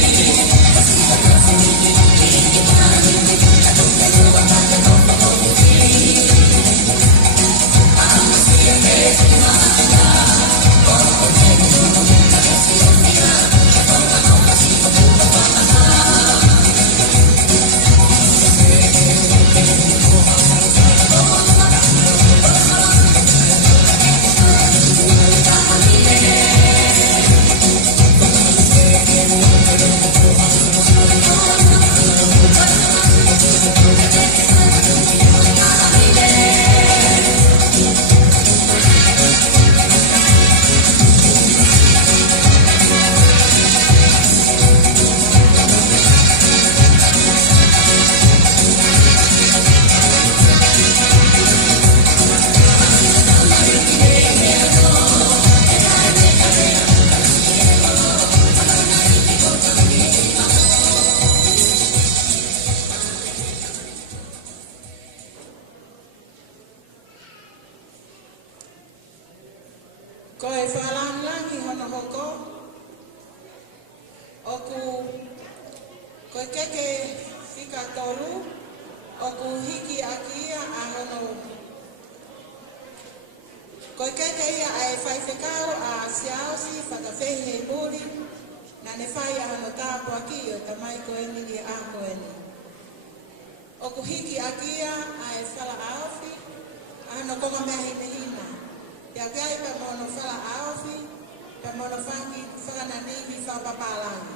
oku koe keke whika tolu, oku hiki akia ahono. Koe keke ia ai whai whekau a siaosi whakawhehi hei mori, na ne whai ahono tāpo aki o tamai koe mini a koe ni. Oku hiki akia ai whala aofi, ahono konga mehi mehina. Ia gai pa mono whala aofi, pa mono whangi whakananihi whapapalangi.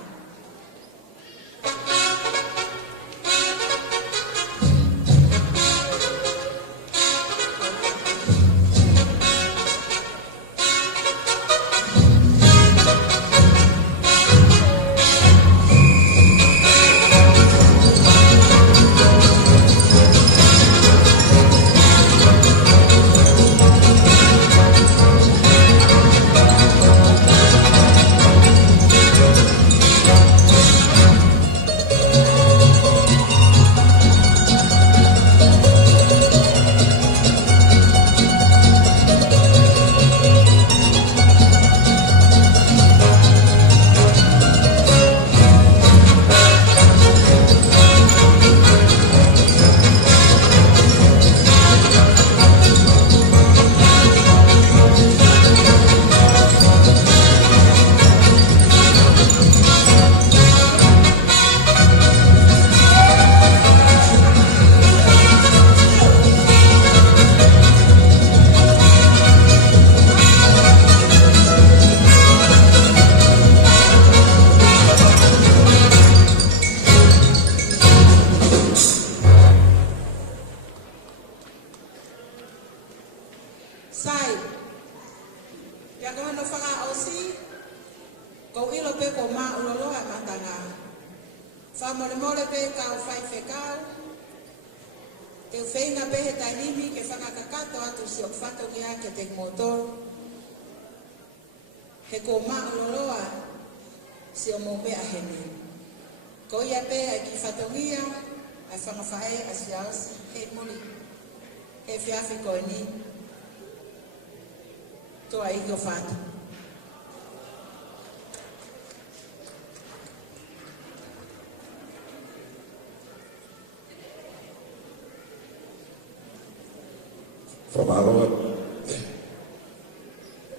Sai, ya kau no fanga osi, kau ilo pe kau ma ulolo a matanga. Fa mole pe kau fai fekau, te feinga pe he tainimi ke fanga kakato atu si ok fato kia ke te motor. He kau ma ulolo a si o mo pe a hene. Kau ia pe a ki fato kia, a fanga fai a si ausi, he muli, he fiafi koe ni. Tô aí que eu faço.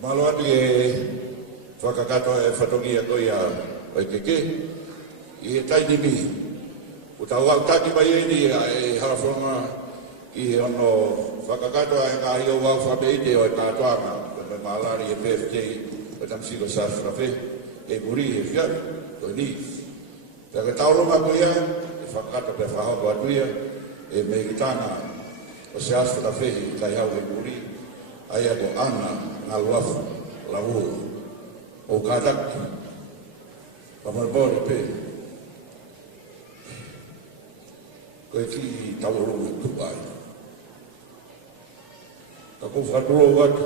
Maloa di whakakato e whatogia koe a oi keke, i he taini mi. O tau au taki mai eni e harawhonga i he ono whakakato e ngahi o wau whameite o e kātuanga. Malari e PFJ o tamsilo safrafe e muri e fiat o ni ta ka taulo ma ko ia e fakata pe fa ho atuia e me gitana o se astra fe ka ia o muri ai ko ana na luafa la vo o kadak pa mo bori pe ko ki taulo tu bai ta ko fa wat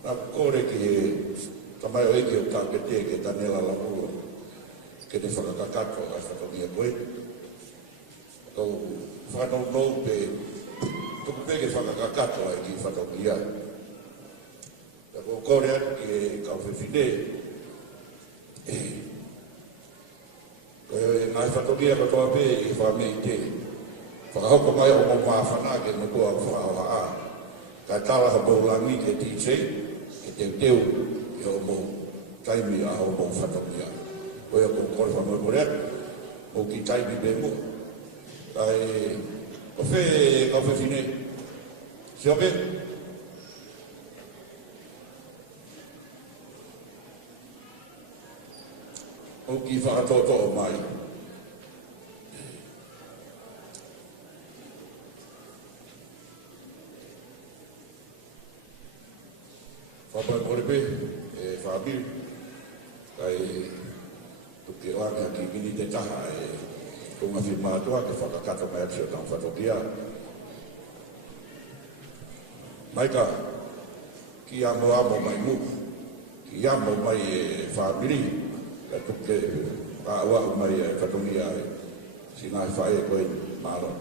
na kore ki tamai o eki o tāpete ke tanela la muro ke te whakakakato a whakatongia koe. Kau whanau nou pe tuku pe ke whakakakato a ki whatongia. Ta ko kore atu ki e kau whiwhine koe ngai whatongia katoa pe i whamei te. Whakahoko mai o mo mawhana ke nukua whakaoha a. Ka tala ha baulangi ke tijei teu i o mo taimi a o mo whatongia. Koe a ko kore whanau morea, o ki taimi be mo. Kai, o whe kau whiwhine. Se ope? O ki whakatoto o mai. Whapai morepe, e whaabir, kai tuke oanga ki mini te taha e kunga whimatua ke whakakato mai ati o tau whatokia. Maika, ki amo amo mai mu, ki amo mai e whaabiri, ka tuke whaawau mai e whatokia e sinai whae koe maro.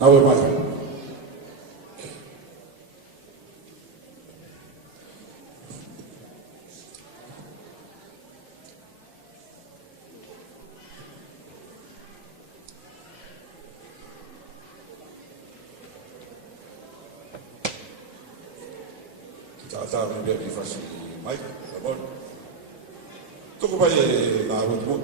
Nau e mai. Tata me bia ki fasi mai, bon. Toko pai na mo.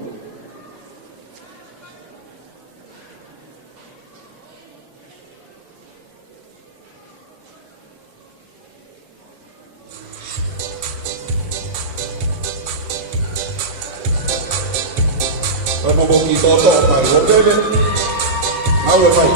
Vamos mo ki toto pai, okele. Awe pai.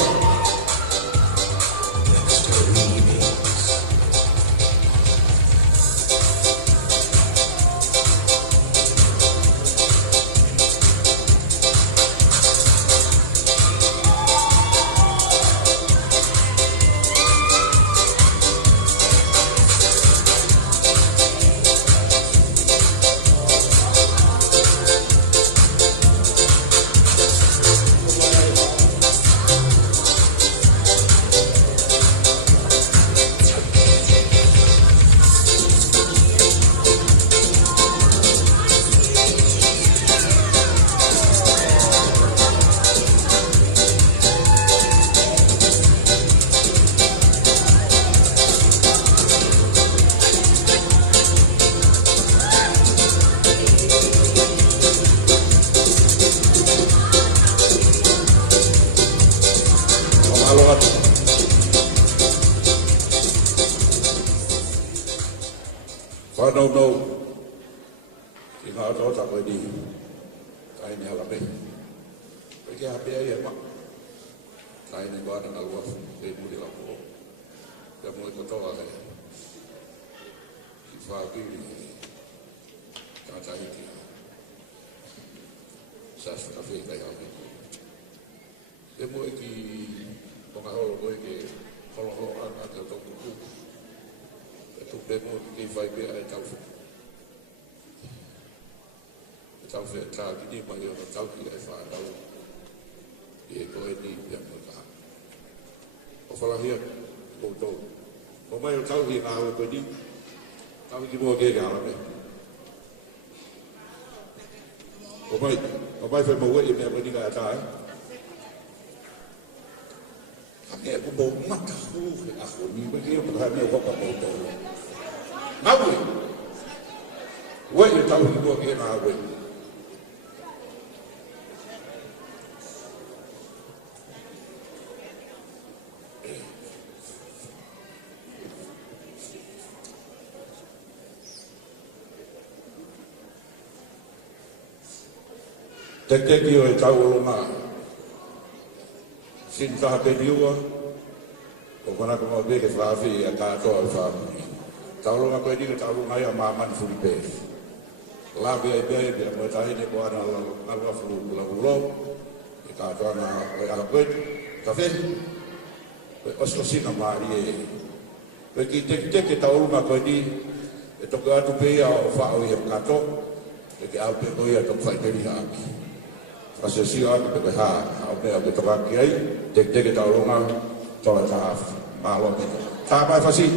No. Ina ata ta ko di. Kai ni ala pe. Pe ke hape ai ma. Kai ni ba na alwa pe mu de la ko. Ya mo ko to ala. Ki fa ki. Ta ta ki. Sa fa fe ta ya. E mo ki ko ka ho ko ke ko ho ana ta to ku. Tu bemo ki vai be ai tau. Tau fe tra ki ni mai o tau ki ai fa tau. E ko e ni pe mo ta. O fala hia o to. O mai o tau ki na o ko ni. Tau ki mo ke ga la me. O mai fe mo we me ko ni ga ta. Ake ko bo mata hu a ko ni ko ke ko ha me ko pa mo to. Nawe, wewe tahu hiyo kile nawe. Teke kio e tau oloma. Sinta pe diua. O kona ko be ke flafi a ka to fa. Taulo nga pwede ka taulo nga ya maman fulipe. Labi ay bia dia mo tahi ni ko ana la fulu la ulo. Ka to na o ala pwede. Kafe. Osko sina mari. Peki tek taulo nga pwede. Ito ka tu pe ya o fa o ya kato. Peki au pe ko ya to fa peli ha. Asa sia pe ha. Au pe to ka ki ai. Tek taulo nga to ta malo. Ta ba fa si.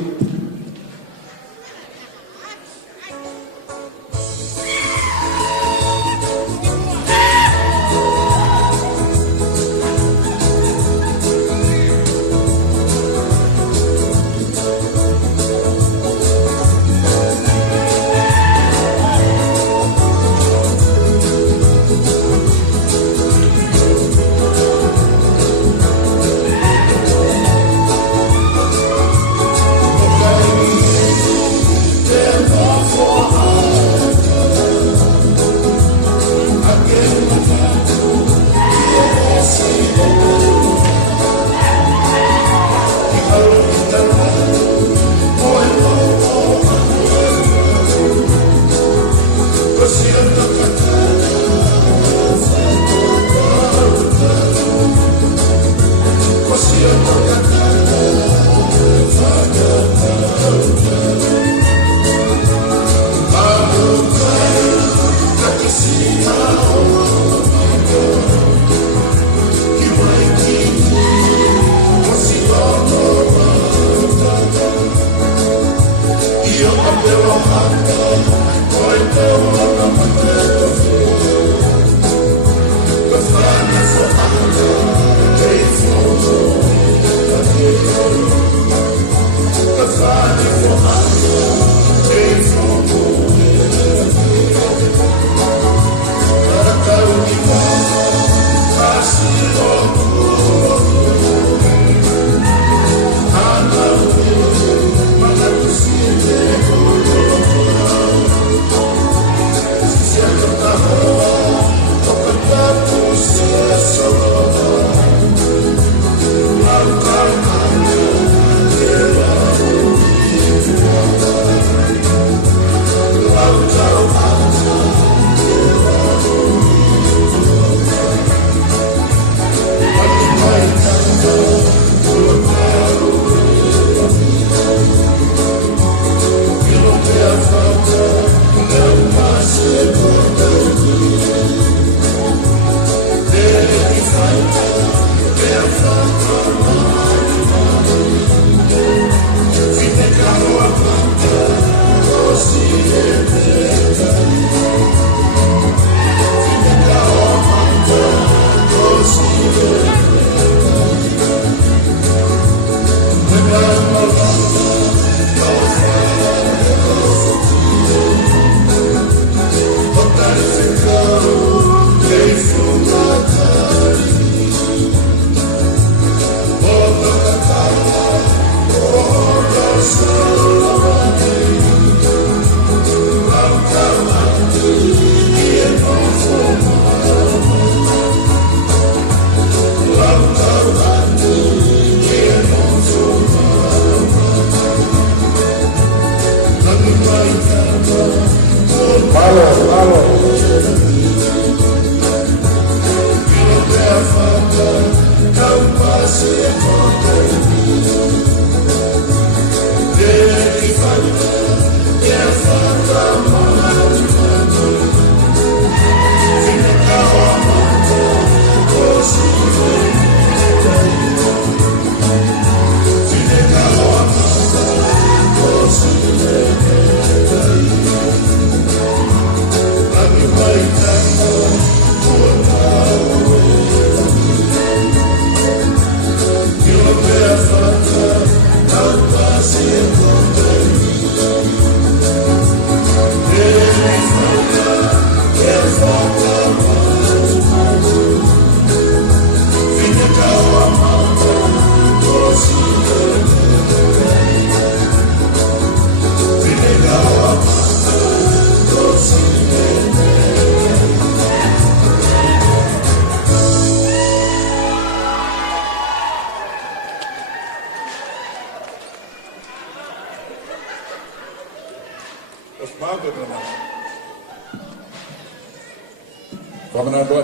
Pamana doa,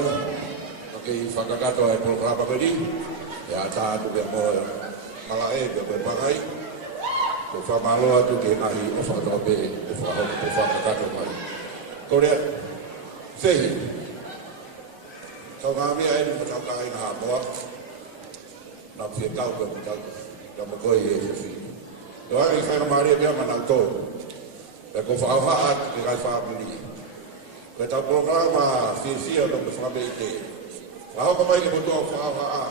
okay, whakakato e programa kori, e a tātu ke mo malae ke pakai, ko whamalo atu ke ngahi o whakatoa pe, e whakakato mai. Korea, whehi, kau ngāmi ai ni matau kai ngā moa, nā pia kau ke matau, ka makoi e whi. Doa ni whaina maria pia manau tō, e ko whauha atu ke kai whamini. Koe tau programa whiwhia no me whame i te. Wahoko mai ke motua whaawa a.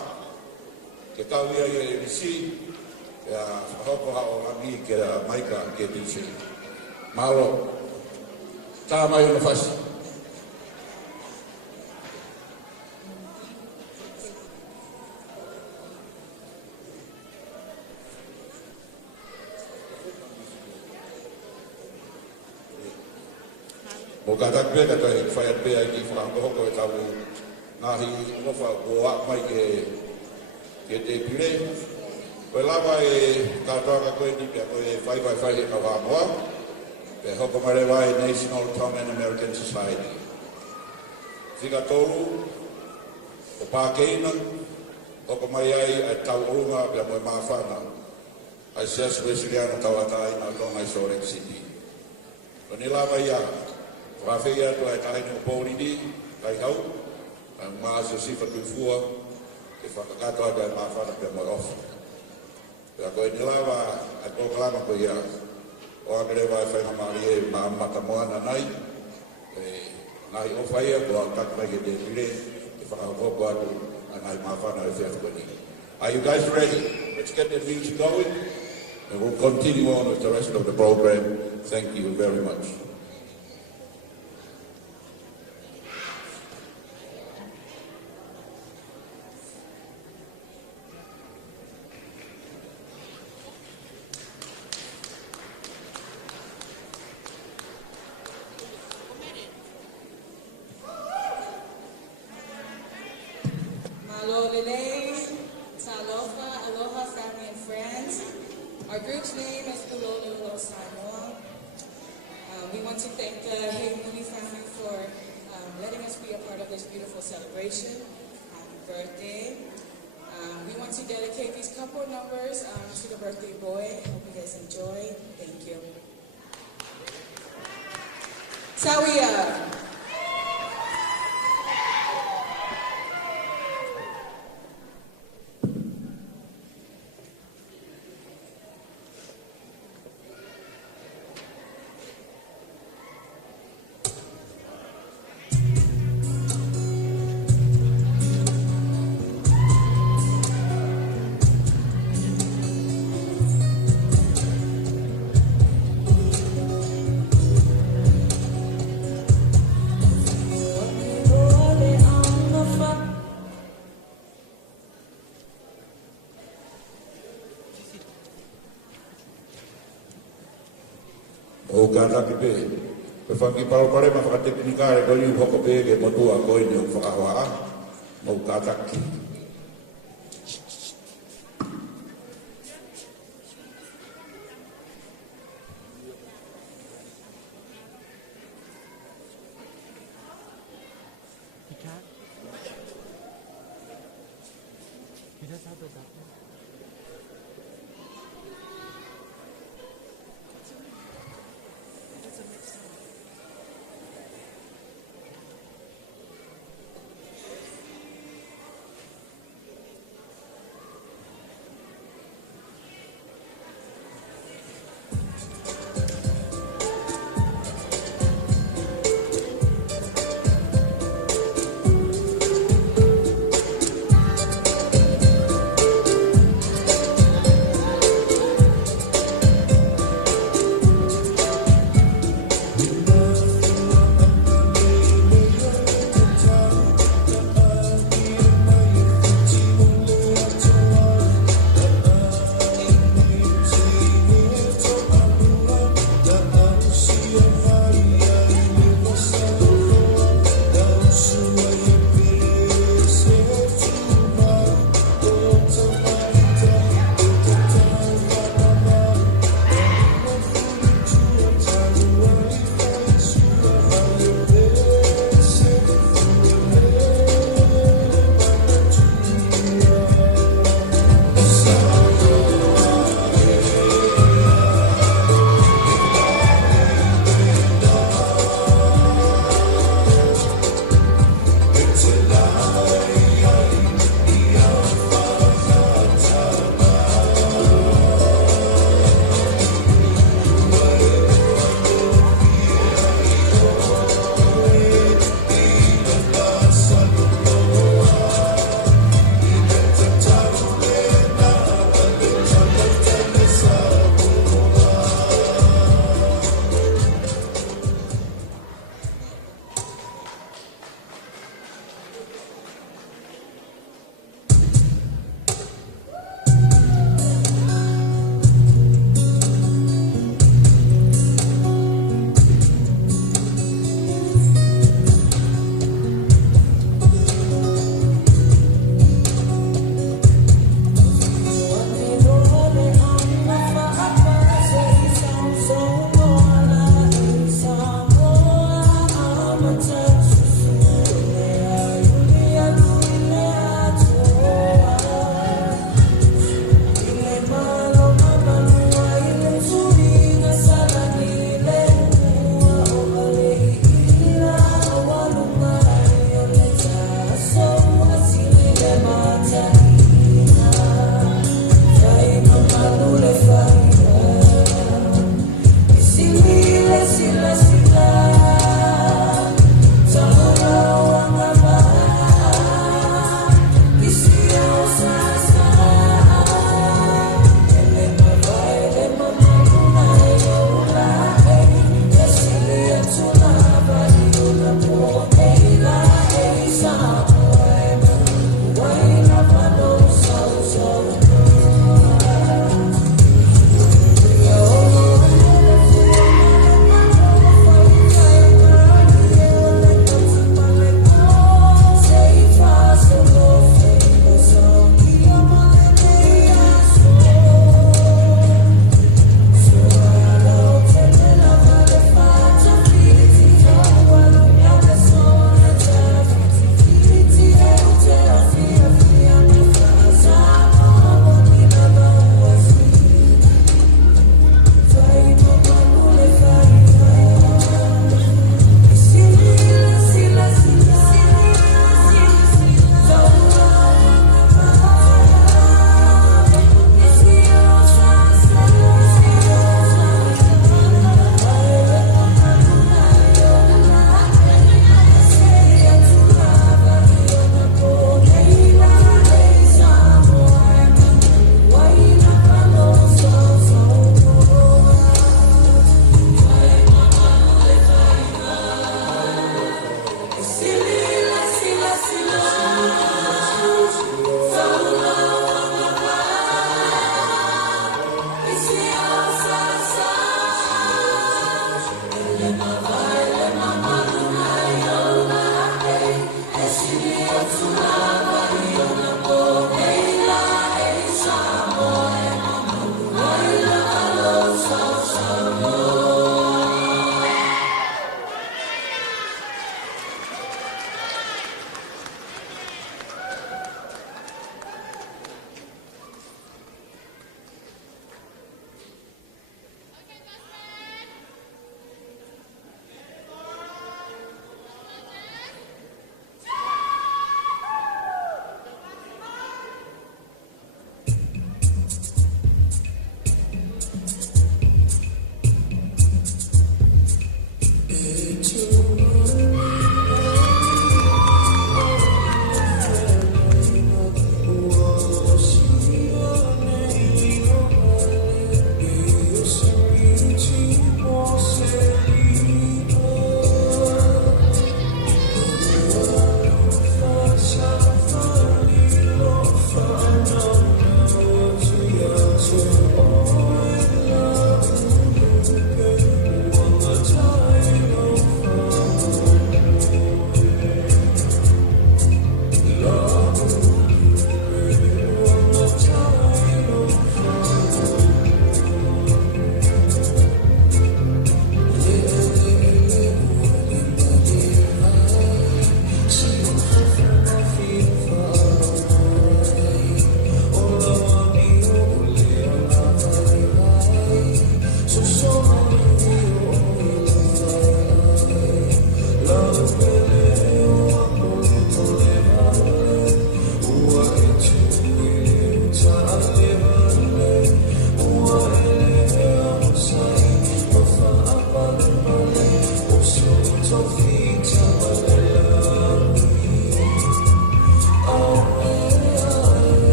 Ke tau ia i e risi, ke a whahoko hao rangi ke a maika ke tisi. Mauro, tā mai no whasi. Mo ka tak pe ka tai whai pe ai ki whakahoko e tau ngahi ngofa o ak mai ke te pire. Koe lava e katoa ka koe ni kia koe whai e ka whamoa. Ke hoko mare wai National Tongan American Society. Whika tōru, o Pākeina, hoko mai ai ai tau orunga pia moe mawhana. Ai Seas Wesiliana tau atai na tonga i Salt City. Ko ni lava ia, whawhia atu ai taini o pōridi, kai hau, maasa sifa tui fua, ke whakakato atu ai mawhana pia moe ofa. Pia koe ni lawa, ai tōkalama koe ia, o akerewa e whainga maari e maamata moana nai, ngai ofa ia, ko au takai ke te pire, ke whakakoko atu, ngai mawhana e whiawhani. Are you guys ready? Let's get the music going, and we'll continue on with the rest of the program. Thank you very much. Aloha family and friends. Our group's name is Kulolo Samoa. We want to thank the Hey Mooney family for letting us be a part of this beautiful celebration. Happy birthday. We want to dedicate these couple of numbers to the birthday boy. Hope you guys enjoy. Thank you. Sawia. O kātaki pē. Koe whangi parapare ma whakatepinikare ko liu hoko pē ke motua koe ni o whakahoa a. Mo kātaki. Kita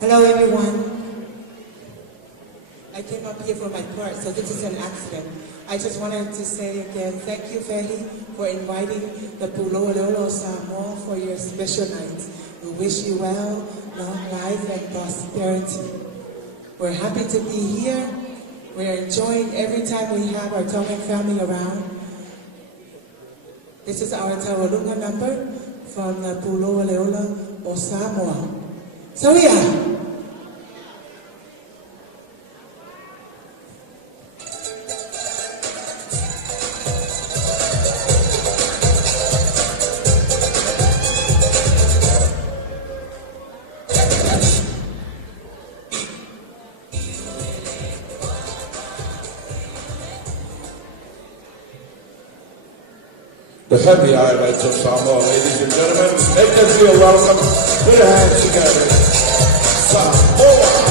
Hello, everyone. I came up here for my part, so this is an accident. I just wanted to say again, thank you, Feli, for inviting the Pulo'olelo Samoa for your special night. We wish you well, long life, and prosperity. We're happy to be here. We're enjoying every time we have our Tongan family around. This is our Tauralunga number from the Pulo'olelo o Samoa. So yeah. The heavy highlights of Samoa, ladies and gentlemen. Make them feel welcome. Put your hands together. Samoa!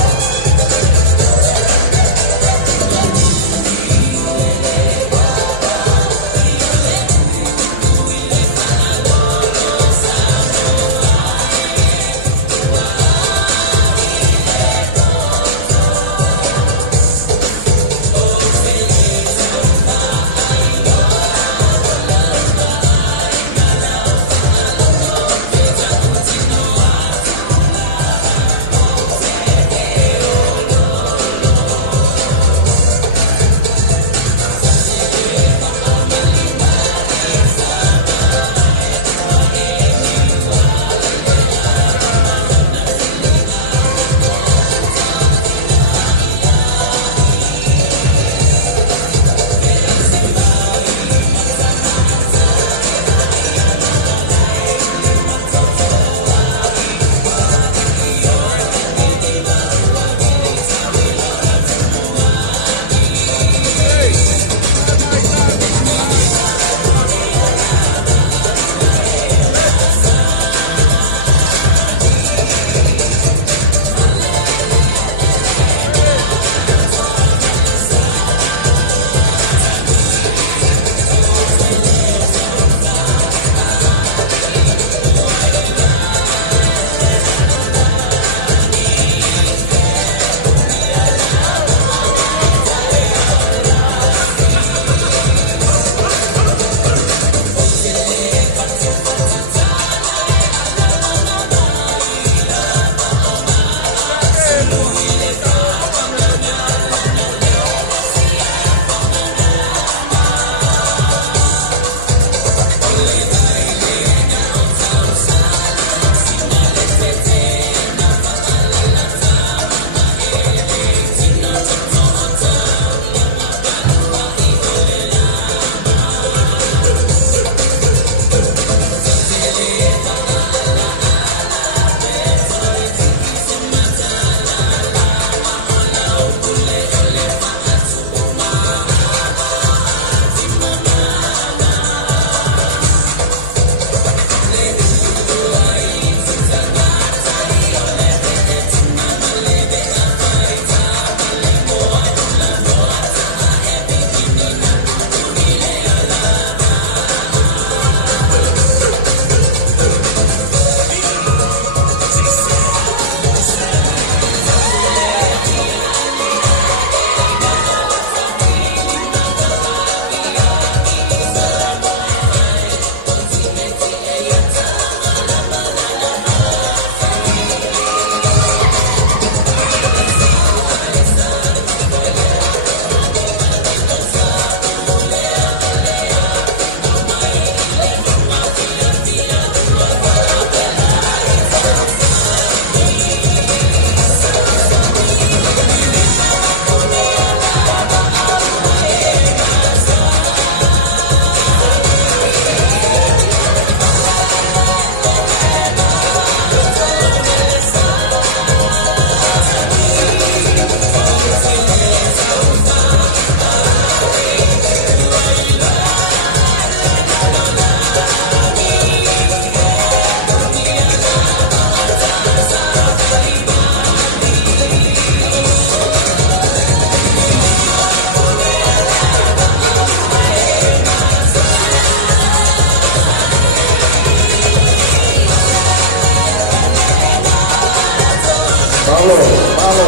Malo.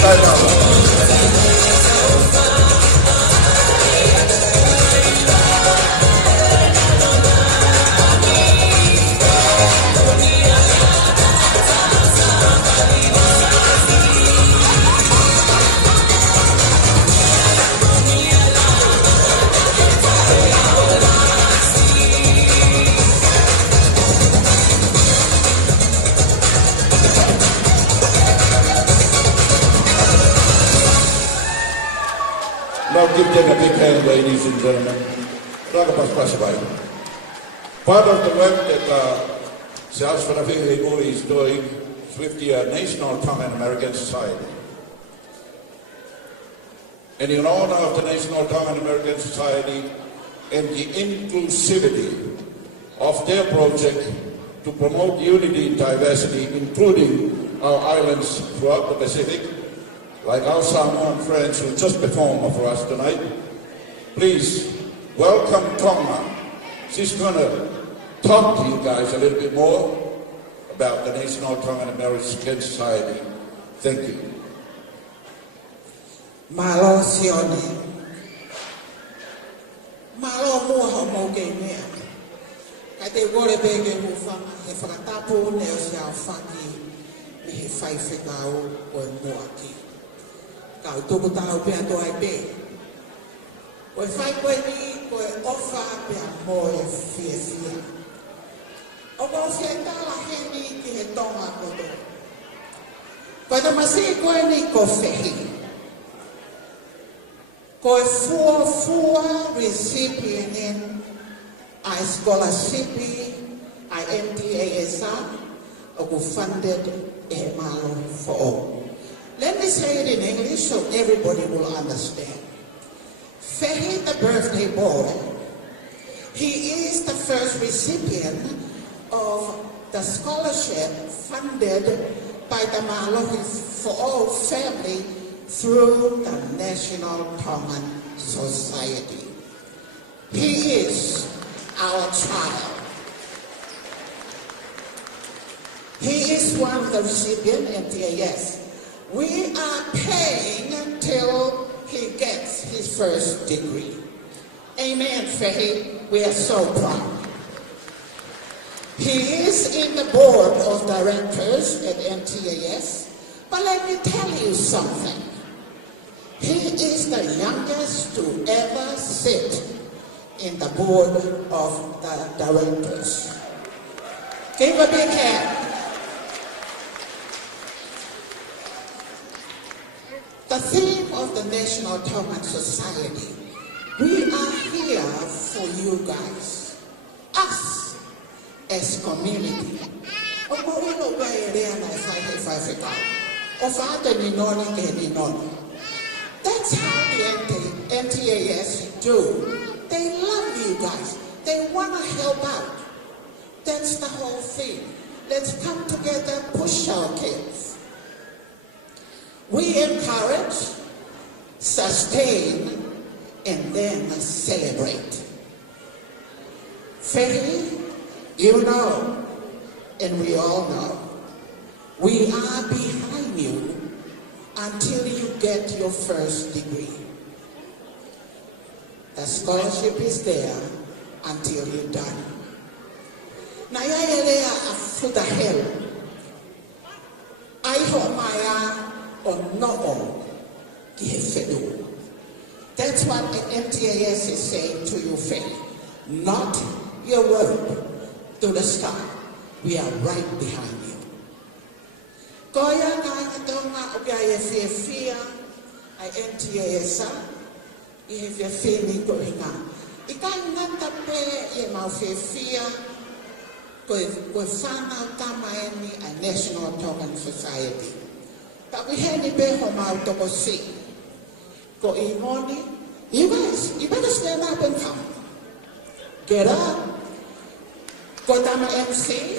Time out. Now give them a big hand, ladies and gentlemen. Part of the work that South Philippines is doing with the National Tongan American Society. And in honor of the National Tongan American Society and the inclusivity of their project to promote unity and diversity, including our islands throughout the Pacific, like our Samoan friends who just performed for us tonight, please welcome Tonga. She's going to talk to you guys a little bit more about the National Tongan American Society. Thank you. Malo sione. Malo mua homo ke mea. Kai te wore bege hu whanga he whakatapu neo siao whangi me he whaiwhekau o e mua ki. Kau tuku tau pia toa e pe. Koe whai koe ni koe ofa pia moe fia fia. O koe fia tala he ni ki he tonga koto. Koe tamasi koe ni ko whehi. Koe fua recipient I scholarship I MTASA o ko funded e malo for all. Let me say it in English so everybody will understand. Fehi, the birthday boy, he is the first recipient of the scholarship funded by the Mahalohi for All family through the National Tongan Society. He is our child. He is one of the recipients of MTAS. We are paying till he gets his first degree. Amen, Fehi. We are so proud. He is in the board of directors at MTAS. But let me tell you something. He is the youngest to ever sit in the board of the directors. Give a big hand. The theme of the National Tongan Society, we are here for you guys, us as community. That's how the MTAS do. They love you guys. They want to help out. That's the whole thing. Let's come together, push our kids. We encourage, sustain, and then celebrate. Fehi, you know, and we all know, we are behind you until you get your first degree. The scholarship is there until you're done. Na yaya afuta hell. I hope maya or no give. That's what the MTAS is saying to you, Faith. Not your word to the sky. We are right behind you. Koya na tonga obya fia I MTAS if you feel me going on. Ikan ngata pe ye mau fia ko fana tama ni a National Tongan Society. But we had to be home out to see. Go in morning. You guys, you better stand up and come. Get up. Go down to MC.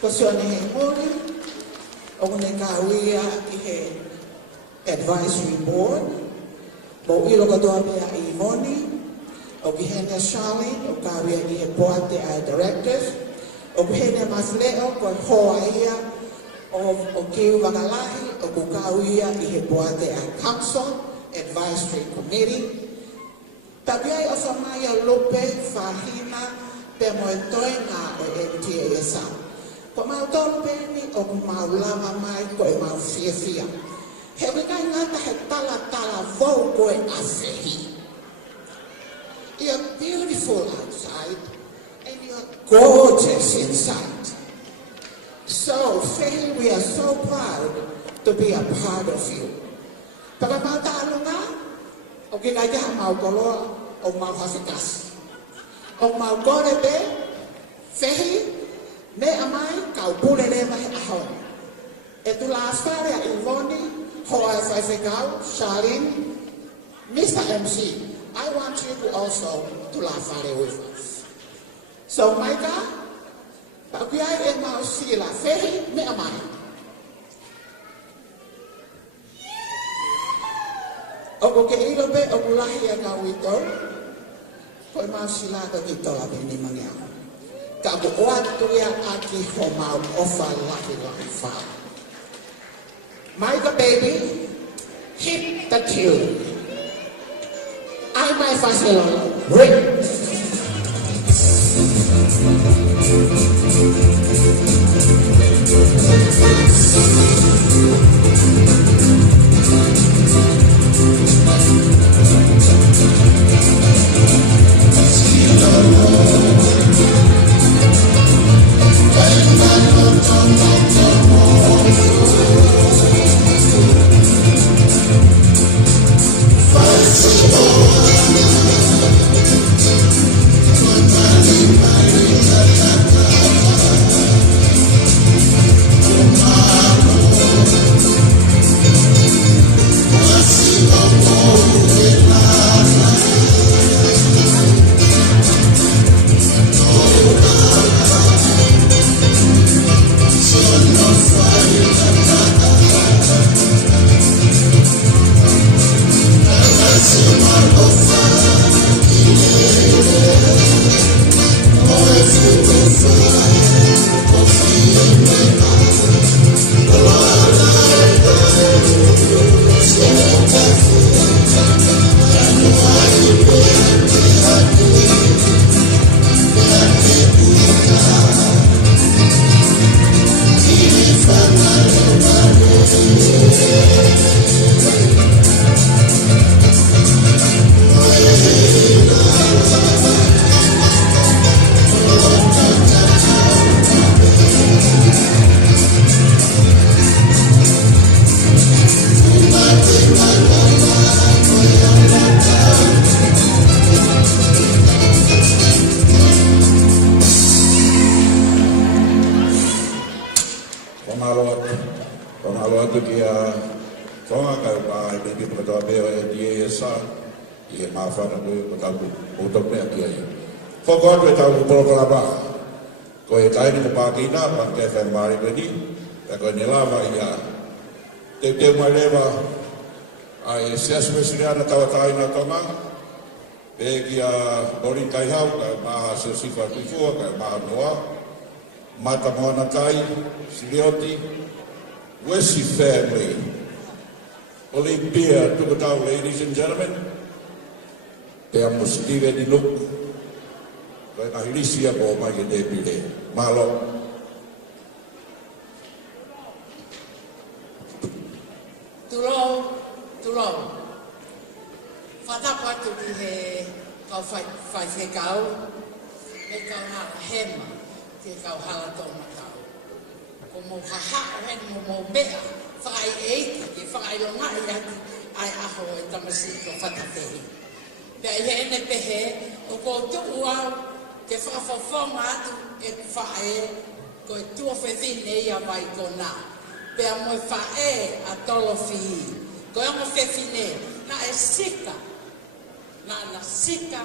Go see on the morning. Onekawiya advisory board. But we look at the morning. Ogihena Charlie. Okawiya board the directors. Ogihena Masleo. Go Hawaii. o keu wakalahi o kukauia I he boate ai Council Advisory Committee. Tabiai o whamaya lope whahina pe moe toenga o MTASA. Ko mau tolu peni o ku mau lava mai ko e mau fia. He wika ngata he tala vau ko e awhehi. You're beautiful outside and you're gorgeous inside. So, Fehi, we are so proud to be a part of you. Paka mau ta'alunga, o kikaya mau koloa, o mau hafikas. O mau korebe, Fehi, me amai kau pule leva he ahon. E tu la afare a Ivoni, hoa e whaifekau, Charlene, Mr. MC, I want you to also to la afare with us. So, Micah, Pakuai e mau sila Fehi me amai. O ke ilo be o kulahi e kau ito, ko e mau sila ka ito la be ni mangiau. Ka bu oatu ia aki ho mau ofa lahi fa. Micah baby, hit the tune. I my fasilon. Ring. Mata Moana Kai, Silioti, Wesi family, Olympia, Tukatau, ladies and gentlemen, te amo Steve di Nuk, kaya nahilisia po mai ke debile, malo. Tulong, whatapa tu ki he kau whaifekau, he kau ha hema, ke kau hala tō matau. Ko mō haha hen mō mea, whai eiki, ke whai longa i ati, ai aho e tamasi ko whatatehi. Pea i hene pehe, o ko tuku au, ke whawhawhonga atu e whae, ko e tua whewhine ia vai ko nā. Pea mo e whae a tolo whii. Ko e mo whewhine, na e sika, na sika,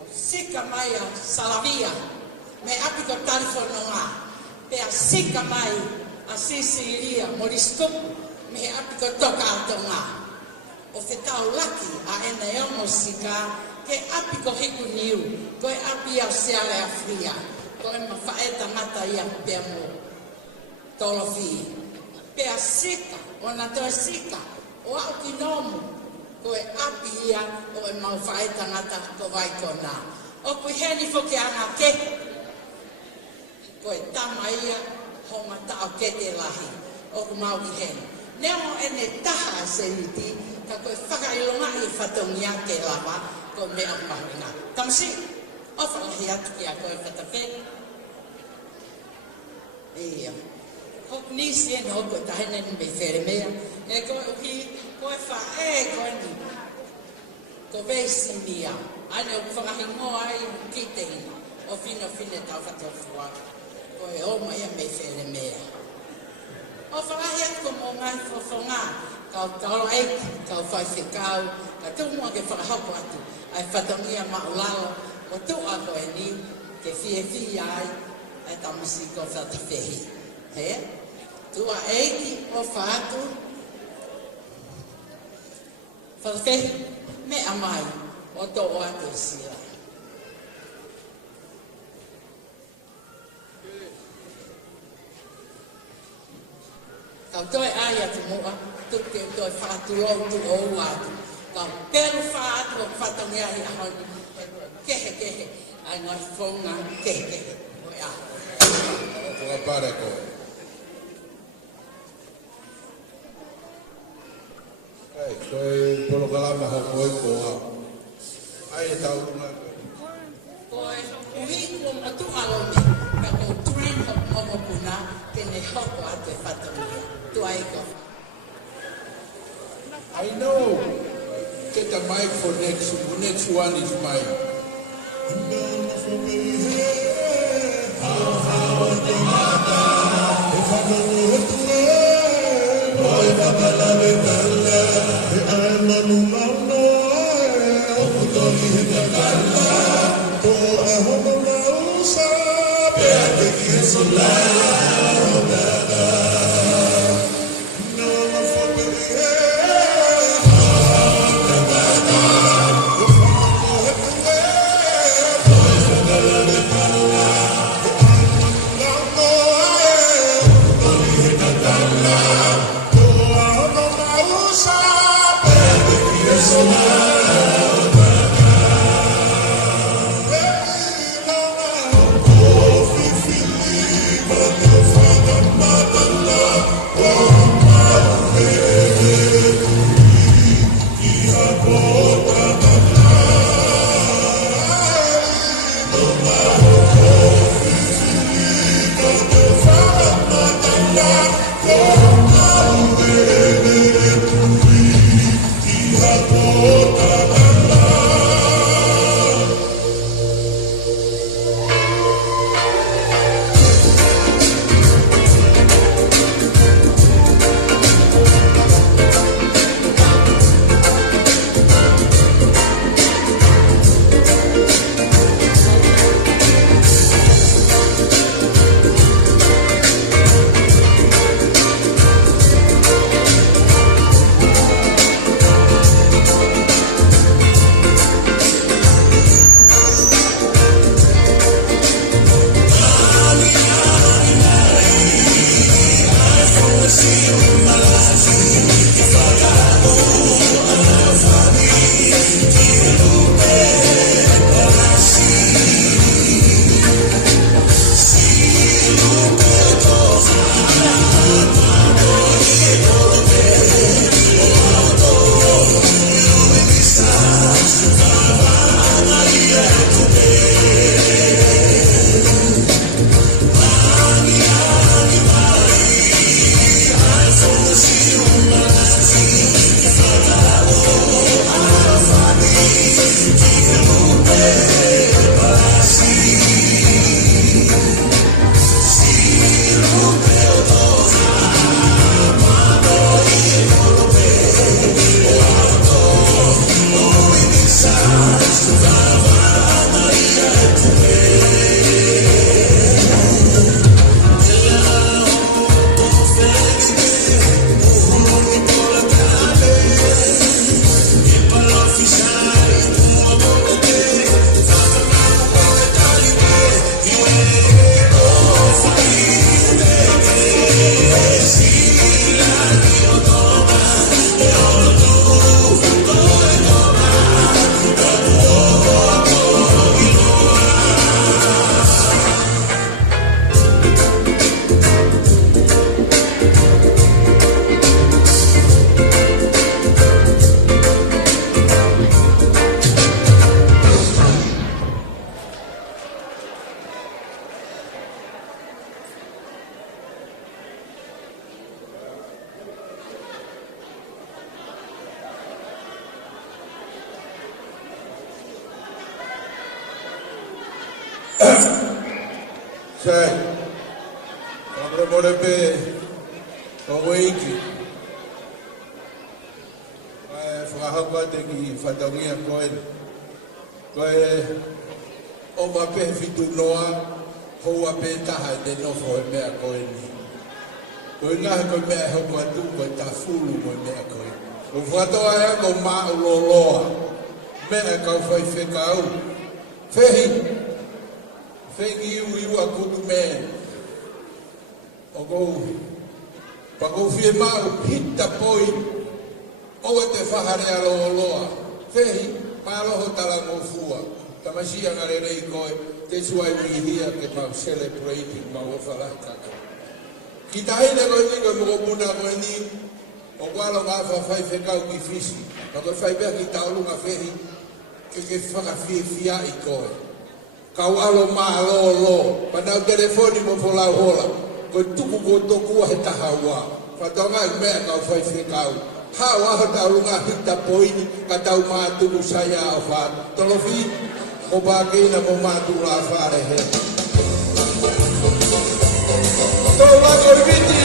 o sika mai a Salavia, me api ko talifono ngā. Pea sika mai a Sisilia, Moriskupu, me api ko toka ato ngā. O te tau laki a ena e omo sika, ke api ko hiku niu, ko e api au seare a fria, ko e ma whaeta mata ia pea mo. tolofi. Pea sika, ona toi sika, o au ki nomu, ko e api ia, o e mau whae tangata ko vai kona. O kui heni foki anga ke, ko e tama ia, honga tau ke te lahi, o ku mau ki heni. Neo ene taha se miti, ka koe whakailonga i whatongia ke lava, ko mea mahinga. Tamsi, o whalahi atu ki a koe whatawhe. Ia. Hok nisi ene hoko tahene ni me where mea. E koe uhi, koe whae koe ni. Ko veisi mia. Ane o whakahingoa ai ki te ina. O fino tau whatawhua. Koe oma ia me where mea. O whakahi atu ko mō ngai whawhonga. Kau talo eiki, kau whai whikau. Ka tūmua ke whakahoko atu. Ai whatongia maulalo. O tū ako e ni. Ke fie ai. Ai tamasi ko whatawhehi. He? Tua eiki o whaatu. Whatawhehi. Mea mai. O tō o atu sira. Kau toi ai atu mua, tuke toi whaatu lau tu o atu. Kau peru whaatu o whatongia i ahoni. Kehe, ai ngai whonga, kehe. Oi a. O kua pare ko. Ai, koe polo kalama ho koe koa. Ai e tau runga. Koe, uhi ko matu alomi, ka ko turin homo puna, kene hoko atu e whatongia. I know. Get the mic for next one is mine. Sai. Kalau boleh pe kau iki. Whakahapa te ki whataungia koe. Koe o ma pe whitu noa hoa pe taha te nofo e mea koe ni. Koe ngahe koe mea hoko atu koe ta fulu koe mea koe. O whatoa ea ko maa uloloa. Mea kau whai whekau. Whehi. Whengi iu a kutu mea. O kou. Pakou whie mau hita poi. Owa te whaharea loa loa. Whehi, māloho tala ngō fua. Tamasia ngare rei koe. That's why we here ke mau celebrating mau whalahi kako. Ki tahine koe ni koe moko puna koe ni. O walo ngā whawhai whekau ki fisi. Ma koe whai bea ki taurunga whehi. Ke whakawhie fia i koe. Kau alo maa lo lo. Panau telefoni mo wholau hola. Koe tuku ko tokua he taha wā. Whatonga i mea kau whai whekau. Hau aho taurunga hita poini ka tau mātunu saya o whāt. Tolofi, o pākeina mo mātunu la whāre he. Tō wako riviti!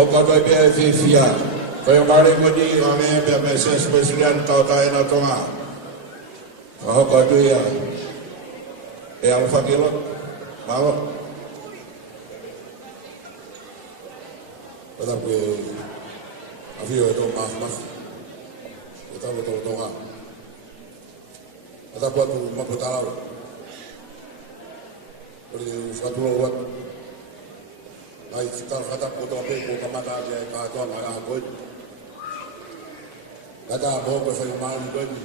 Hokai bea fia. Kaya mare mo di ame bea meses presiden tau tayo na tonga. Hokai tu ya. Alfa kilo. Malo. Tetap ke avio itu maaf. Kita betul tonga. Tetap buat mabutalau. Beri satu lewat. Ai kita kata foto apa ko kamata je ka to ma a ko kata bo ko sai mal ko ni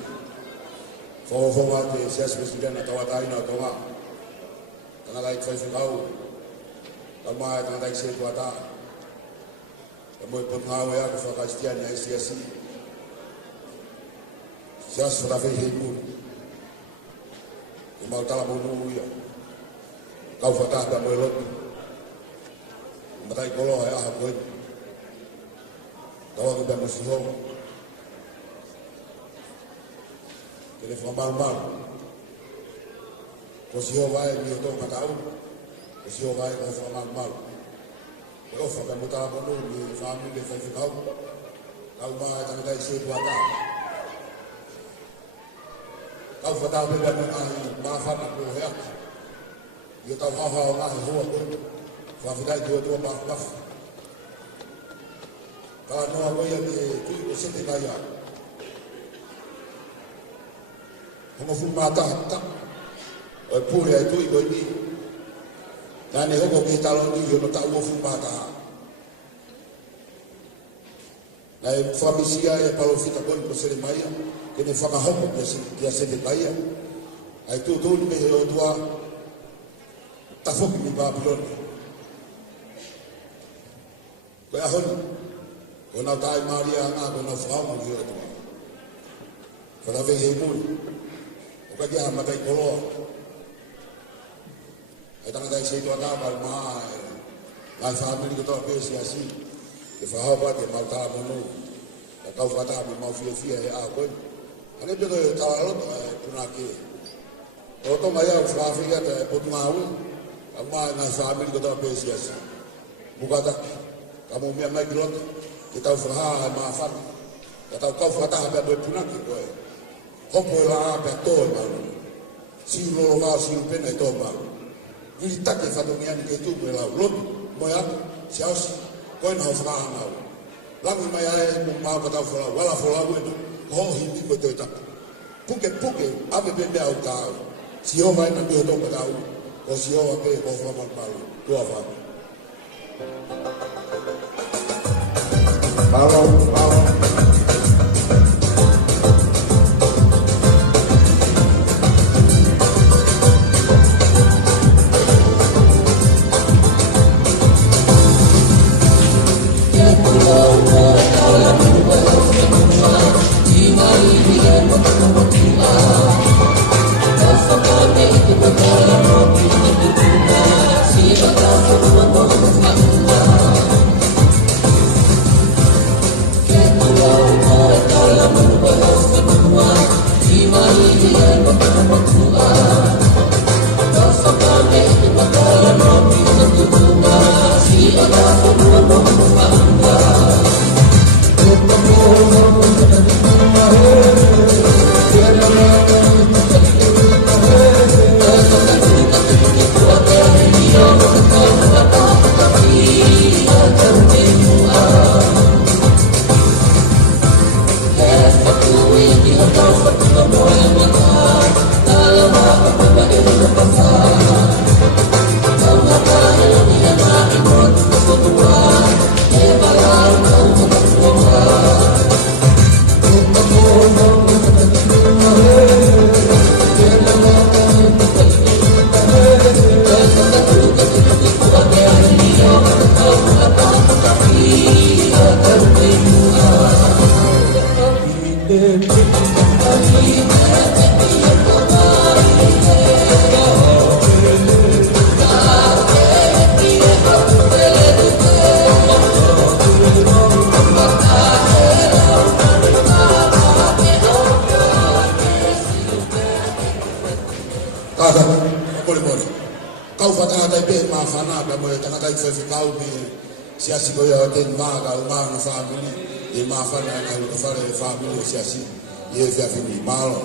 fo wa te sia presiden na tawata ina to ma kana lai ko sai kau kama kana dai sai tuata mo po ngau ya ko ka stian ya sia si sia sura fe hiku mo tala mo nu ya kau fata da mo lo Matai kolo ya aku ini, tahu kita mesti ho, telefon mal, mesti ho baik dia tu nggak tahu, mesti ho baik telefon mal, kalau sampai mutar pun di family di Facebook kau mah jangan ada isu dua tak, kau fatah bela dengan maafan aku ya, dia tahu hal-hal lah huwa pun. Wafidai dua maaf. Kalau no aku yang itu sendiri kaya. Kamu mata tak. Pura itu ibu ini. Dan ini kamu kita lalu ni, kamu tak mau mata. Nah, famisia ya kalau kita pun berseri maya, kini fakahom dia sendiri kaya. Itu tu ni dua tafuk di Babylon. Kaya ahon, Ona tai Maria nga ko na frau mo yo to. Para ve he mo. O ka dia matai kolo. Ai tanga dai sei to ata bal ma. La family ko to pe si asi. Ke fa ha ba te mal ta mo no. La ka fa ta mo fia fia e a ko. Ane pe to ta ro tuna ke. O to mai a fa fia te po tu mau. Ama na family ko to pe si asi. Bukata kamu mia mai kilot. Kita usaha maafan, kita kau kata apa berpunak itu, kau pola apa tol baru, si lorong si pena itu baru, jadi tak kefatungan itu belau, lot, moya, siapa, kau nak usaha mau, lagu maya mau kata usaha, wala usaha itu, kau hindi betul tak, puke apa benda utau, siapa yang nanti utau tahu, kau siapa apa kau faham baru, tu apa? Halo. Kau fatah ada be maafana be mo tanga tai fe kau be siasi ko ya ten ma ga ma no family e maafana na ko fare family siasi ye fa fini malo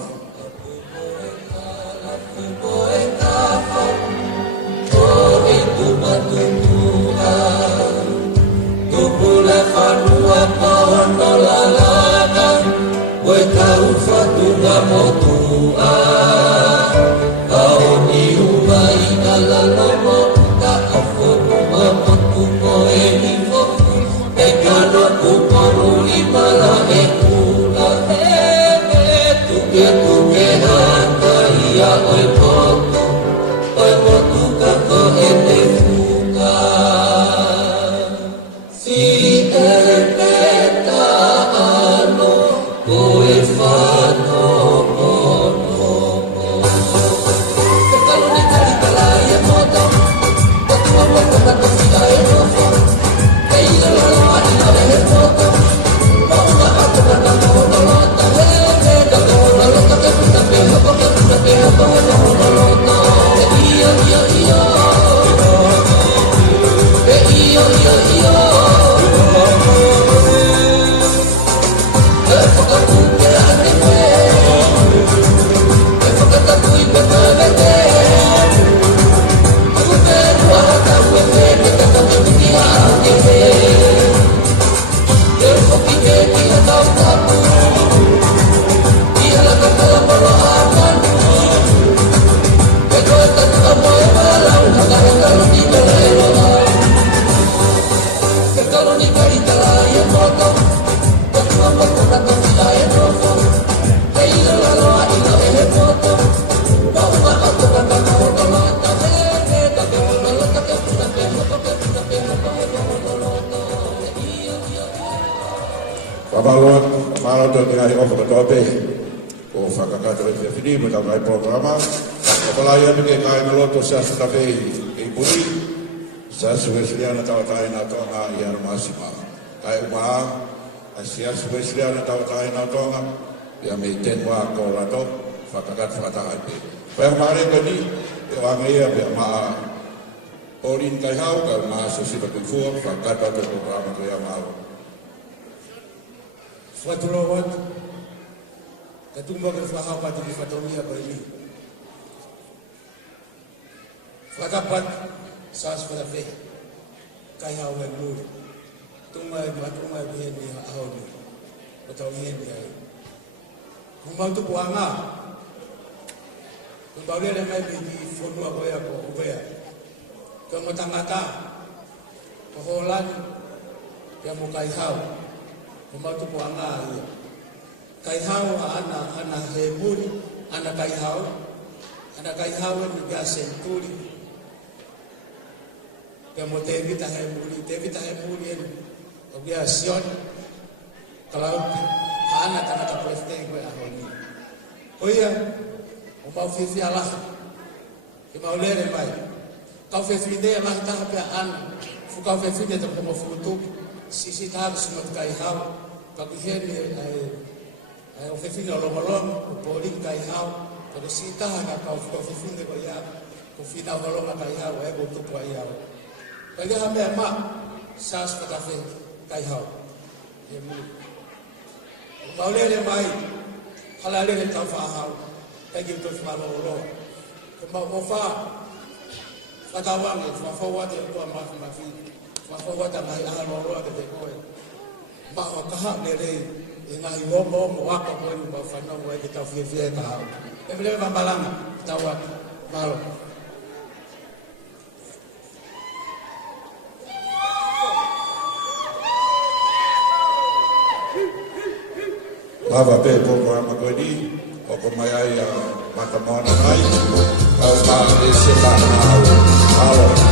Yeah. malo to te ai ofa to te. Ko whakakato e te whini, mo tau kai programa. O palai atu ke kai na loto sa sa tawei e puri. Sa suwesiliana tau tai na tonga i anu masima. Kai umaa, a sia suwesiliana tau tai na tonga. Ia me tenwa ko rato, whakakat whakatakai pe. Whai mare ka ni, e wanga ia pe maa orin kai hau, ka maa so sipa kifua, whakata te programa ko ia maa. Whaturo wat, katumba ke whahau pati ki whatomia ko ini. Whakapat, saas whata whe, kai hau e muri. Tunga e matunga e biheni ahau ni, o tau hiheni ai. Kung mau tu puanga, kung mau lele mai di fonua koya ko ubea. Kung mo tangata, koholan, ya mo kai hau. Kung mau tu puanga ia. Kai hau ana he muri, ana kai hau ni bia senturi. Kung mo te vita he muri en, o bia sion, kalau ana tangata presteng koe ahoni. Oia, o mau fifi ala, ke mau lere mai. Kau fifi de ala taha pia ana, fu kau fifi de tapo mo futu, sisi taha sumot kai hau, kaku hene o fifi no lomolom, o poling kai hau, kaku si taha ka kau fifi de koia, ko fina holoma kai hau, e ko tupu ai hau. Kaya hame ma, sas patafe kai hau. E mulu. Mau lele mai, hala lele tau whahau, kai ki utofi malo olo. Kau mau wha, whatawangi, whawhawate tua mafi, whawhawata mai aha loroa ke te koe. Mau kaha lele, e ngahi homo mo waka koe ni mau whanau e ke tau whiawhia e kahau. E mele mambalanga, tau waki, malo. Lava pe programa ko ni o ko mai ai matamona mai au ma de se la au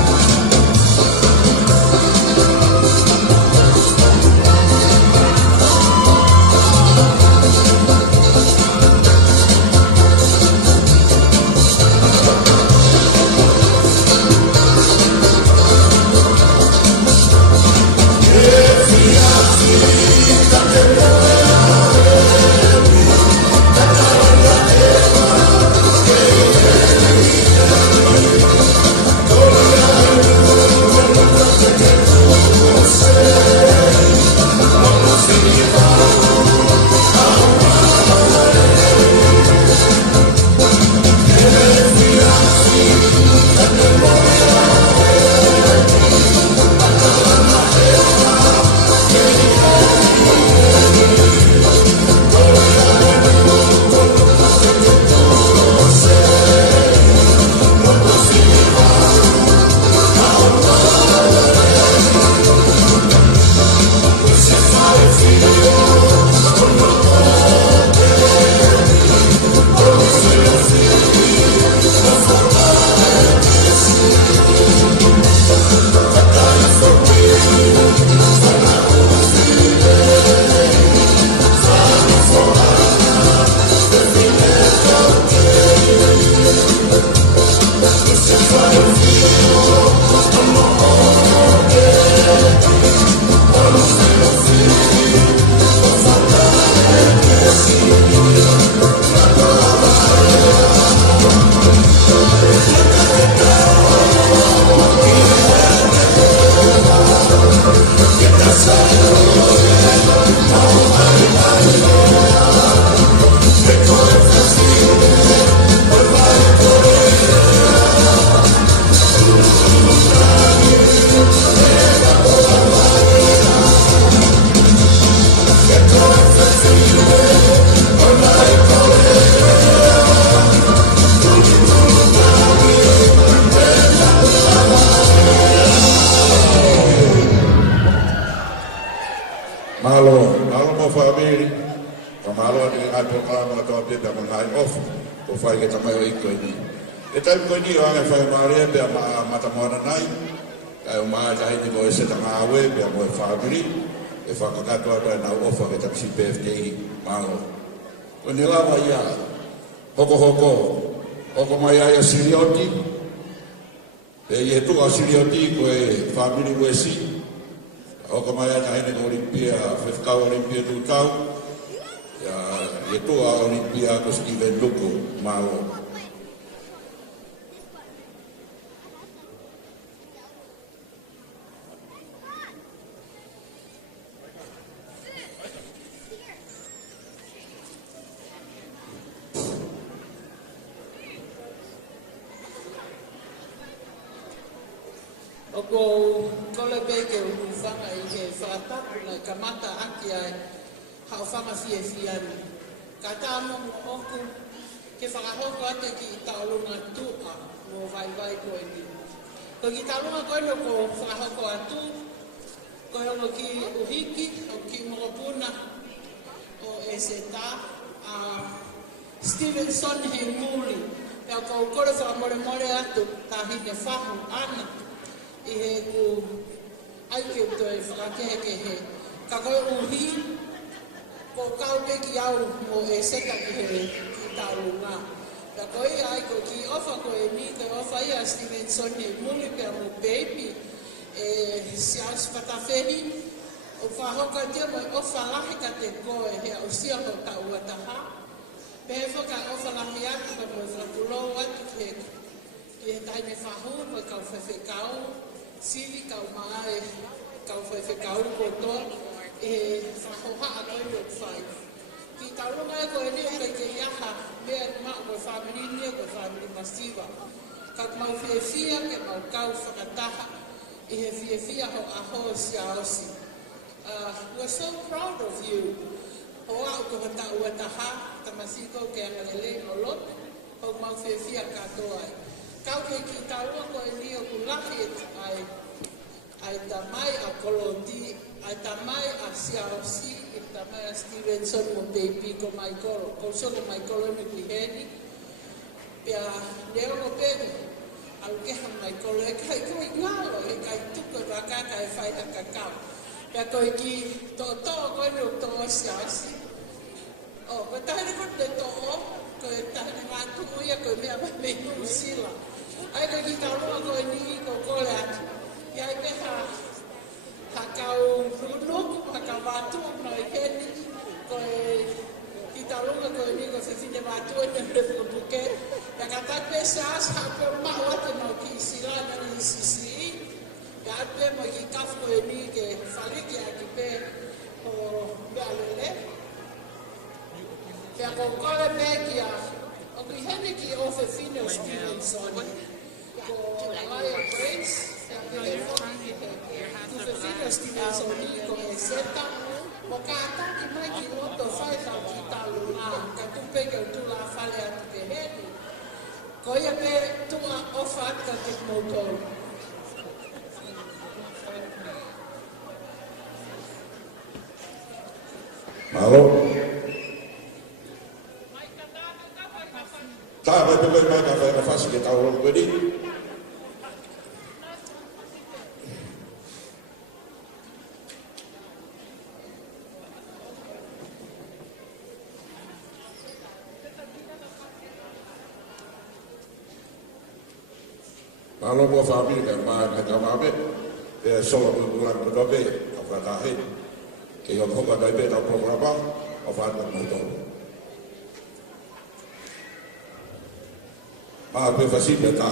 E tai ko ni anga fai mare pe mata mona nai. Ai o mai tai ni ko se tanga we pe mo family. e whakakatoa tai nau ofa ke tapisi PFTI malo. Ko ni lawa ia, hoko mai aia Sirioti, e ie tua Sirioti ko e family wesi, hoko mai aia hene ko Olimpia, whewhkau Olimpia tūtau, ie tua Olimpia ko Steven Luko malo. Kole beke ufanga i ke whatapu na kamata aki ai hao whanga fia ni. Ka tāmo oku ke whakahoko ate ki taolunga tua mo vai koe ni. Ko ki taolunga koe no ko whakahoko atu, ko hongo ki uhiki o ki mokopuna o e se tā Stevenson he muli. Pea ko kore whakamore atu tahine whahu ana. I he ku aike uto e whakakehe. Ka koe uhi, ko kau peki au mo e seka ki he ki taurunga. Ka koe aiko ki ofa koe ni, koe ofa ia Stevenson e muli pia mo baby, e sias whatawheri, o whahoka tia mo ofa lahi ka te koe hea o sia mo ta uataha. Pehe whaka ofa lahi atu ka mo whakulo atu ki he taine whahu, mo kau whewhekau, sili kau mai, kau whewhekau kotoa, e whahoha a koe no whai. Ki taurunga e koe ni o kei ke iaha, mea ni maa koe whamiri ni koe whamiri masiva. Ka mau whiewhia ke mau kau whakataha, i he whiewhia ho aho si a osi. We're so proud of you. Ho au ko hata ua taha, tamasiko ke angalele o lote, ho mau whiewhia katoa ai. Kau ke ki taurua koe ni o kulahi ai tamai a koloti, ai tamai a siaosi, ai tamai a Stevenson mo teipi ko mai koro. Ko soko mai koro ni piheni. Pea leo mo pene, au keha mai koro e kai koe ngalo, e kai tuko wakaka e whai a kakao. Pea koe ki tō koe ni o tō siaosi. O, koe tahene koe te tō, koe tahene mātu uia koe mea mai usila. Ai koe ki taurua koe ni ko kore atu. Iai peha hakau runuku, hakau mātua no i heni. Koe ki taurua koe ni ko whiwhine mātua ni repupuke. Ia ka tape se asa hapeo mau ate no ki Isilana ni Sisi. Ia ape mo ki kafu koe ni ke whariki a ki pe o mea lele. Ia ko kore me ki a o ki hene ki o whiwhine o Stevenson. Ko Maya Grace, ku whiwhine Stevenson ni ko e seta. Mo ka ataki mai ki roto whai tau ki talunga, ka tupe ke utula whale atu ke heni. Ko ia pe tunga ofa ata te moutou. Malo. Tā mai pepe mai ka whaina whasi ke tau rongo ni. Malo mua whamiri ka maa ka mame, e sola bulan ka tobe, ka whatahe. Ke ion honga kai pe tau programa, o whata moutou. Maa pe whasipe tā.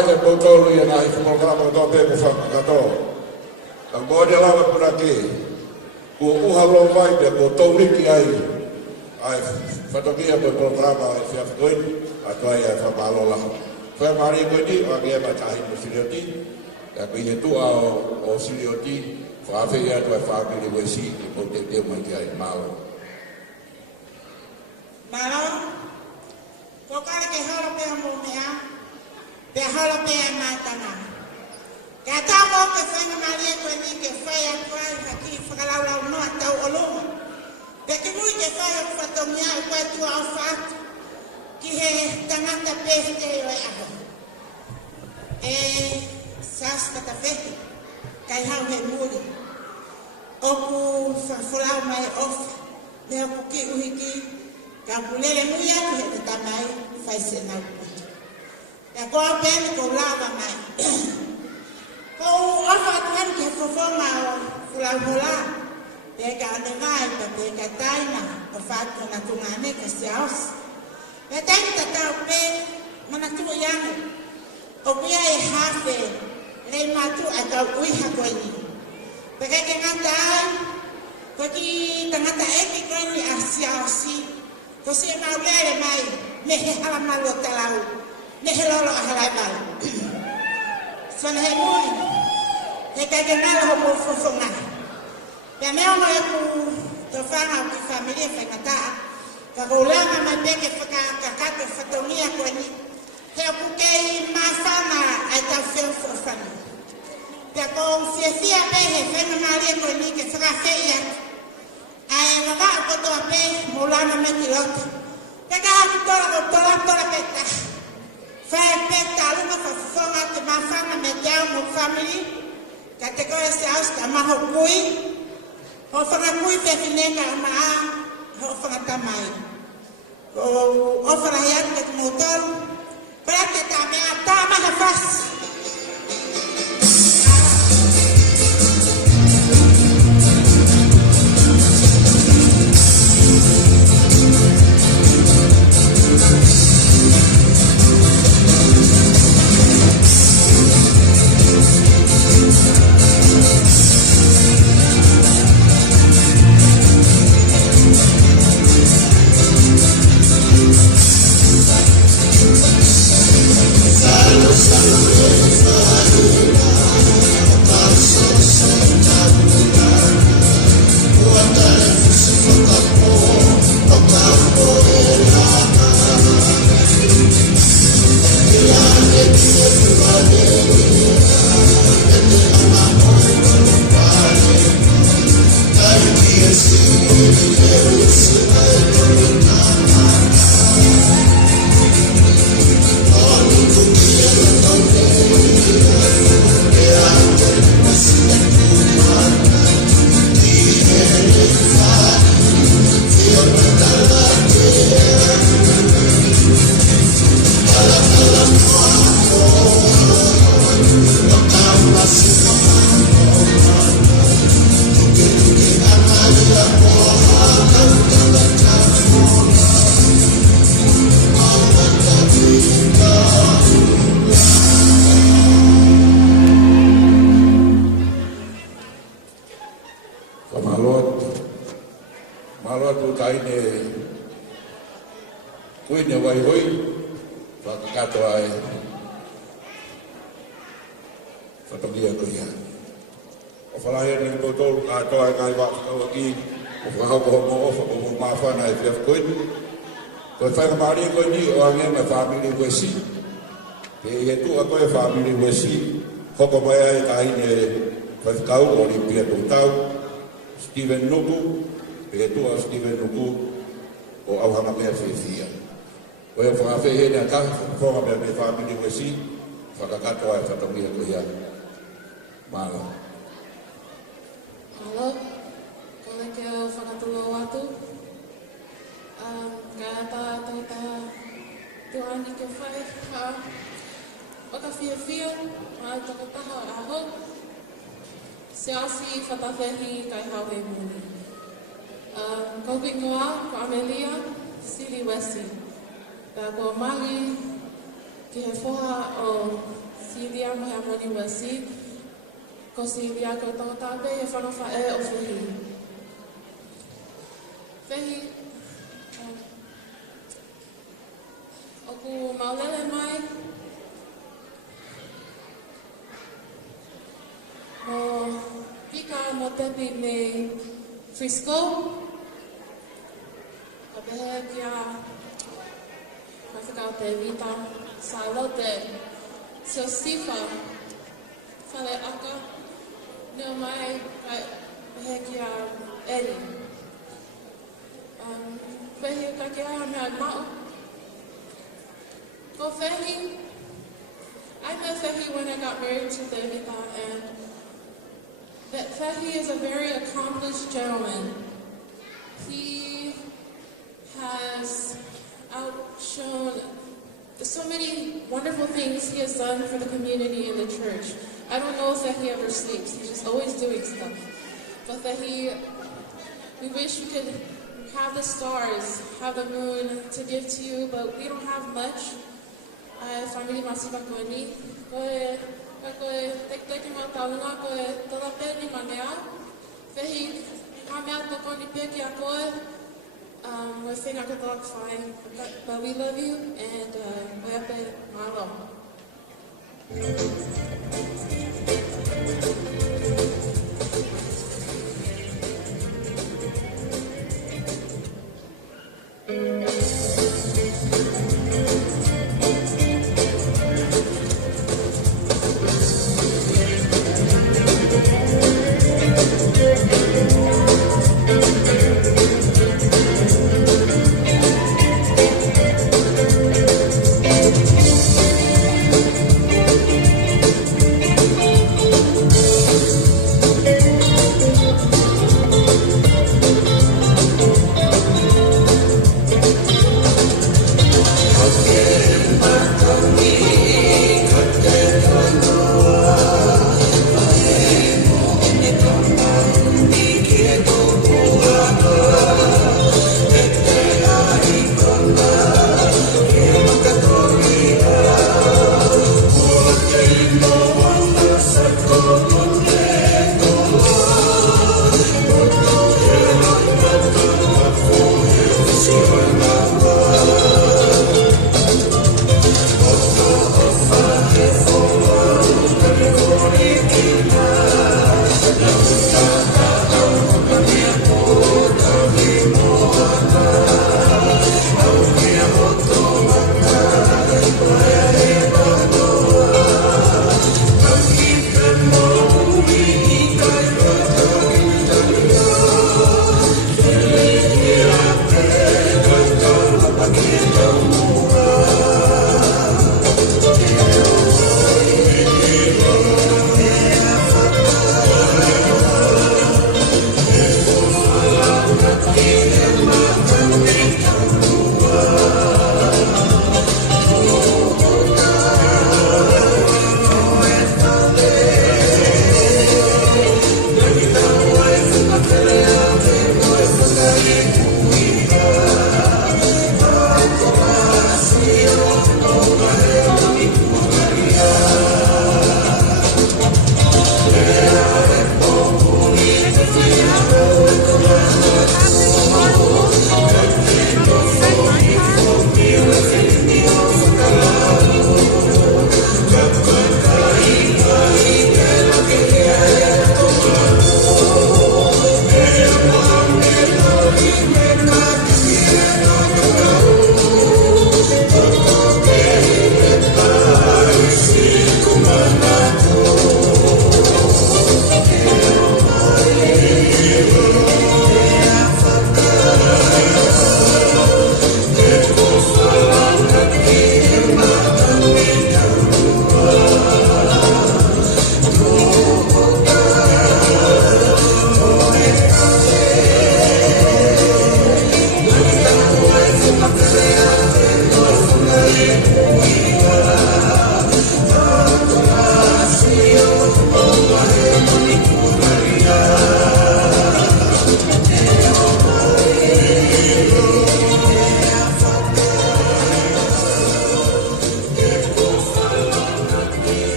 ai ko tolu ia na i ko ka ko to pe ko fa ka to ka bo de la ko na ke ko uha lo vai de ko tolu ki ai fatokia ko programa ai fa ko atoi ai fa balo la fa mari ko di o ke ba tai ko silioti ka ko ye tu o silioti fa fe ya to fa bi le si ko te te mo ki ai malo ko kare ke horo pe mo mea pe horo pe matana ka ta mo ke fanga maria ko ni ke faya kwai haki fakalau lau no tau olo pe ke mu ke faya ko to mea ko tu au fa ki he tangata pe te oi aho sas kata fe kai hau he muri o ku fa fulau mai of me ku ki uhiki Kapulele muya ku he tamai fai sena ku. Ya ko ben ko lava mai. Ko ofa tuan ke fofoma fula fula. Ya ka de mai pa de ka taina o fatu na tungane ka siaos. Ya tan ta ta pe mana tu yang. O pia e hafe le matu ata ui ha ko ni. Pe ka ke ngatai ko ki tangata e ki ko ni asiaosi. Ko se mau lere mai me he hala malo talau me he lolo ahalai mal sana he muri he ka ke nalo ho mo fofonga ya me ono e ku to fanga ki familia fa kata ka ko lama ma te ke faka ka ka to fatongia ko ni he ku ke ma fama ai ta fe fofana ya ko fia pe he fe na mari ko ni ke faka fe ya ai ma va ko to pe mulana me kilot pega a tola peta fa peta lu fa fonga te ma fama me jam mo family ka te ko se asta ma ho kui ho fanga kui te fineka ma ho fanga tamai o fanga ya te motor para te ta me ata ma ha fas Steven Nuku, petua Steven Nuku, o au hanga mea whiwhia. O e whakawhi hene a kaha, whonga mea me whamini wesi, whakakatoa e whatamia ko ia. Mālo. Mālo, kone ke o whakatula watu. Kaya tā tuani ke whai, whakawhiawhia, mai takataha aho. Se asi whatawhehi kai hawe muni. Kaupi ngoa, ko Amelia, Siri Wesi. Tā ko mali ki he whoha o ia mo hea moni wasi. Ko si lia ko tangata pe e whanofa e o whihi. Whihi, o ku maulele mai, o pika mo tepi me Frisco, a behe kia mai whakao te vita, sa lote, sio sifa, whale aka, neo mai, behe kia eri. Fehi o kake aha mea mao. Ko Fehi, I met Fehi when I got married to Devita, and that Fehi is a very accomplished gentleman. He has outshone so many wonderful things he has done for the community and the church. I don't know if Fehi ever sleeps. He's just always doing stuff. But Fehi, we wish we could have the stars, have the moon to give to you, but we don't have much. Family masipa koe ni. Koe teki ma taunga, koe tola pe ni manea. Fehi, ka mea toko ni pe ki a koe. We think I could talk fine, but we love you, and we have to malo.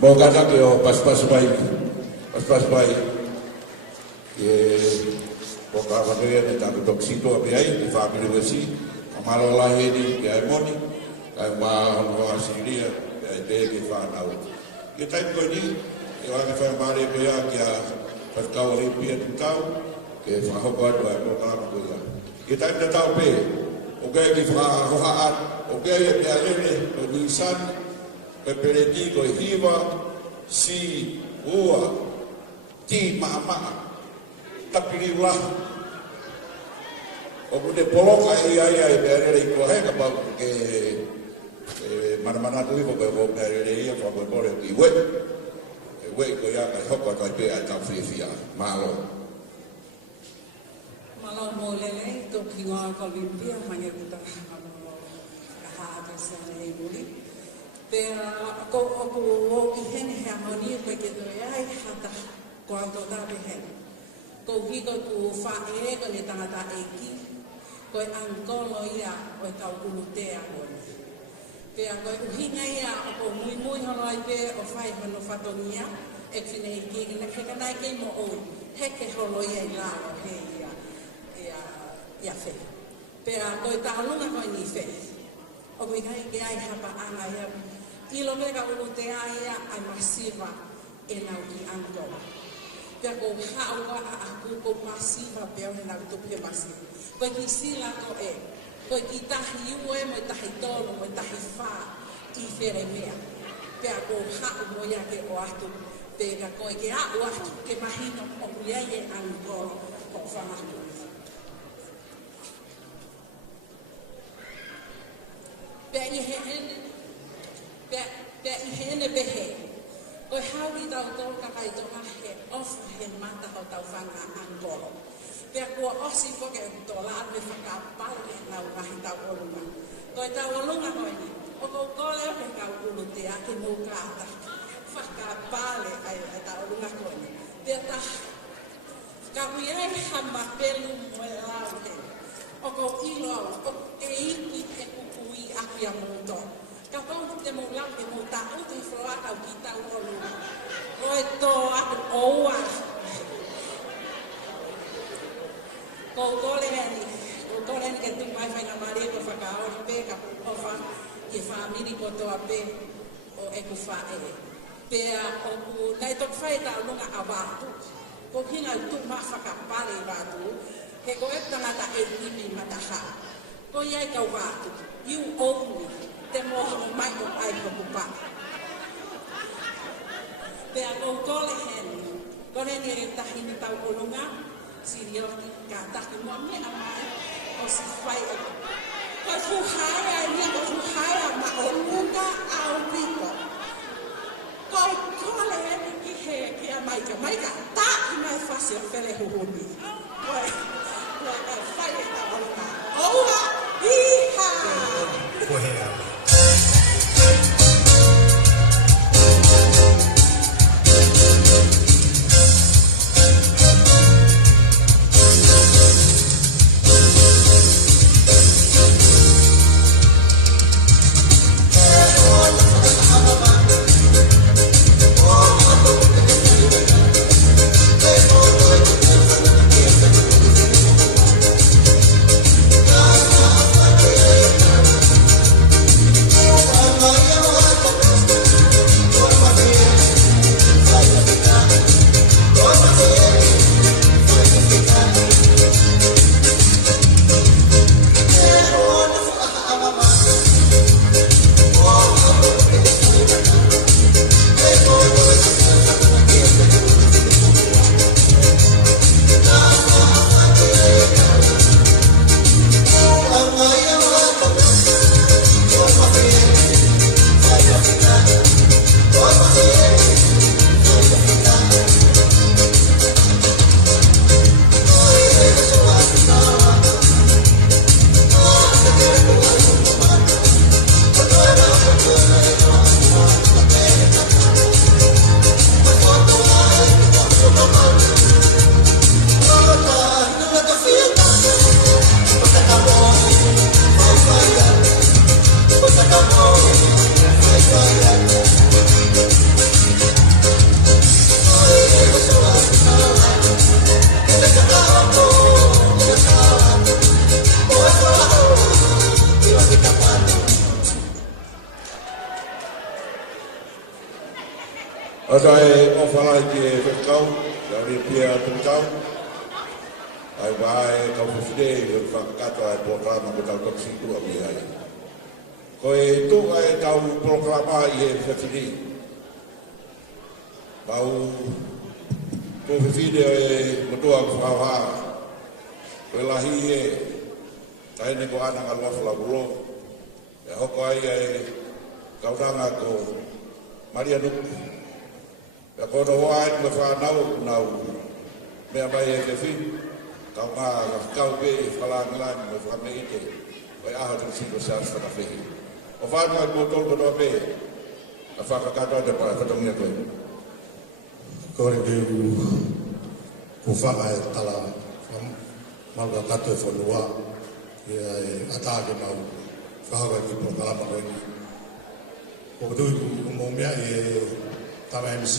Mau kata ke pas-pas baik. Pas-pas baik. Poka wakaya ni tak betul situ apa ai di family wesi. Amalo lahi ni ya moni. Kai ma ho asili ya de ke fa nau. Kita ko ni ya ni fa mare pe ya kia pas kau ri pia tau ke fa ho ko dua ko ka ko ya. Kita ni tau pe. Oke ki fa ho haat. Oke ya dia ni ko ni san pe pereti ko hiva si ua ti mama tapi lah oku de polok ai bere ko he ka ba ke mana tu ko ko bere ia ko ko bore ki we ko ya ka hokko ka pe ai ta fia malo mo lele to ki wa ko limpia manya kita ha ka sa nei buli pero ko ki hen harmonia ko ke do ai hata quando da be ko hiko ku fa ko le tangata eki ko angkolo ia o tau kulutea ko pe ko hinga ia ko muy hono ai pe o fai hono fatonia e fine ki na ke kana ke mo o he ke hono ia la he ia fe pe ko ta luna ko ni fe o ko kai ke ai hapa anga ia ilo me ka kulutea ia ai masiva e na ki angkolo Pia ko hawa aku ko masiva pia na tu pia masiva. Ko ki sila ko ki tahi ue mo tahi tolo mo tahi fa i fere mea. Pia ko hawa mo ya ke o atu pega ko ke a o atu ke mahino o kuia ye angkolo ko fa mahu. Pia i hene behe. Ko hawi tau tau kakai tau he off he mata ho tau whanga angkolo. Pea kua osi poke to la me whakapale na unahi tau olunga. Ko tau olunga koe ni. O ko kole o ke kau ulu te ake mo kata. Whakapale ai tau olunga koe ni. Pea ta kau iai hama pelu mo e lau he. O ko ilo o e iki e kukui aki a muto. Kau kau te mo lau ke mo tau te froa kau ki tau olunga. Koe tō aku oua. Ko kole ni ke tu mai whainga mare ko whakaori pe ka ofa i whamiri ko toa pe o e ku whae. Pea o ku nei tok whae ta lunga a wātu. Ko hinga tu ma whakapare wātu. He ko e tangata e imi mataha. Ko iai kau wātu. You owe me. Te moho mai o ai ko kupa. Pea ko kole heni. Kone ni e tahi ni tau olunga. Sirio ka tahi mua me amai. O si whai e. Ko fuhara ni ko fuhara ma olunga au riko. Ko kole heni ki he ki a maika. Maika ta i mai whasi o where huhuni. Koe ka whai e ta olunga. Oua! Iha! Koe hea. Thank you. Ata e o whalai ki e whekau, ri pia tūtau. Ai wae kau whiwhide i whakakato ai programa ko tau toksiku a mi ai. Ko e tūka e tau programa i e whiwhide. Pau ko whiwhide e motua ku whawha. Ko e lahi e taine ko ana ngalua whalawuro. E hoko ai e kauranga ko Maria Nuku. E kono hoa ai me whanau nau mea mai e te whi. Kau ngā kau pe e whalangilangi me whame ite. Wai aho te siko sās whaka whihi. O whanau ai kōtol konoa pe. A whakakato te pai whatongia koe. Kore te ku whaka e tala malga kato e whanua. Ia e atāke mau whahaka ki prokalama koe ni. Ko tui ku mōmea e tama MC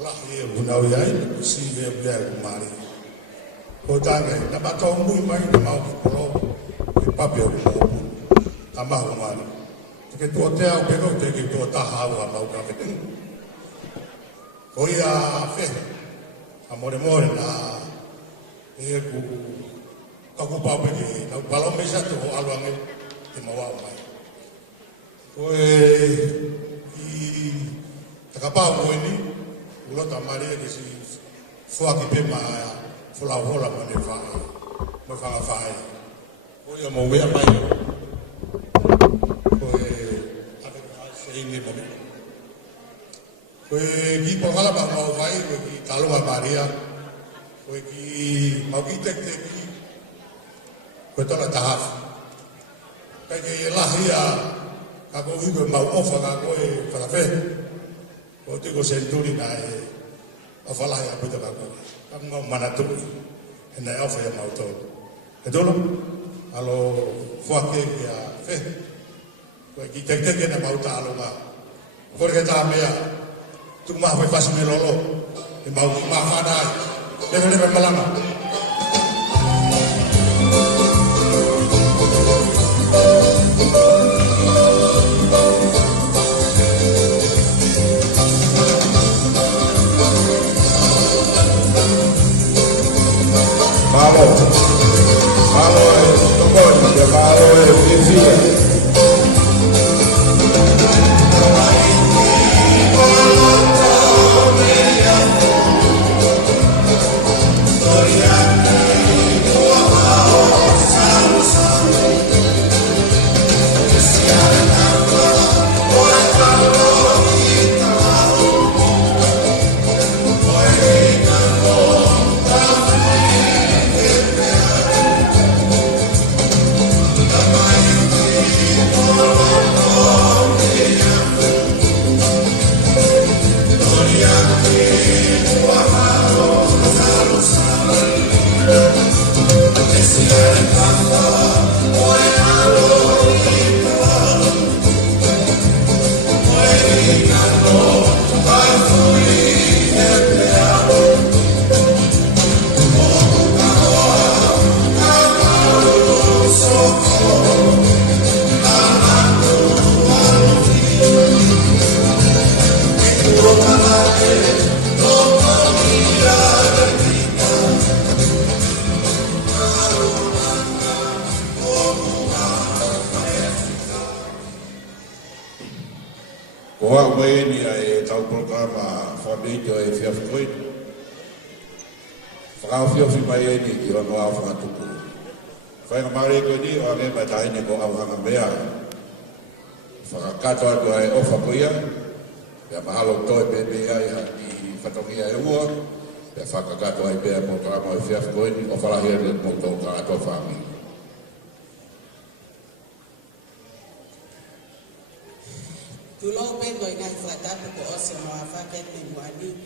lahi e unau iai, si vea vea e kumari. Ko tāne, na matau mui mai na mau ki poro, e papi o kumopu, ta mahu mari. Teke tua te au peno, teke tua taha au a mau ka wheteng. Ko ia whehe, a more more na e ku kaku pau peke, na upalo mesa te ho aluange, te mawau mai. Ko Takapau mo ini, ulo tamari ke si fua ki pe ma fula hola mo ne fa, mo fa fa. Ko yo mo wea mai. Ko ave se ini mo. Ko ki po hala ba mo vai ko ki talo ba Maria. Ko ki mau ki tek tek ki. Ko to la tahaf. Ka ke lahia ka ko vi ko mau ofa ka ko fa fe. O te ko senturi na e a whala hea puta kako. Ka ngau mana tuki. E nei awha ia mautau. E tolo, alo whake ki a whe. Koe ki tekteke na mauta alo ngā. Kore ke tā mea, tuku maha whai pasu me lolo. E mau ki maha whanai. Lewe malama. Malo es tocón, que malo es vivir. Koa mai ni ai tau programa whameito e whiawhikoe. Whakao whiawhi mai ni ki wano au whakatuku. Whainga mare koe ni o ame mai taine ko au hanga mea. Whakakato atu ai ofa koia. Pea mahalo toi pepe ai haki whatongia e ua. Pea whakakato ai pea programa e whiawhikoe ni o whalahia ni mo tau ka ato whami. Tulo pendo ina whatapu ko ose moa whakete muani.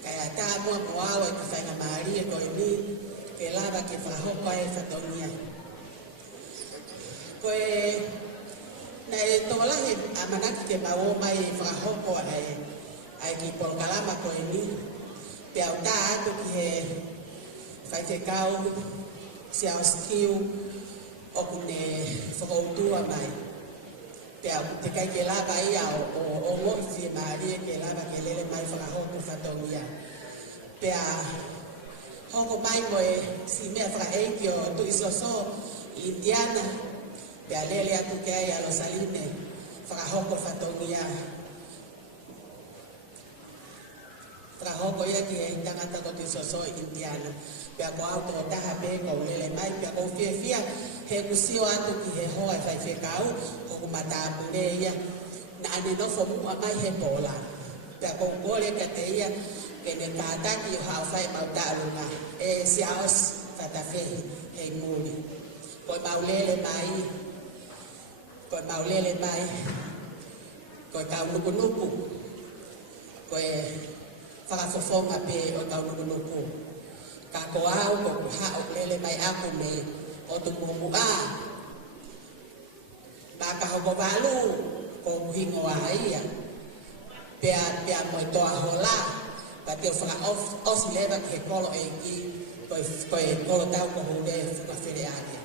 Kaya tā mua moawa ki whainga Maria ko ini. Ke lava ke whahoko e whatongia. Koe, na e tola he amanaki ke mau mai e whahoko ai ki Pongalama ko ini. Pea o tā atu ki he whaite kau, si au skiu, o kune whakautua mai. te kai ke lava ia o mo I fi maria ke lava ke lele mai whakahoku whatongia. Pea hoko mai moe si mea whakaeiki o tu isoso Indiana. Pea lele atu ke ai alo saline whakahoko whatongia. Whakahoko ia ki e tangata ko tu isoso Indiana. Pea ko auto o taha pe ko lele mai. Pea ko fia he kusio atu ki he hoa e whaifekau. Matamu ia na ane no fo mua mai he bola pea ko gole ka te ia ke ne tātaki o hao whai mau tārunga e si aos whatawhehi hei mūri koe maulele mai koe kau nuku koe whakafofonga pe o kau nuku ka ko au ko hao lele mai aku me o tu mua Paka ho balu ko hingo ai pea mo to hola pa te fra os leva ke kolo e ki ko kolo tau ko hode ka fere ai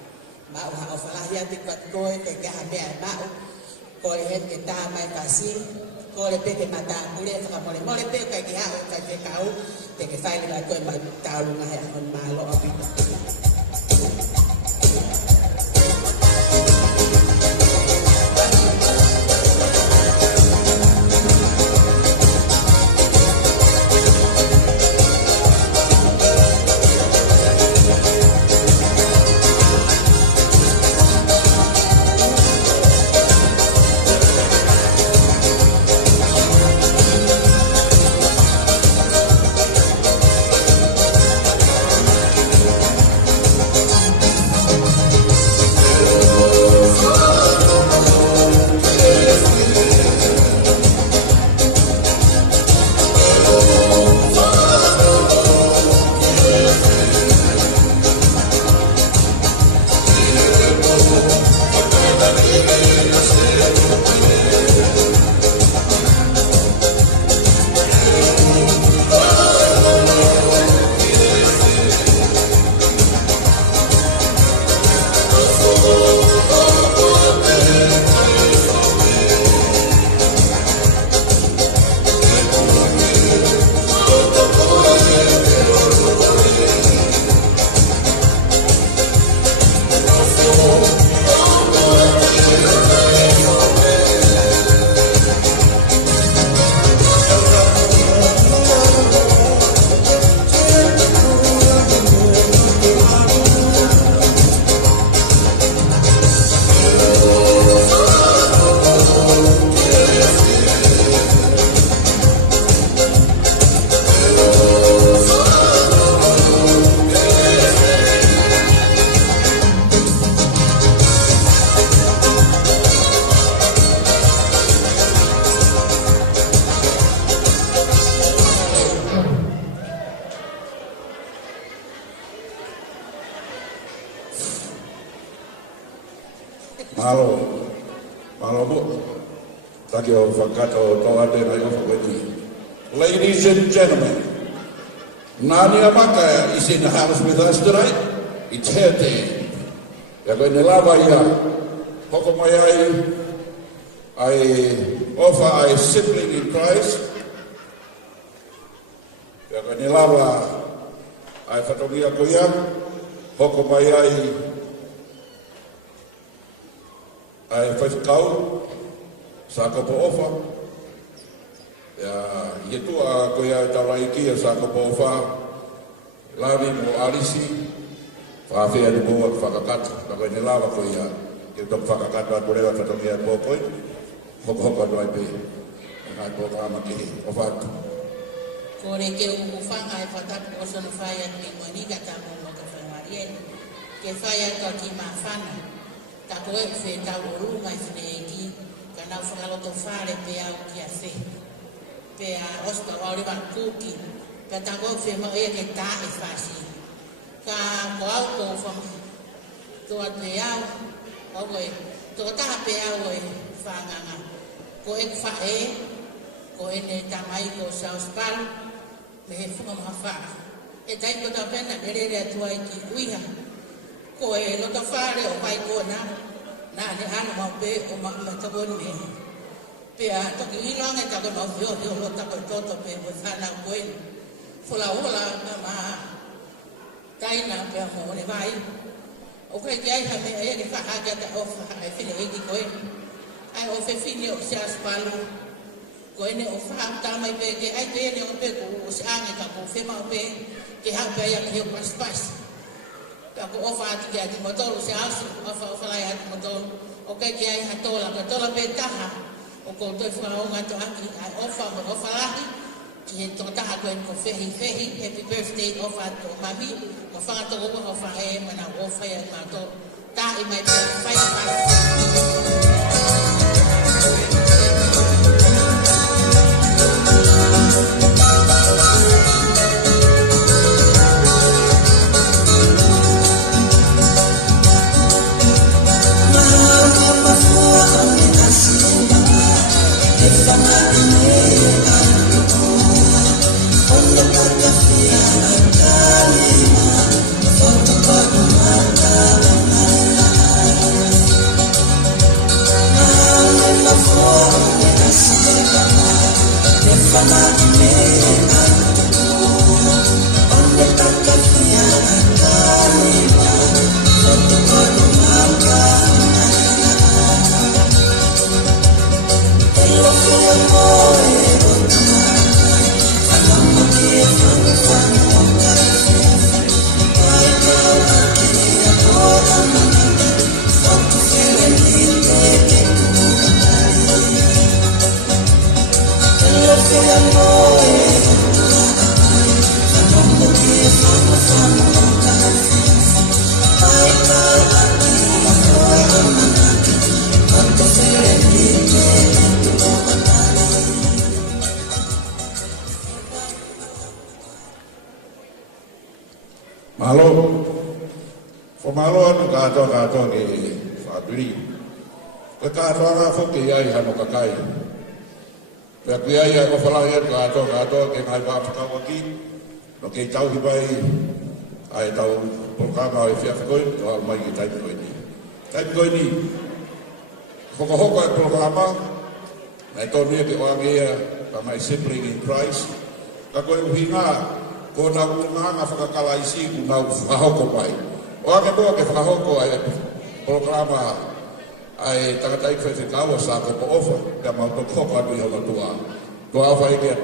ma ha o fala ya te pat ko te ga be ma ko le ke ta mai pasi ko le pe ke mata mure fra mo le pe ka ki ha ka te kau te ke fai le ko ma tau nga ha on ma lo abi Ladies and gentlemen, Nani Amaka is in the house with us tonight. It's her day. They're going to love her. Hokomayai, I offer a sibling in Christ. They're going to love her. I Fatogia Koya, Hokomayai, I Fatkau, Sakapo offer. Ia tua ko ia taraiki sa ko pofa lavi mo alisi fa fe adu mo whakakat ka ko ni lava ko ia ke to whakakat wa tore wa tatomia ko ko hoko do ai pe na ko ka ma ki o fa ko re ke u fanga e fatat ko so no fai ni mo ni ka ta mo ko fa marien ke fai ka ki ma fana ka ko e fe ta uru ma sine ki ka na fa lo to fare pe au ki a fe pea osta wa ori kuki pe tango fe mo e ke ta e fasi ka ko au ko fa to ate au o we to ta pe au e fa nga ko e fa ko e ne ta mai ko sa spal me fu ma fa e dai ko ta pena de re tu ai ki uiha ko e lo ta fare o pai ko na na ni ana mau pe o ma ta bon ni pe a to ki ilo ngai ta ko no yo lo ta ko to pe mo sa na ko en fola ola na ma kai na pe ho ni vai o kai kai ha me ai ni fa ha ga ta o fa ai fini e ki ko en ai o fe fini o sia spalu ko en o fa ta mai pe ke ai pe ni o pe ko o sa ngai ta ko fe ma pe ke ha pe ya ke pas pas ako ofa ati kia ki motolo se asu ofa lai ati motolo o kai ki ai hatola ka tola pe taha o ko toi whakaonga to aki ai ofa lahi ki he tō taha koen ko fehi happy birthday ofa to mami o whakatoko ko ofa e mana ofa ya mato tahi mai pe whai Kato ke whaaturi. Ka kato anga whoke iai hano kakai. Pea kui ai ai kofalahi atu kato ke ngai whakawha ki. No kei tau hipai ai tau programa o e whiawhikoi, o au mai ki taipikoi ni. Taipikoi ni, hoko e programa, nai tonu e ke oangea ka mai sibling in Christ. Ka koe uhi ngā, ko nau ngā whakakalaisi ku nau whahoko mai. O ake moa ke whakahoko ai programa ai takatai whewhikaua sa ko po ofa ka mau to koko atu i hona tua. Tua au whai kia.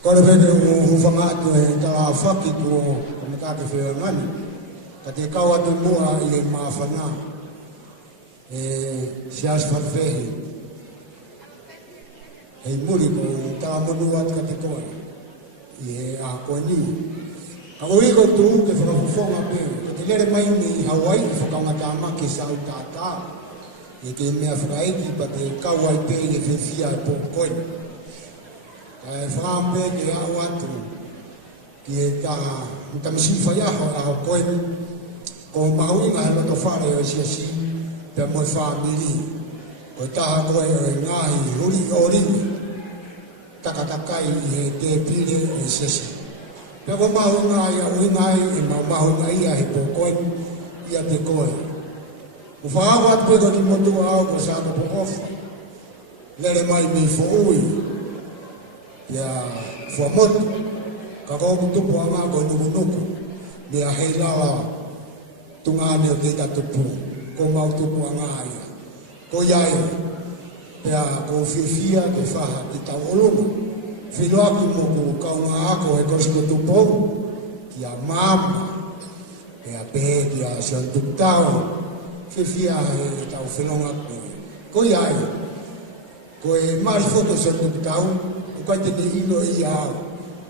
Kore vene u whangatu e tala whaki ko kamatake whewea ngani. Ka te kau atu mua i e mawhana e sias whawhehi. Hei muri ko tala monu atu ka te koe. I a koe ni. Ka o iko tu ke whakafufonga pe. Ka te lere mai ni Hawaii i whakaunga tā maki sa au tātā. I ke mea whakaeki pa te kauai pe i ke whiwhia e pō koe. Ka e whakampe ke au atu. Ki e taha mtamisifa yaho a au koe. Ko mahui ngā loto whare o siasi. Pea moe whamiri. Ko taha koe o e ngahi huri o ringi. Takatakai i he te pire e sese. Pea ko mahu ngai a ui ngai i mahu ngai a he pōkoen i a te koe. U whaawat koe ko ki motua au ko sa ko ofa. Lere mai mi fo ui. Pea whamotu. Ka kōku tupu a ngā koe nuku nuku. Mea hei lawa tungane o te tatupu. Ko mau tupu a ngā ia. Ko iai. Pea ko whiwhia ke whaha ki tau olungu. Whiloa ki mo ko kaunga ako e korosiko tupou. Ki a mama. Pea pehe ki a sion tuktau. Whiwhia e tau whenonga pe. Ko iai. Ko e mari whoko sion tuktau. Ko kai te ne ino i au.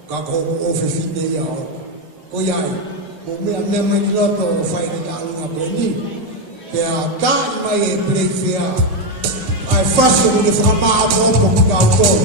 Ka ko o whiwhine i au. Ko iai. Ko mea mea mai loto o whaine ta alunga pe ni. Pea tāi mai e plei whia. Ai fácil de falar com o calcou.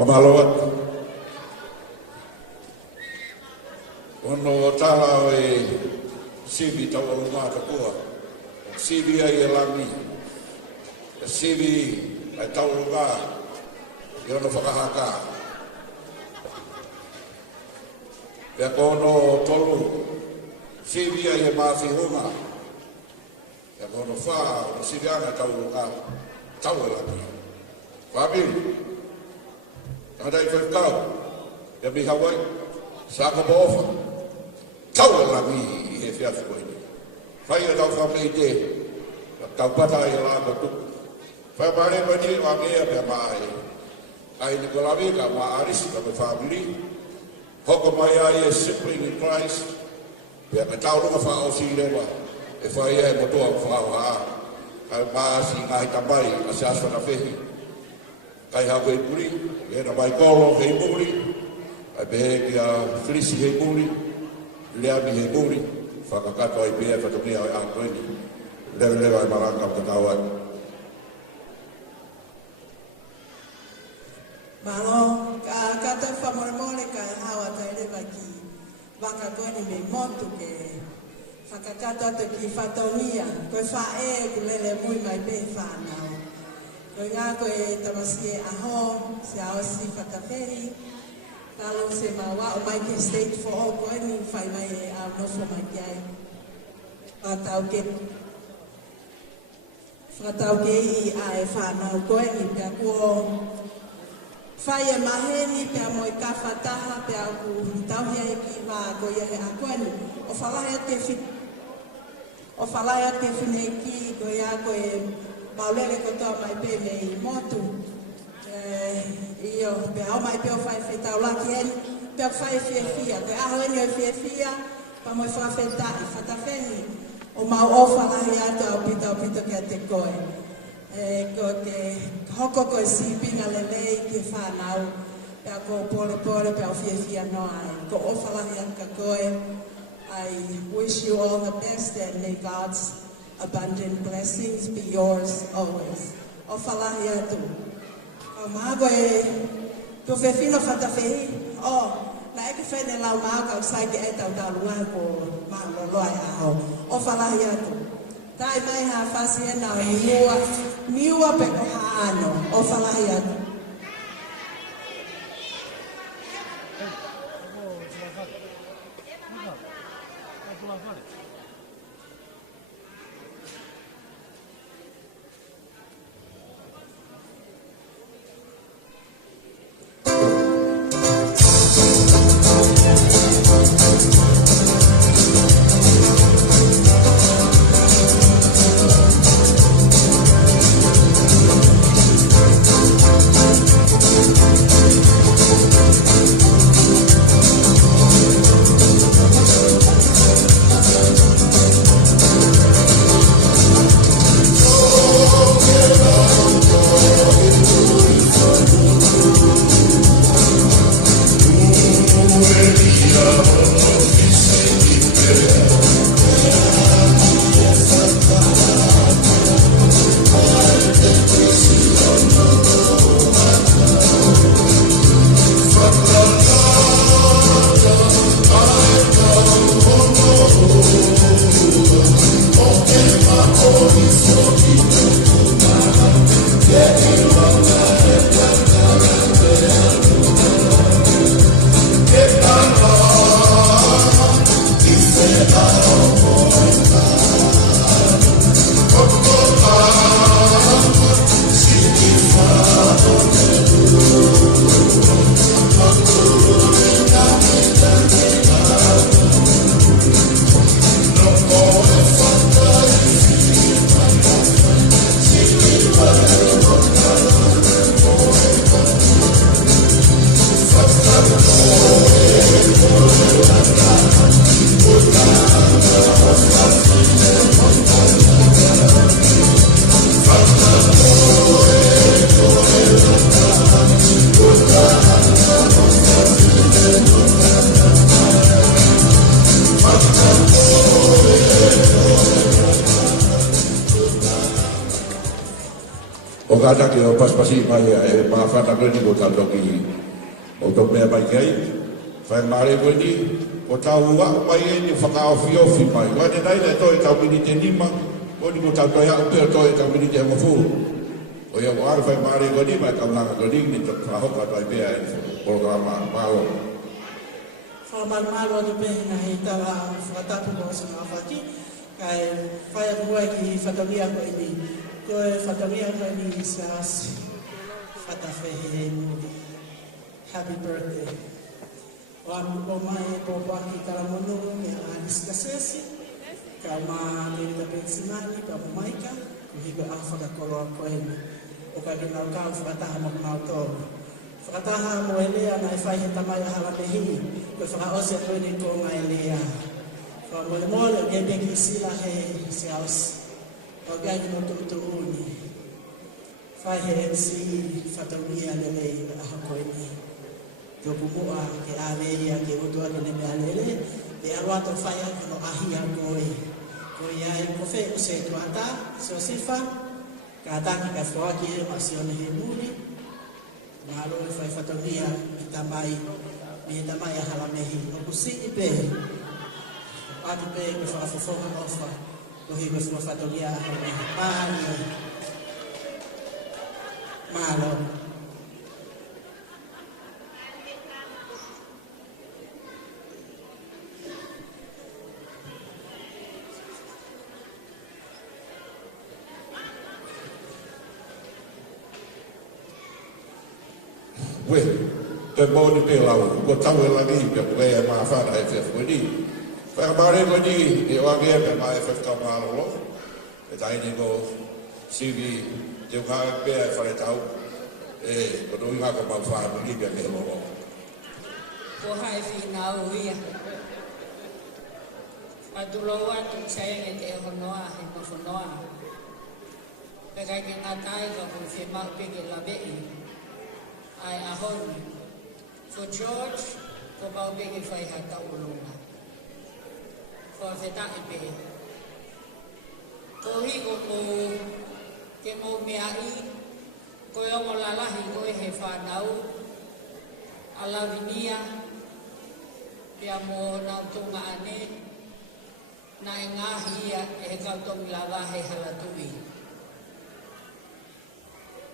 O malo atu. Ono tala o e sivi tau o lunga kakua. Sivi ai e lami. E sivi ai tau lunga. I ono whakahaka. Pea kono tolu. Sivi ai e maafi hunga. Pea kono wha o sivi anga tau lunga. Tau e lami. Whamiri. Tadai whakau. Ia mi Hawaii. Saka bofa. Tau e lami i he whiawhi koe ni. Whai e tau whamei te. Tau pata i langa tuku. Whai mare mani wa ngea pia maae. Ai ni kolawi ka maa arisi ka me whamiri. Hoko mai ai e sibling in Christ. Pia me tau runga wha o si rewa. E whai e motoa whao haa. Kai maa si ngai tamai a se aswa na whehi. Kai hawe muri. E na mai kolo hei muri. Ai behe ki a Frisi hei muri. Leami hei muri. Whakakato ai pia whatamia ai ankoeni. Lewa ai maranga o tatau ai. Malo, kata whamoremore ka e hawa tai rewa ki waka koeni me motu ke whakakato atu ki whatonia. Koe wha e kulele mui mai pe whanau. Koe ngā koe tamasie aho, se aosi whakawheri. Talo se mawa o mai ke state for all koeni whai mai e au nofo mai kiai. Whatau ke i a e whanau koeni pia kuo. Whai e maheni pia mo i ka whataha pia ku tauhia e ki wā ko ia he a koeni. O whalahe te whine ki ko ia ko e maulele kotoa mai pe me i motu. Io pe au mai pe o whai whetau laki heni. Pe au whai whia. Koe aho eni o whia. Pa mo i whawhetai whatawheni. O mau o whalahi atu au pito kia te koe. Ko te hoko koe sipinga lelei ki whanau. Pea ko pore pe au whia no ai. Ko o whalahi atu ka koe. I wish you all the best and may God's abundant blessings be yours always. O whalahi atu. O mago e tu whewhino whatawhehi. Na eke whene lau mago au saike e tau runga ko mahaloloa e ao. O whalahi atu. Tai mai ha whasi e nao niua pe ko haano. O whalahi atu. O kata ke o paspasi mai e mawhata koe ni ko tātou ki o tō mea mai kei. Whai mare koe ni, o tau ua mai e ni whakaofi mai. Wane nei le toi tau mini te nima, o ni ko tātou ia upe o toi tau mini te hangafu. O ia o ara whai mare koe ni, mai kaunanga koe ni, ni tō whahoka toi mea e programa mālo. Whamalumalo atu pēhina hei tawa whakatapu ko sa ngā whaki, kai whai atu hua ki whakamia koe ni. Koe whakamia koe ni sa asi. Whatawhehe hei mūri. Happy birthday. O amu ko mai e ko waki karamonu me Anis Kasesi. Ka mā Merita Pensimani, ka Mumaika, ko hiko a whakakoroa koe ni. O ka kina o kau whakataha mo kumau tōru. Whakataha mo elea na e whai he tamai a hala mehi. Koe whakaose a koe ni ko ngā elea. Wha mole mole, e beki sila he se ausi. O gai no tutu uni. Whai he MC whataunia lelei a hakoe ni. Tō kumua ke āreia ke utua ke ne mea lele. E aruato whai ake no ahi a koe. Koe ai ko whee o se tuata, se o sifa. Ka ataki kai whaaki e masione he muri. Ngā roe whai whataunia i tamai. Mi tamai a hala mehi. O kusi i pe. Ati pe ke whakafofonga ofa. Ko hi ko whakatoria a hala mehi. Mālo. Mālo. Weh, te mōni pe lau, ko tau e langi, pe koe e maa whana e whia koe ni. Whaka mare koe ni, e wangi e pe maa e whia marolo. E taini ko sivi, te uka e pēa e whare tau. E, ko nui ngā ko mau whānu ni pe me lolo. Ko hai whina au ia. Atuloa tu saeng e te honoa, he mawhonoa. Pe kai ke ngā tai ka ku whima peke la vei. Ai ahoni. For George, ko mau peke whai hata ulunga. For wheta e pe. Ko hiko ko ke mau mea i, ko e omo lalahi ko e he whanau, alavinia, pia mo nau tunga ane, na e ngahi ia e he kautongi lava he halatui.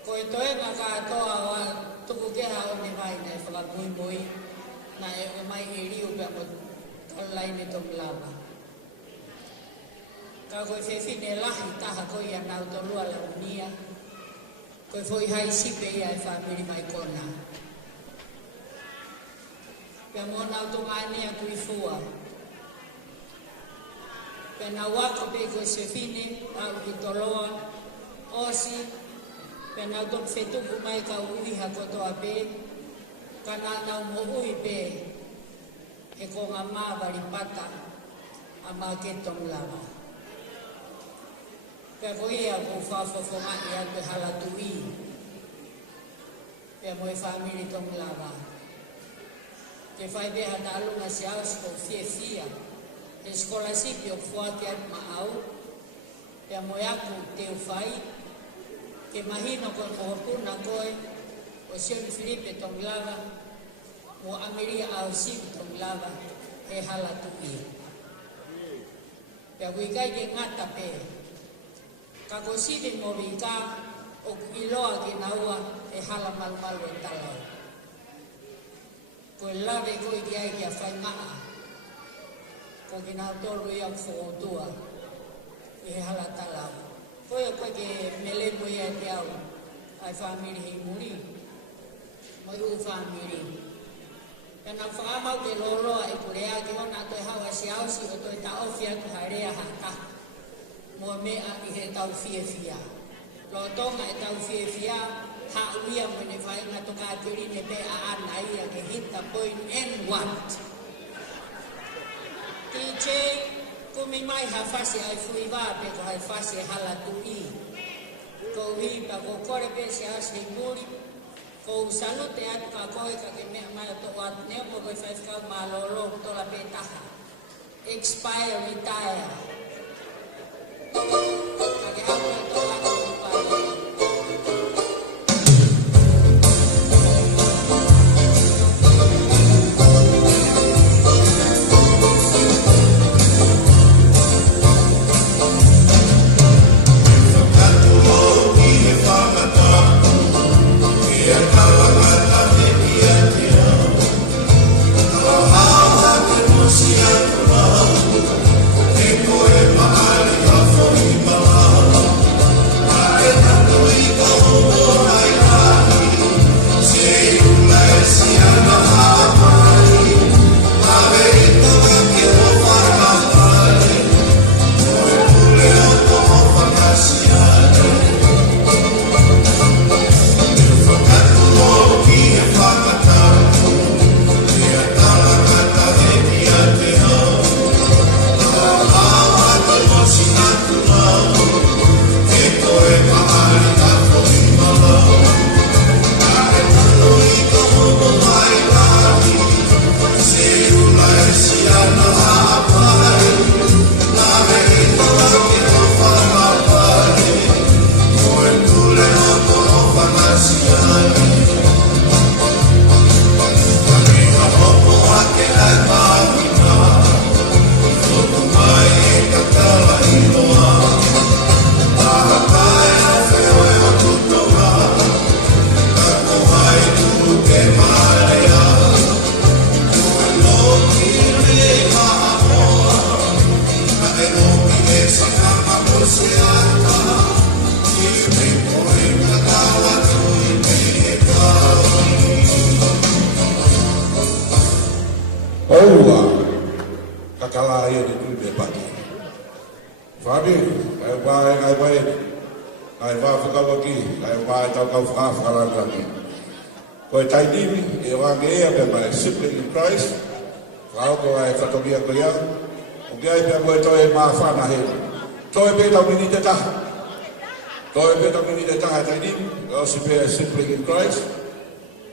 Ko e toe ngā kātoa wa tuku keha o ne mai nei whakakui moi, na e mai e riu pia mo tolai ne tongi lava. Ka koe whewhine lahi taha koe ia nau tolua la unia, koe fwoi hai sipe ia e whamiri mai kona. Pia mo nau tunga ania kui fua. Pia nau wako pe koe whewhine, au ki toloa, osi, pia nau tok whetuku mai ka uiha kotoa pe, ka nau mo ui pe, he ko ngā māwari pata, a mā ketong lava. Pea ko ia ko whawhawhonga i au te halatui. Pea mo e whamiri tong lava. Ke whai beha ta alunga si au sko fia. He skolasipi o whuaki atu ma au. Pea mo e aku te uwhai. Ke mahino koe kohopuna koe. O Sioni Filipe tong lava. Mo Ameria au sipi tong lava. He halatui. Pea kuikai ke ngata pe. Ka ko sidi mo rika o iloa ki naua e hala malmalu e talau. Ko lave ko i ai ki a whai maa. Ko ki nau toru i au whootua i he hala talau. Ko e koe ke mele mo i te au ai whamiri hei muri. Mo i u whamiri. Pena whaamau te loroa e kurea ki hona toi hawa si ausi o toi ta ofia tu harea hata. Mo mea i he tau fia. Lo tonga e tau fia, ha uia mo ne whai ngā toka atiri ne pe a ana ia ke hita point and what. TJ, kumi mai ha whasi ai fui wā pe ko hai whasi hala tu i. Ko hipa ko kore pe se ase muri, ko salute atu ka koe ka ke mea mai o to atu neo ko koe whai malolo tola pe taha. Expire, retire. Kage hapa to ako upaya. Fadi, ngai vai, ngai va whakawaki, ngai vai tau kau whakarangi. Koe tainimi, e wange ea pe mai sibling in Christ, whao ko ai whatongia ko ia, o kia i pia koe toi maa whana he. Toi pe tau mini te taha. Toi pe tau mini te taha tainimi, o si pe sibling in Christ,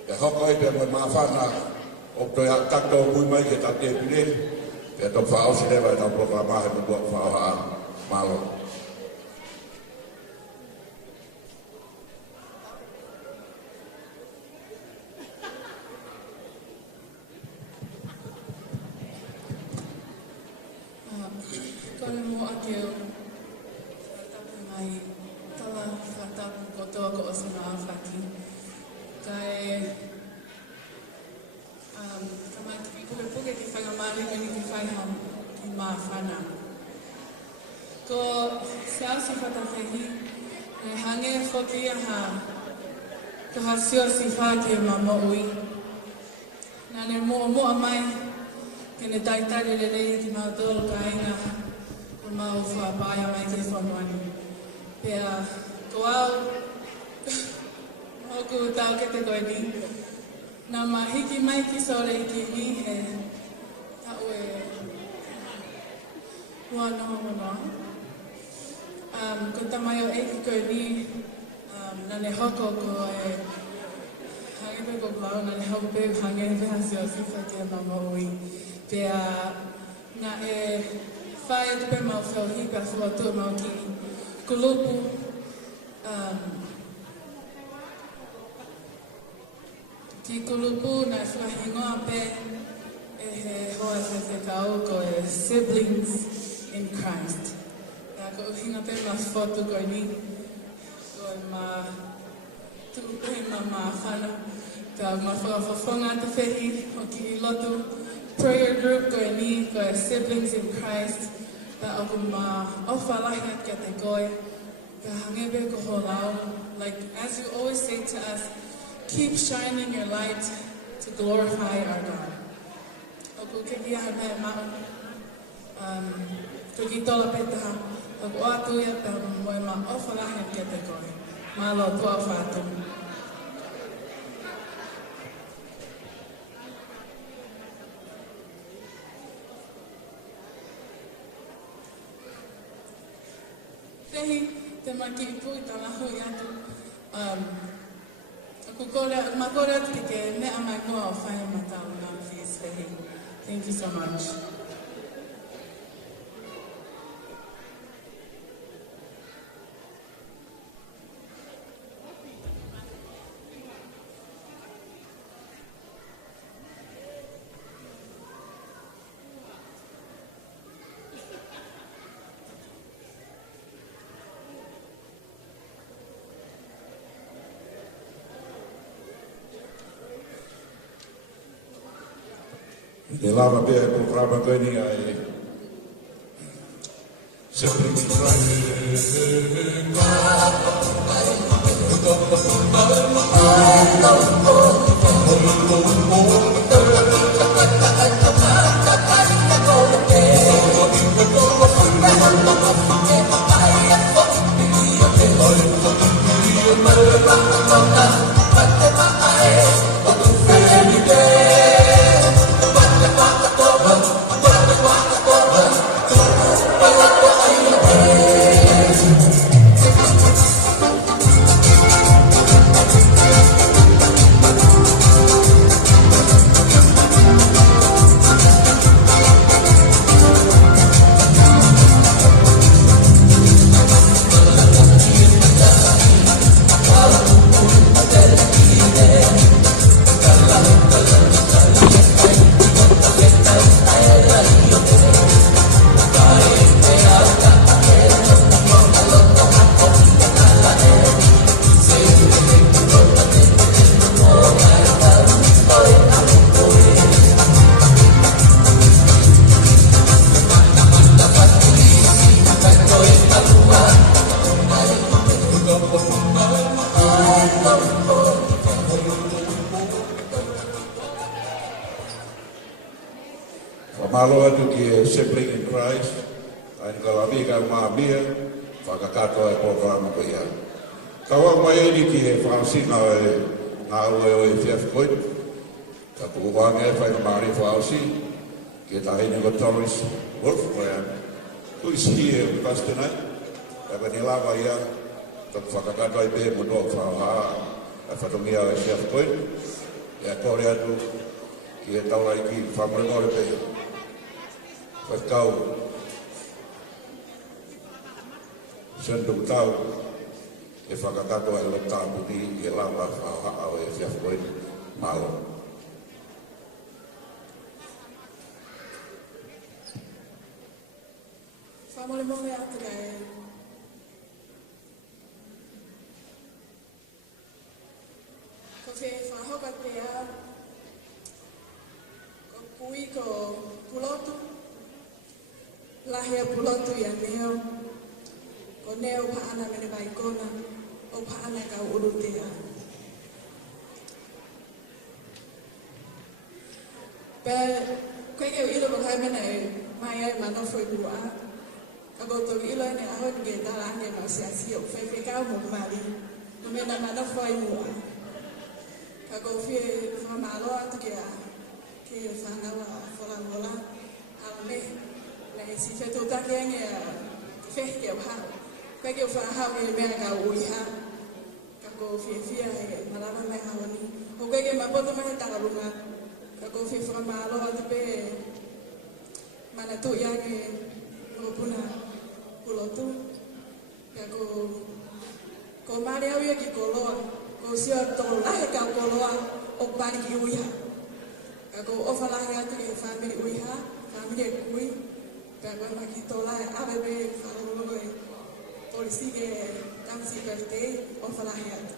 e hoko i pia koe maa whana, o toi a takto o mui mai ke tate e pire, pe tau whao si lewa e tau poka mahe me buak whao haa, malo. Kone mo ateo, tapu mai, tala whatapu kotoa ko o suna awhaki. Kai, kamai ki puke puke ki whangamari kani ki whaiham ki maa whana. Ko siau si whatawhehi, e hange whoki aha, ka hasio si whake ma moui. Nane mua mai, kene taitari le rei ki mau tōru ka inga, ko mau whapaya mai ke whanuani. Pea, ko au, hoku tau ke te koe ni, nā mahiki mai ki sore i ki mi he, tau e, hua noho monoa. Ko tamai o eki koe ni, nane hoko ko e, hangepe ko klau, nane hoko pe hangepe hasi o sifa ke mama ui. Pea, nā e whae tupe mau whio hipa fua tua mau ki kulupu. Ki kulupu nā whahingoa pe e he hoa te kau ko e siblings in Christ. Nā ko uhinga pe ma whotu koe ni, ko e ma tupe ma whana. Ka ma whawhawhonga te whehi o ki lotu. Prayer group koe ni, koe siblings in Christ, ta aku ma awhalahi kia te koe, ka hangebe ko ho lau. Like, as you always say to us, keep shining your light to glorify our God. Aku ke kia hanai mao, ko ki tola petaha, aku atu ia ta moe ma awhalahi kia te koe, ma lo tua whātu. Tehi, te maki i pui ta lahu i atu. Aku ma kore atu ke mea mai mua o whaia matau ngā whis tehi. Thank you so much. E lava pe ko kraba koe ni ai. Sibling in Christ. Malo atu ki e sibling in Christ, Ai kalau amiga mamia, whakakato e programa ko ia. Kawa mai ni ki he Francis na o fiaf koi. Ka ku wanga e whai mari Francis ki ta hini ko Thomas Wolf who is here with us tonight. Ka ni lava ia ka whakakato e pe mo do wha a whatongia e fiaf koi. Ya kore atu ki e taura i ki whamorengore pe. Whakau Sendung tau e whakakato e lo tāpuni e lawa whahao e whiawhoi malo. Whamole mole atu kai. Ko te whahoka pia, ko pui ko pulotu, lahea pulotu ia neo, ko neo paana mene vai kona, o paana ka urutea. Pe, koe keu ilo ko kai mene mai ai manofo i bua, ka koto ilo ene aho ni ke tarange ma siasi o fefe kau mo mali, no mena manofo i bua. Ka ko fie whamalo atu ke whanawa wholamola, au me, le si feto take ange fehe ke hao. Koe ke whahau e mea ka uiha, ka ko fie e malama mai haoni. O koe ke mapoto mahe takarunga, ka ko fie whamalo atu pe mana tu iange ngopuna pulotu. Ka ko mare au ia ki koloa, ko sio toko lahe ka koloa o pani ki uiha. Ka ko ofa lahe atu ke family uiha, family e kui, ka ko makito lahe abebe whalolo e polisi ke tamsi birthday o falahiat.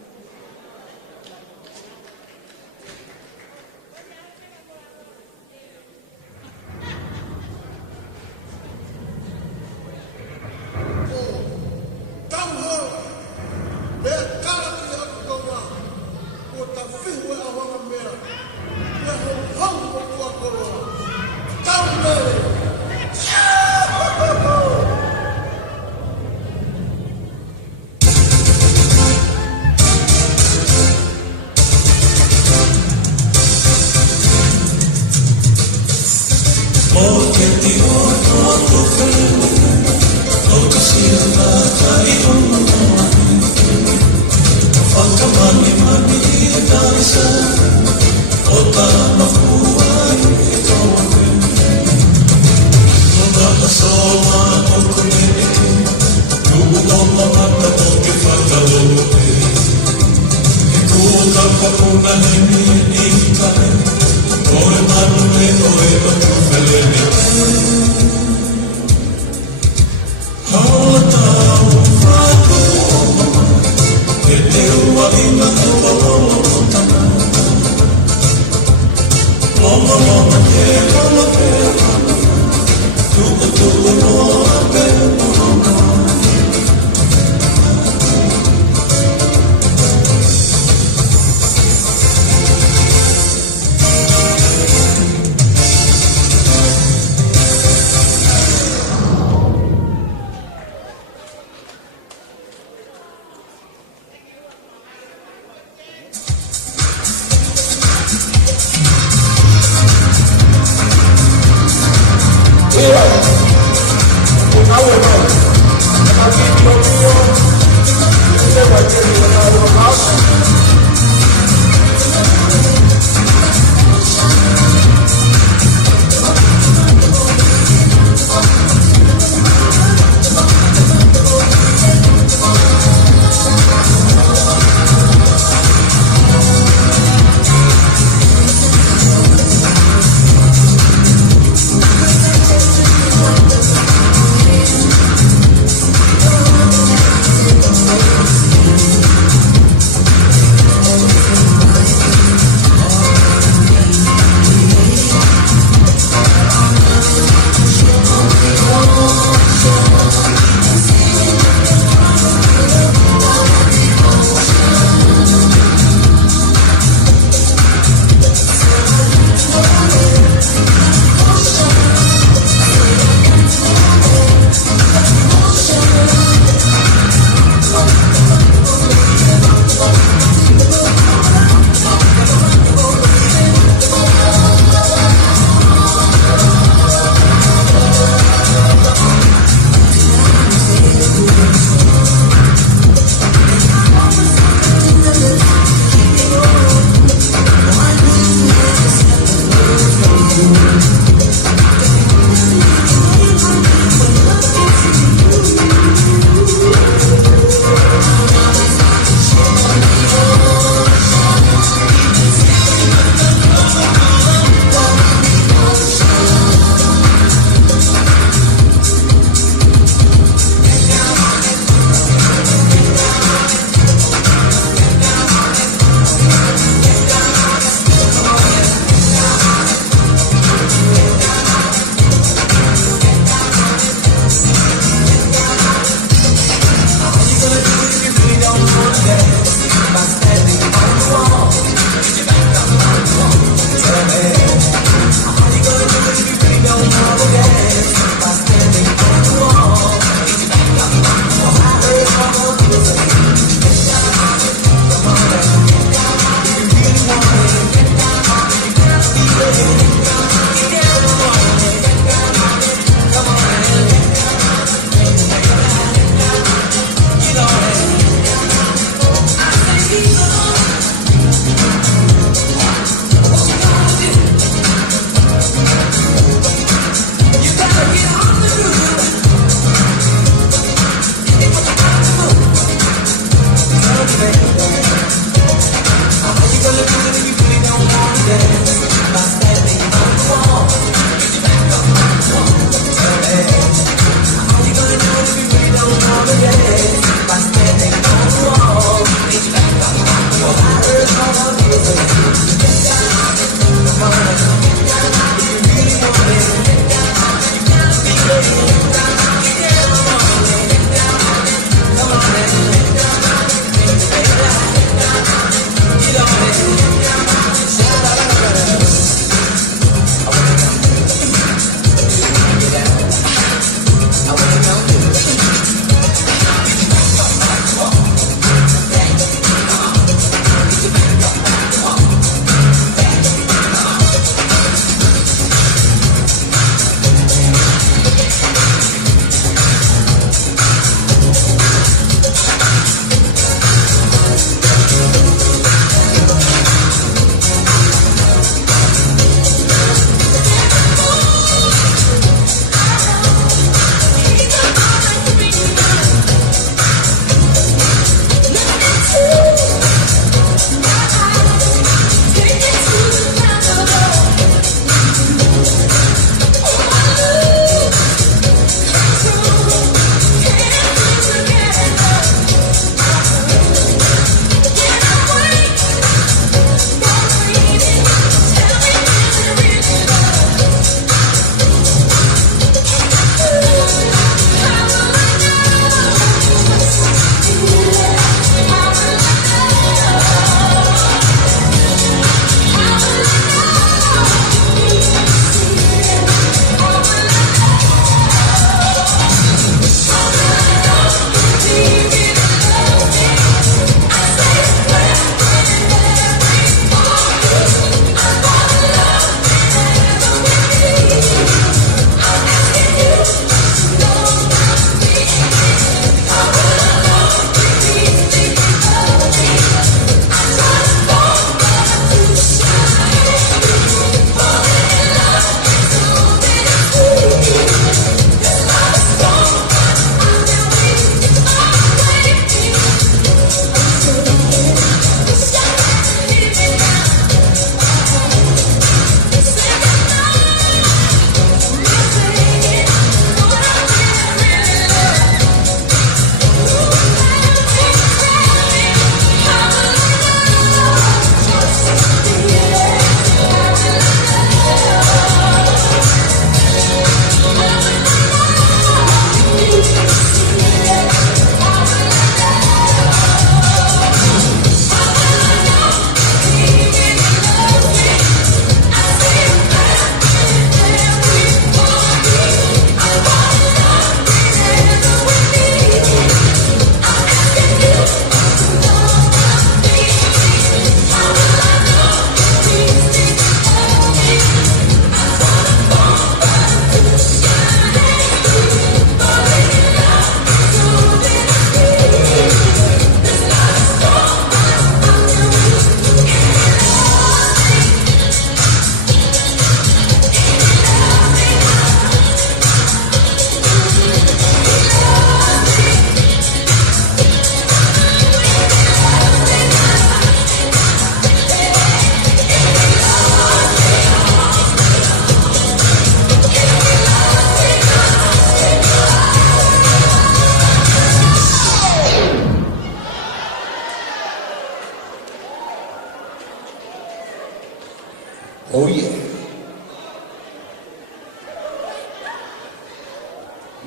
Oh yeah.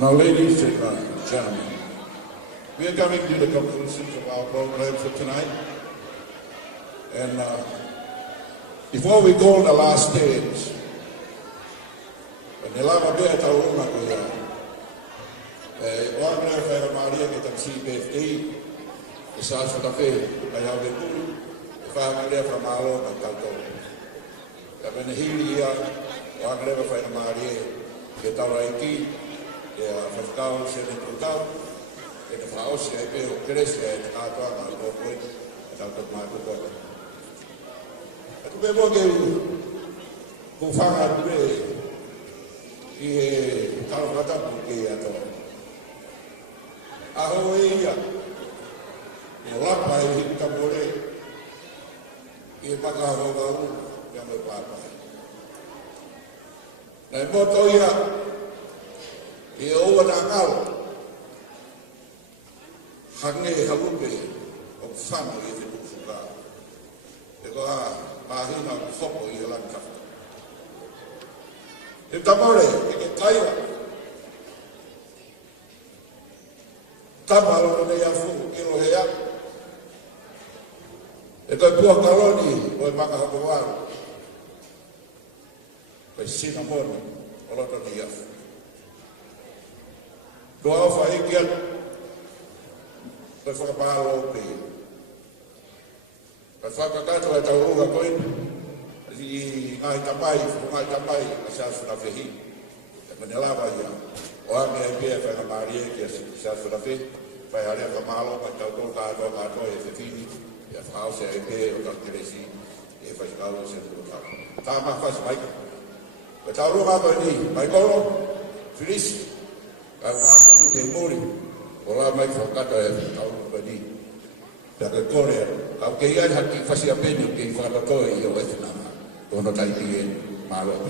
Now, ladies and gentlemen, we are coming to the conclusions of our program for tonight. And before we go on the last stage, Nilama Bea Tauruma Kuya, Wagner Fera Maria Ketamsi BFD, the South of the Fair, I have a good family from Malo and Kalto. Kabenhilia, Wagner Fera Maria, Ketaraiki, the Fascal, Senatutau, and the house, I pay Grecia at Kata, and go quick, and out of my book. At the Beboge, who found out today, he Calvata Buki at all. Ahoia, Lapa, Hitabore, Ipaka, Yamu Papa. Nabotoya, he over the cow. Hange Halupe of family in the Bufuka. The Goa, Mahina, Fopo, Yalanka. The Tamore, the Kaya. Tamalo, they are full, Kilohea. The Kapua Kaloni, or Makahabuan. By Cinnamon, a lot of the Yaf. Do I get Pagpapalo Pay? Pagpapakato at Aurora Coin, the Naitapai, Asas for the Fehi, the Manila, or MPF and Maria, yes, Asas for the Fee, by Aleka Malo, but Tauto, if the if house I pay or not crazy, if I go to Tama first, Mike. But Aurora Bani, my Golo, finish. I want to morning. Wala mai fokata e tau bani. Da ke Korea, au ke ia haki fasi apenyo ke whakato e o Vietnam. Tono taiti e malo.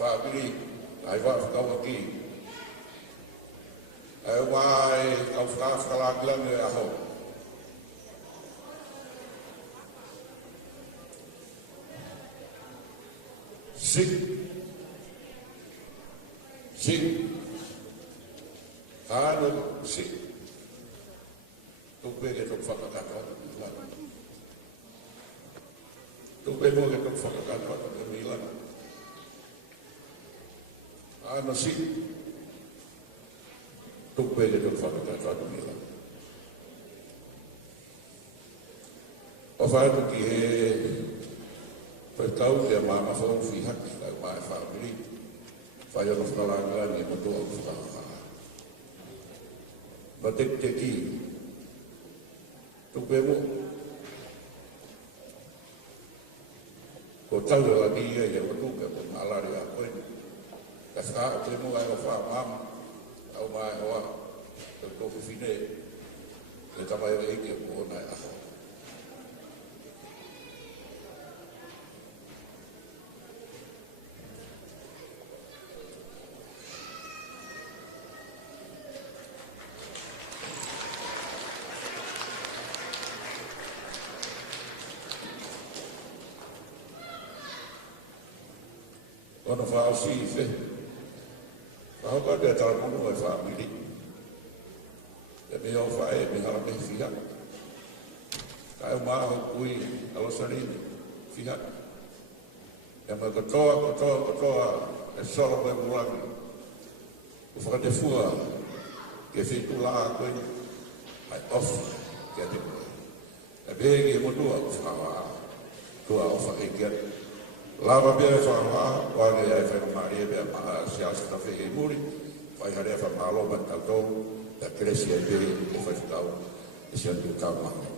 whaabiri, ai whakau aki. Ai wai, kau whakalangilangi e aho. Sik. Ano, sik. Tupe ke tuk whakakatwa. Tupe mo ke tuk whakakatwa ke milan. Ano, sik. Tupe ke tuk whakakatwa ke milan. O whaetu ki he whaitau te mama whau whihaki lai mai whaamiri. Whaeano whakalangani e matua whakakatwa. Ma te ki. Tupe mo. Ko tau la ni e o tupe ko malari a koe. Ka wha te mo ai o wha mama. Au mai hoa. Ko tofu fine. E tamai o eke mo nai aho. Kono whao si fe. Whao ka te tala mono e whaamiri. E me o whae me hara me whiha. Ka e maho kui alosarini whiha. E me katoa e soro me murangi. U whakate fua ke whitu laa koe mai ofu ke te koe. E behe e motua u whawa tua o whakekiat. Lava bea e whaha, wāne ai whainga maria bea maha siasa ta whege i muri, whai harea wha malo man tautou, da kresi ai bea e whaitau, e sian tu tau maha.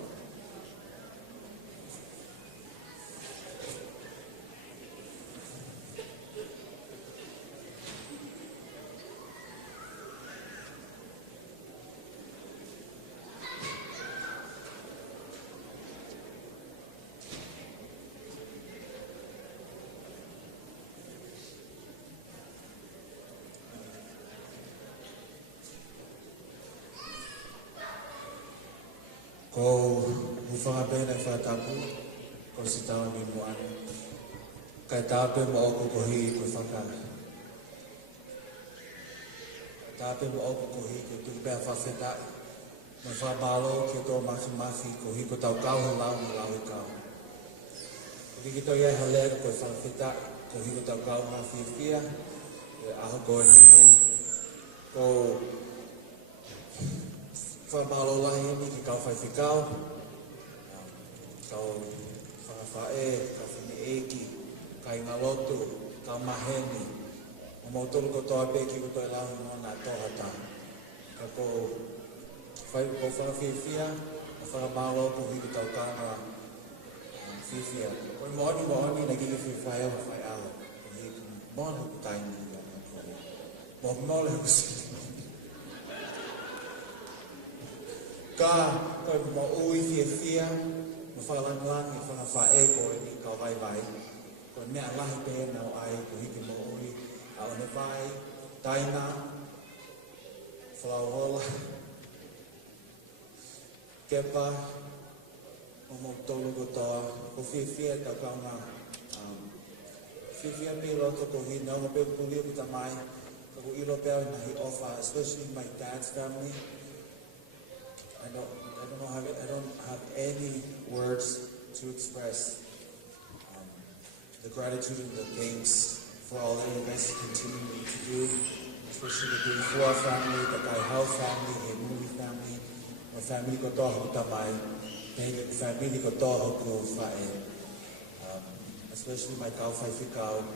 Ko whakapena whatapu, ko si tawa ni moana. Kai tāpe mo oko ko hi ko whakara. Tāpe mo oko ko hi ko tupea whawhetai. Me whamalo ki tō mahi ko hi ko tau kau he lau i kau. Riki tō iai halera ko whawhetai, ko hi ko tau kau mahi whia, e aho koe ni. Ko whamalo lahi ni ki kau whaiwhikau, kau whawhae, kau whini eki, kai ngā lotu, kau maheni, o mautoro ko toa peki ko toi lau no nā tohata. Ka ko whawhiwhia, o whamalo ko hiku tau kāna whiwhia. Ko i moani na kiki whiwhai au whai au, ko hiku moana ku taini. Mo mole ku siki. Ka koe mo ui whiwhia, mo whalangang i whanawhae ko i ni kau vai. Ko mea lahi pēna o ai, ko hiki mo ui, a one vai, taina, whalauhola, kepa, o mo tolu ko toa, ko whiwhia tau kaunga. Whiwhia me roto ko hi nau mo pēu pulio ki tamai, ko ilo pēu na hi ofa, especially my dad's family. I don't have any words to express the gratitude and the thanks for all that you guys continue to do, especially the Durifua family, the Kaihau family, the Mui family, my family ko toho tamai, the family ko toho ko fae, especially my Kau Whaiwhikau,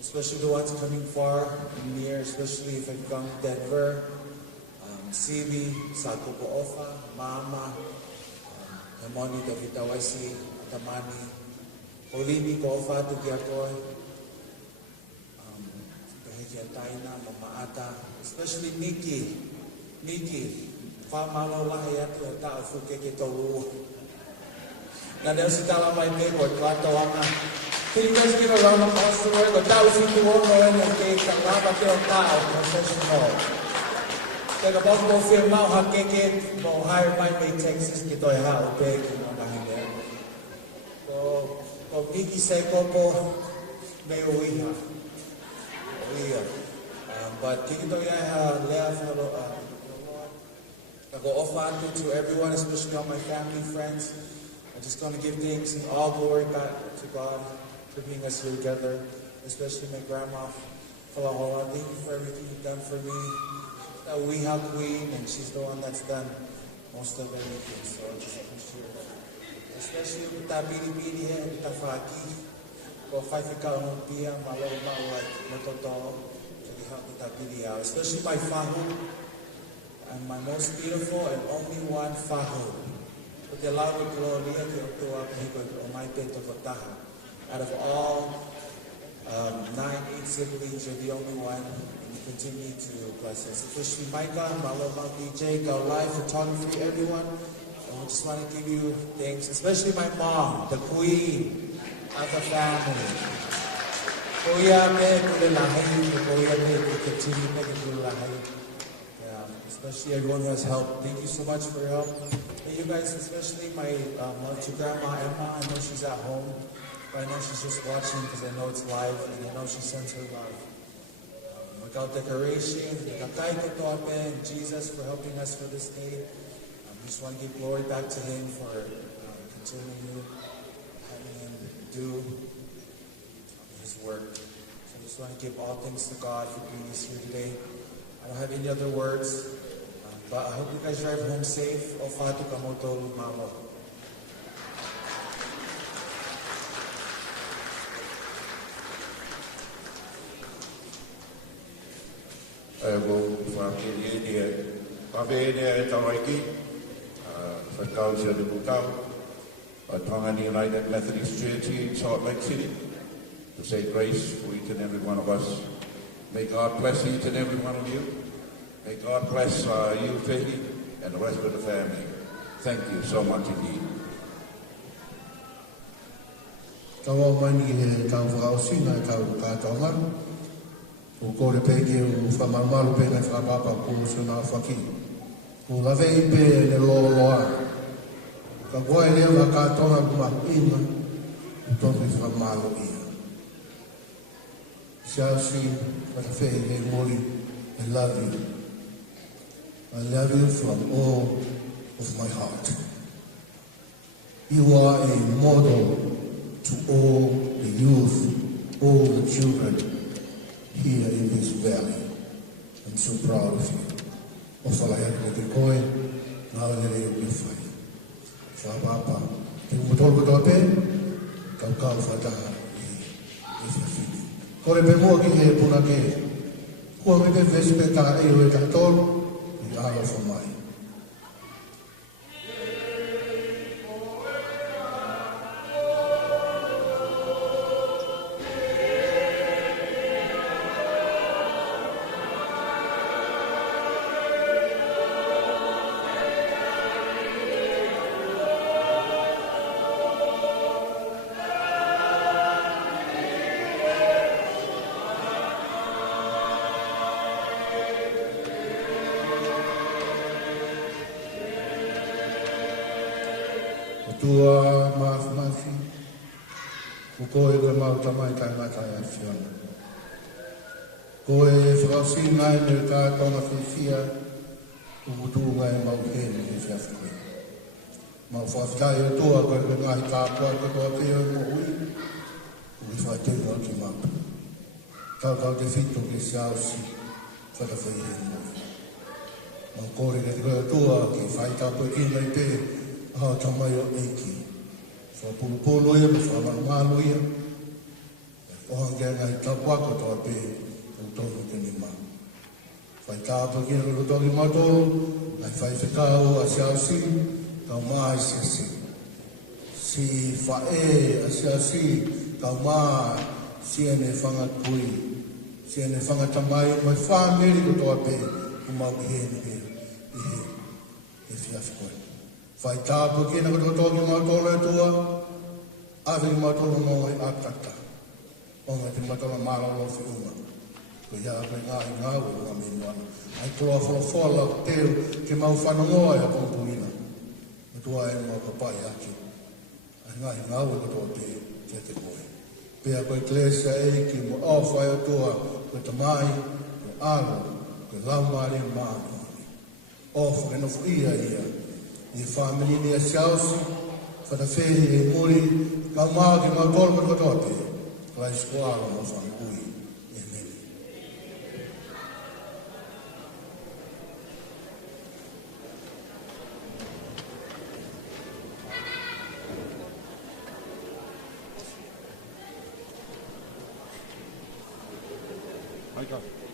especially the ones coming far and near, especially if I come to Denver, Sibi, Sakupo Ofa, Mama, Hemoni, Davita Waisi, Tamani, Olimi ko Ofa, Tukiakoy, Kahikia Taina, Mama Ata, especially Miki, Whamalo Lahayatu, Tao Fukeke Toru. Na deo si tala mai me ko Tuata Wanga, Can you guys give a round of applause to her? The thousand to one and the Kalaba Tao professional. Kaya kapag mo film now, hakikit mo hire my May Texas dito ay haupeg yung mga hingin. So, kung ikisay ko po, may uwi ha. Uwi ha. But kikito yan left I go offer to everyone, especially all my family, friends. I'm just going to give thanks and all glory back to God for bringing us here together, especially my grandma, Falahola. Thank you for everything you've done for me. We have Queen, and she's the one that's done most of everything, so I just appreciate her. Especially with that bini-bini here, with the Faki. Ko Faifika Humpia, Malo Mawat, Matoto, to the help with that video. Especially my Fahu, and my most beautiful and only one Fahu. With the love of glory, out of all 9 siblings, you're the only one. Continue to bless us. Especially Micah, Maloma, DJ, Go Live, photography, everyone. And we just want to give you thanks, especially my mom, the queen of the family. Especially everyone who has helped. Thank you so much for your help. And you guys, especially my love to Grandma Emma. I know she's at home, but I know she's just watching because I know it's live, and I know she sends her love. Without decoration, and Jesus for helping us for this day. We just want to give glory back to Him for continuing having Him do His work. So I just want to give all thanks to God for bringing us here today. I don't have any other words, but I hope you guys drive home safe. Ofatu kamoto mamo. Well, family here, Pavenia at Tawaiki, for Kausia de Butau, Tongani United Methodist Church in Salt Lake City, to say grace for each and every one of us. May God bless each and every one of you. May God bless you, Fahey, and the rest of the family. Thank you so much indeed. Tawa mani he tau whaosina tau kātonga. O kore peke o whamamaru pe ngai whapapa ko suna whaki. O lawe i pe ne loa loa. Ka koe lea wa kātonga kuma ina, o toki whamaru ia. Siasi, whakawhi he mori, I love you. I love you from all of my heart. You are a model to all the youth, all the children, here in this valley. I'm so proud of you. O whalahea ko te koe, ngā lere o kia whai. Whapapa, te umotolo toa pe, kau kau whataha i whiawhini. Kore pe mua ki he puna ke, kua me pe vesi pe tā e o e katoru, i ala whamai. Tua mafi, o koe koe mau tamai kai matai a whiona. Koe e whakasi ngai me kātona whiwhia, o mutu ngai mau hene e whiawhi koe. Mau whawhitai o toa koe koe ngai kāpua koe koe peo mo ui, o i whaitei o ki mapa. Kau te whito ki siausi, whakawhi hene mo. Mau kore ke te koe toa ki whaitau koe ki mai pe, a tamai o eiki. Whapulupolo ia, whamamalo ia. Oha kia ngai tapuako toa pe, o tono ke ni ma. Whai tāpa kia roro toki mato, nai whai whekao a siausi, kau mai siasi. Si whae a siasi, kau mai siene whangakui. Siene whangatamai, mai whameri ko toa pe, o mau i hene he, e whiawhi koe. Whai tāpu kena koto toki mau tōle tua, Ave matolo mo e atata. O me te matolo mala lo fi uma. Ko ia ko ngā o ngā minuana. Ai toa wholofola teo ke mau whanongoa e a kompuina. Me toa e mua papai aki. Ai ngā o toa te koe. Pea ko eklesia e ki mo au whai o toa ko te mai, ko alo, ko laumare mātu. O whakenofu ia. I whamini ni a siausi, whatawheri e muri, ka maa ki mau tolo ko toa te. Lai skoala mo whanui. Hi, God.